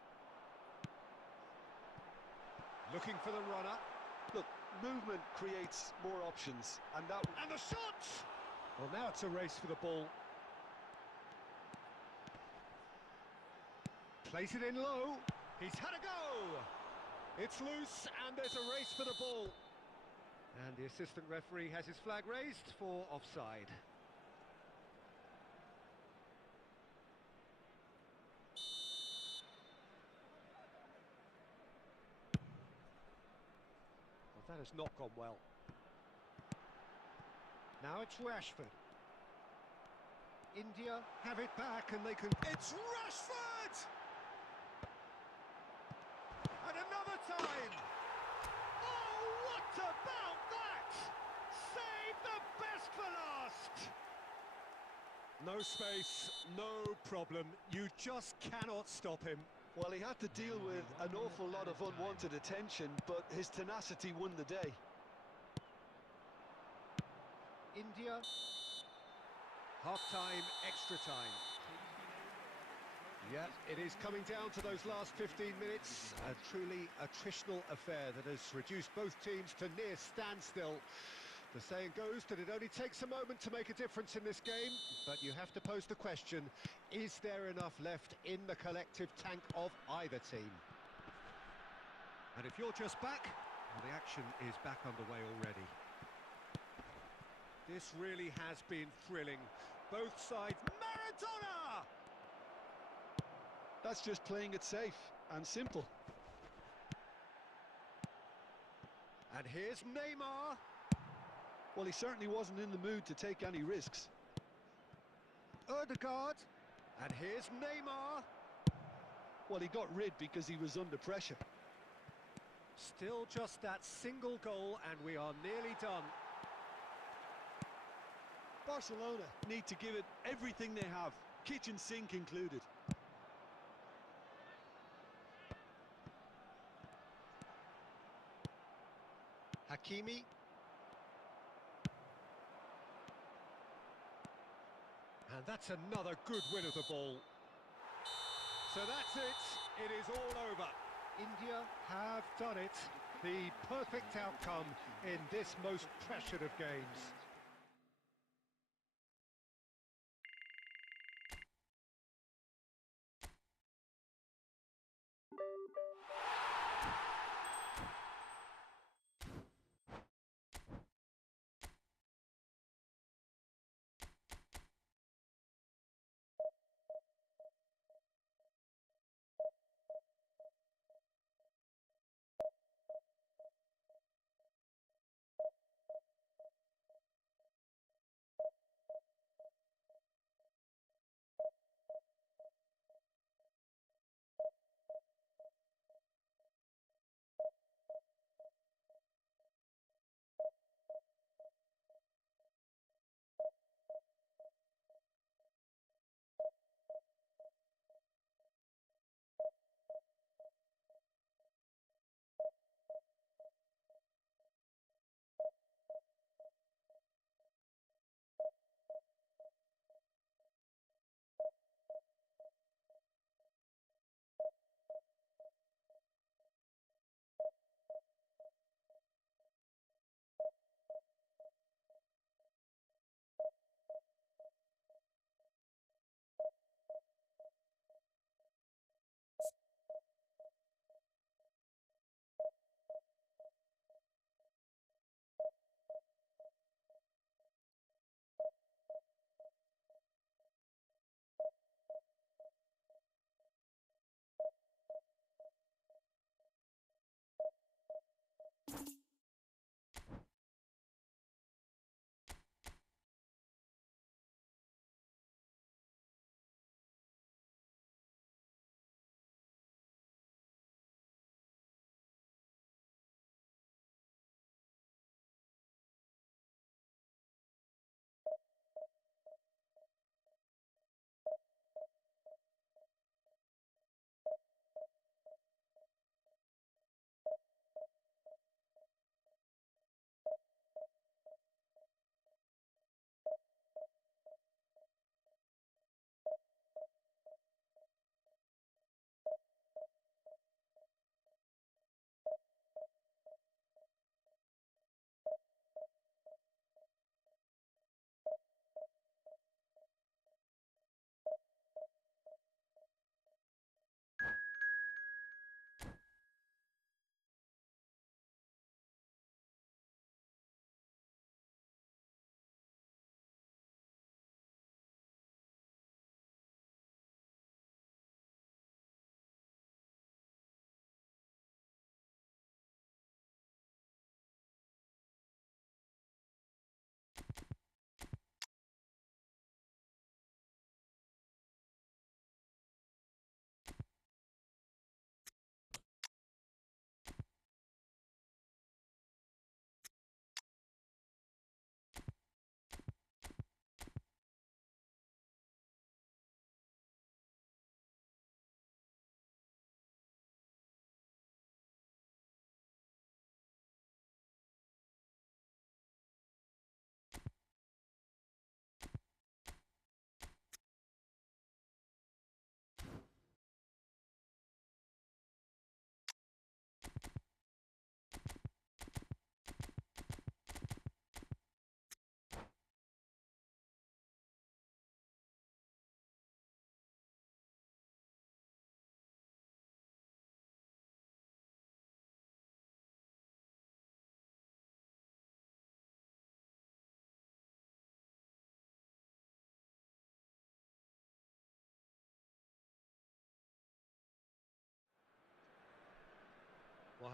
Looking for the runner. Look, movement creates more options, and the shot! Well, now it's a race for the ball. Plays it in low. He's had a go. It's loose, and there's a race for the ball. And the assistant referee has his flag raised for offside. That has not gone well. Now it's Rashford. India have it back and they can... It's Rashford! And another time! Oh, what about that? Save the best for last! No space, no problem. You just cannot stop him. Well, he had to deal with an awful lot of unwanted attention, but his tenacity won the day. India. Half-time, extra time. Yeah, it is coming down to those last 15 minutes. A truly attritional affair that has reduced both teams to near standstill. The saying goes that it only takes a moment to make a difference in this game, but you have to pose the question, is there enough left in the collective tank of either team? And if you're just back, well, the action is back underway already. This really has been thrilling. Both sides... Maradona! That's just playing it safe and simple. And here's Neymar. Well, he certainly wasn't in the mood to take any risks. Ødegaard. And here's Neymar. Well, he got rid because he was under pressure. Still just that single goal and we are nearly done. Barcelona need to give it everything they have, kitchen sink included. Hakimi. And that's another good win of the ball. So that's it. It is all over. India have done it. The perfect outcome in this most pressured of games.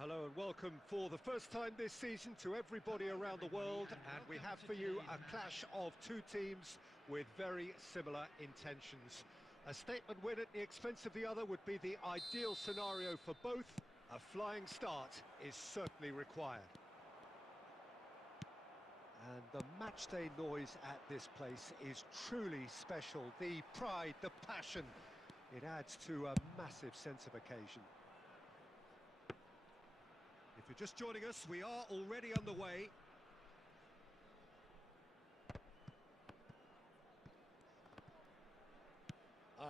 Hello and welcome for the first time this season to everybody around the world, and we have for you a clash of two teams with very similar intentions. A statement win at the expense of the other would be the ideal scenario for both. A flying start is certainly required. And the matchday noise at this place is truly special. The pride, the passion, it adds to a massive sense of occasion. If you're just joining us, we are already underway.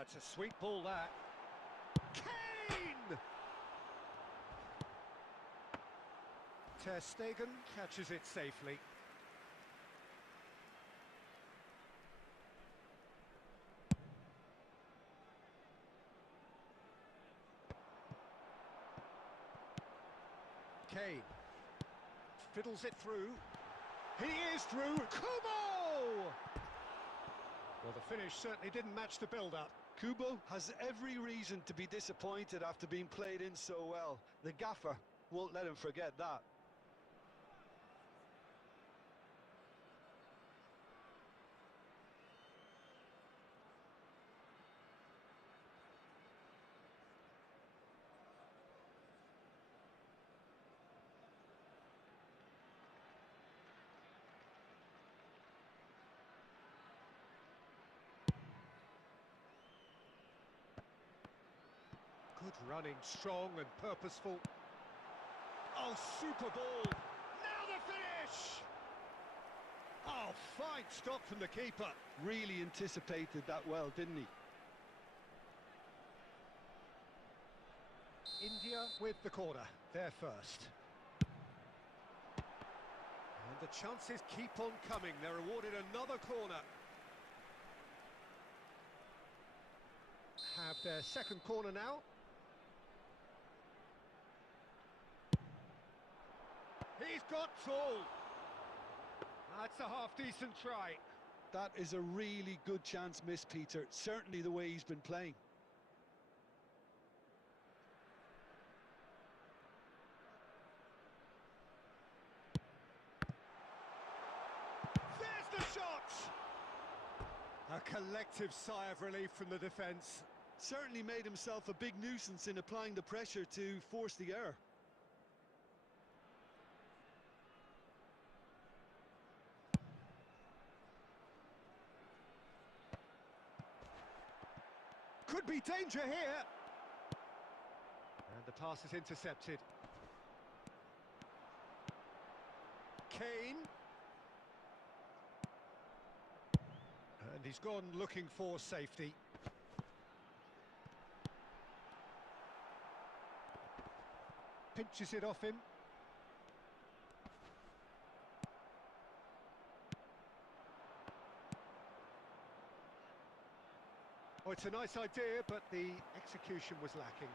It's a sweet ball, that. Kane! Ter Stegen catches it safely. Kane fiddles it through. He is through. Kubo! Well, the finish certainly didn't match the build-up. Kubo has every reason to be disappointed after being played in so well. The gaffer won't let him forget that. Good running, strong and purposeful. Oh, super ball. Now the finish! Oh, fine stop from the keeper. Really anticipated that well, didn't he? India with the corner, they're first. And the chances keep on coming. They're awarded another corner. Have their second corner now. He's got tall. That's a half-decent try. That is a really good chance missed, Peter. Certainly the way he's been playing. There's the shot! A collective sigh of relief from the defence. Certainly made himself a big nuisance in applying the pressure to force the error. Could be danger here. And the pass is intercepted. Kane. And he's gone looking for safety. Pinches it off him. Oh, it's a nice idea, but the execution was lacking.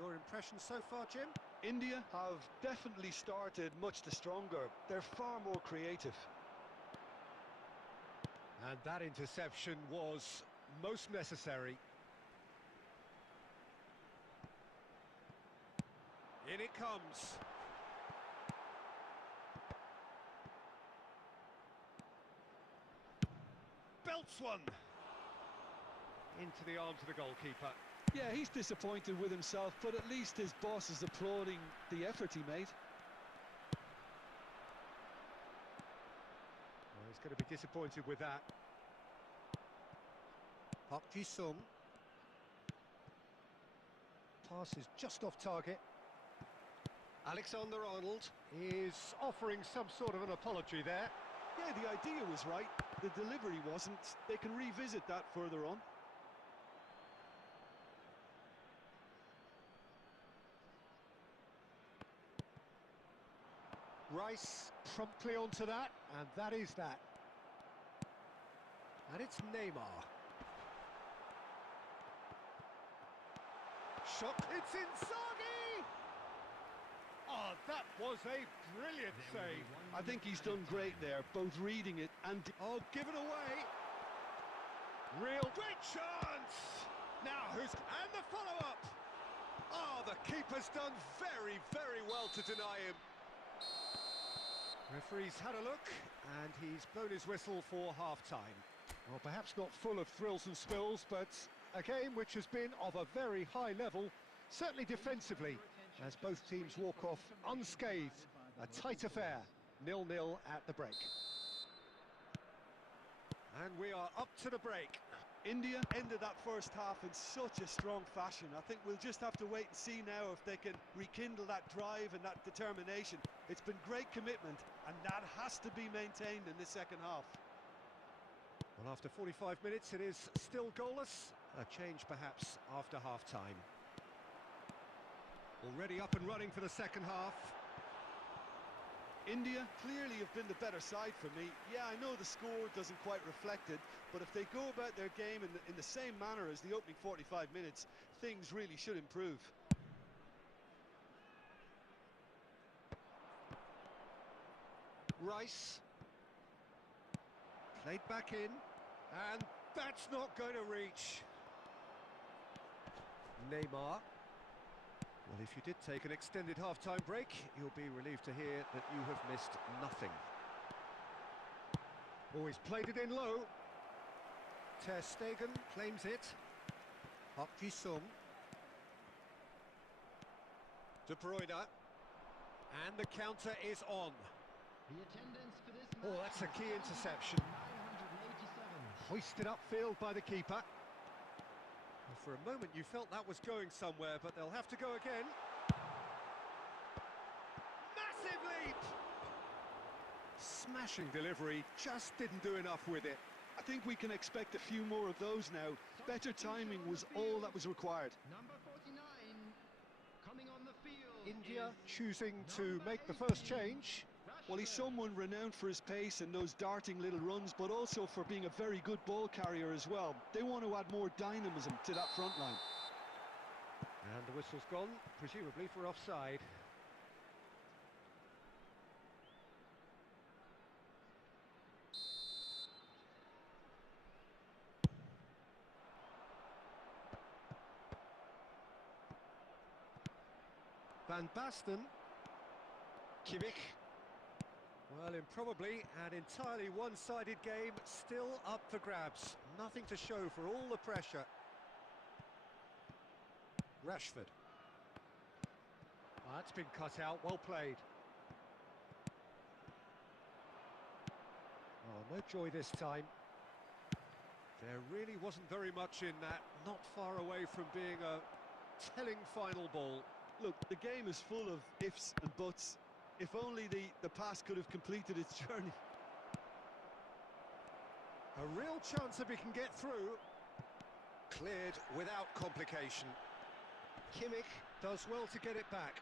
Your impression so far, Jim? India have definitely started much the stronger. They're far more creative. And that interception was most necessary. In it comes. Belts one. Into the arms of the goalkeeper. Yeah, he's disappointed with himself, but at least his boss is applauding the effort he made. Well, he's going to be disappointed with that. Park Ji-sung. Pass is just off target. Alexander-Arnold is offering some sort of an apology there. Yeah, the idea was right. The delivery wasn't. They can revisit that further on. Rice promptly onto that, and that is that. And it's Neymar. Shot, it's Inzaghi! Oh, that was a brilliant save. I think he's done great there, both reading it and... Oh, given away. Real great chance! Now, and the follow-up! Oh, the keeper's done very, very well to deny him. Referee's had a look, and he's blown his whistle for half-time. Well, perhaps not full of thrills and spills, but a game which has been of a very high level, certainly defensively, as both teams walk off unscathed. A tight affair, 0-0 at the break. And we are up to the break. India ended that first half in such a strong fashion. I think we'll just have to wait and see now if they can rekindle that drive and that determination. It's been great commitment, and that has to be maintained in this second half. Well, after 45 minutes, it is still goalless. A change perhaps after half-time. Already up and running for the second half. India clearly have been the better side for me. Yeah, I know the score doesn't quite reflect it, but if they go about their game in the same manner as the opening 45 minutes, things really should improve. Rice. Played back in, and that's not going to reach. Neymar. Well, if you did take an extended half-time break, you'll be relieved to hear that you have missed nothing. Oh, he's played it in low. Ter Stegen claims it. PUBG Sung. De Bruyne. And the counter is on. Oh, that's a key interception. Hoisted upfield by the keeper. For a moment you felt that was going somewhere, but they'll have to go again. Massive leap! Smashing delivery, just didn't do enough with it. I think we can expect a few more of those now. Better timing was all that was required. Number 49, coming on the field. India is choosing to make the first change. Well, he's someone renowned for his pace and those darting little runs, but also for being a very good ball carrier as well. They want to add more dynamism to that front line. And the whistle's gone, presumably for offside. Van Basten. Kimmich. Well, improbably an entirely one-sided game, still up for grabs. Nothing to show for all the pressure. Rashford. That's been cut out, well played. Oh, no joy this time. There really wasn't very much in that, not far away from being a telling final ball. Look, the game is full of ifs and buts. If only the pass could have completed its journey. A real chance if he can get through. Cleared without complication. Kimmich does well to get it back.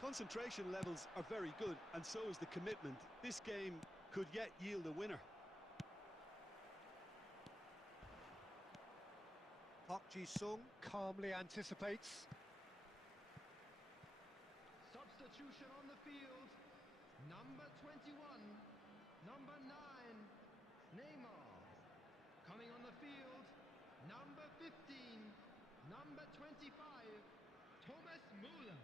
Concentration levels are very good, and so is the commitment. This game could yet yield a winner. Park Ji-sung calmly anticipates. Substitution on the field. Number 21, number 9, Neymar. Coming on the field, number 15, number 25, Thomas Müller.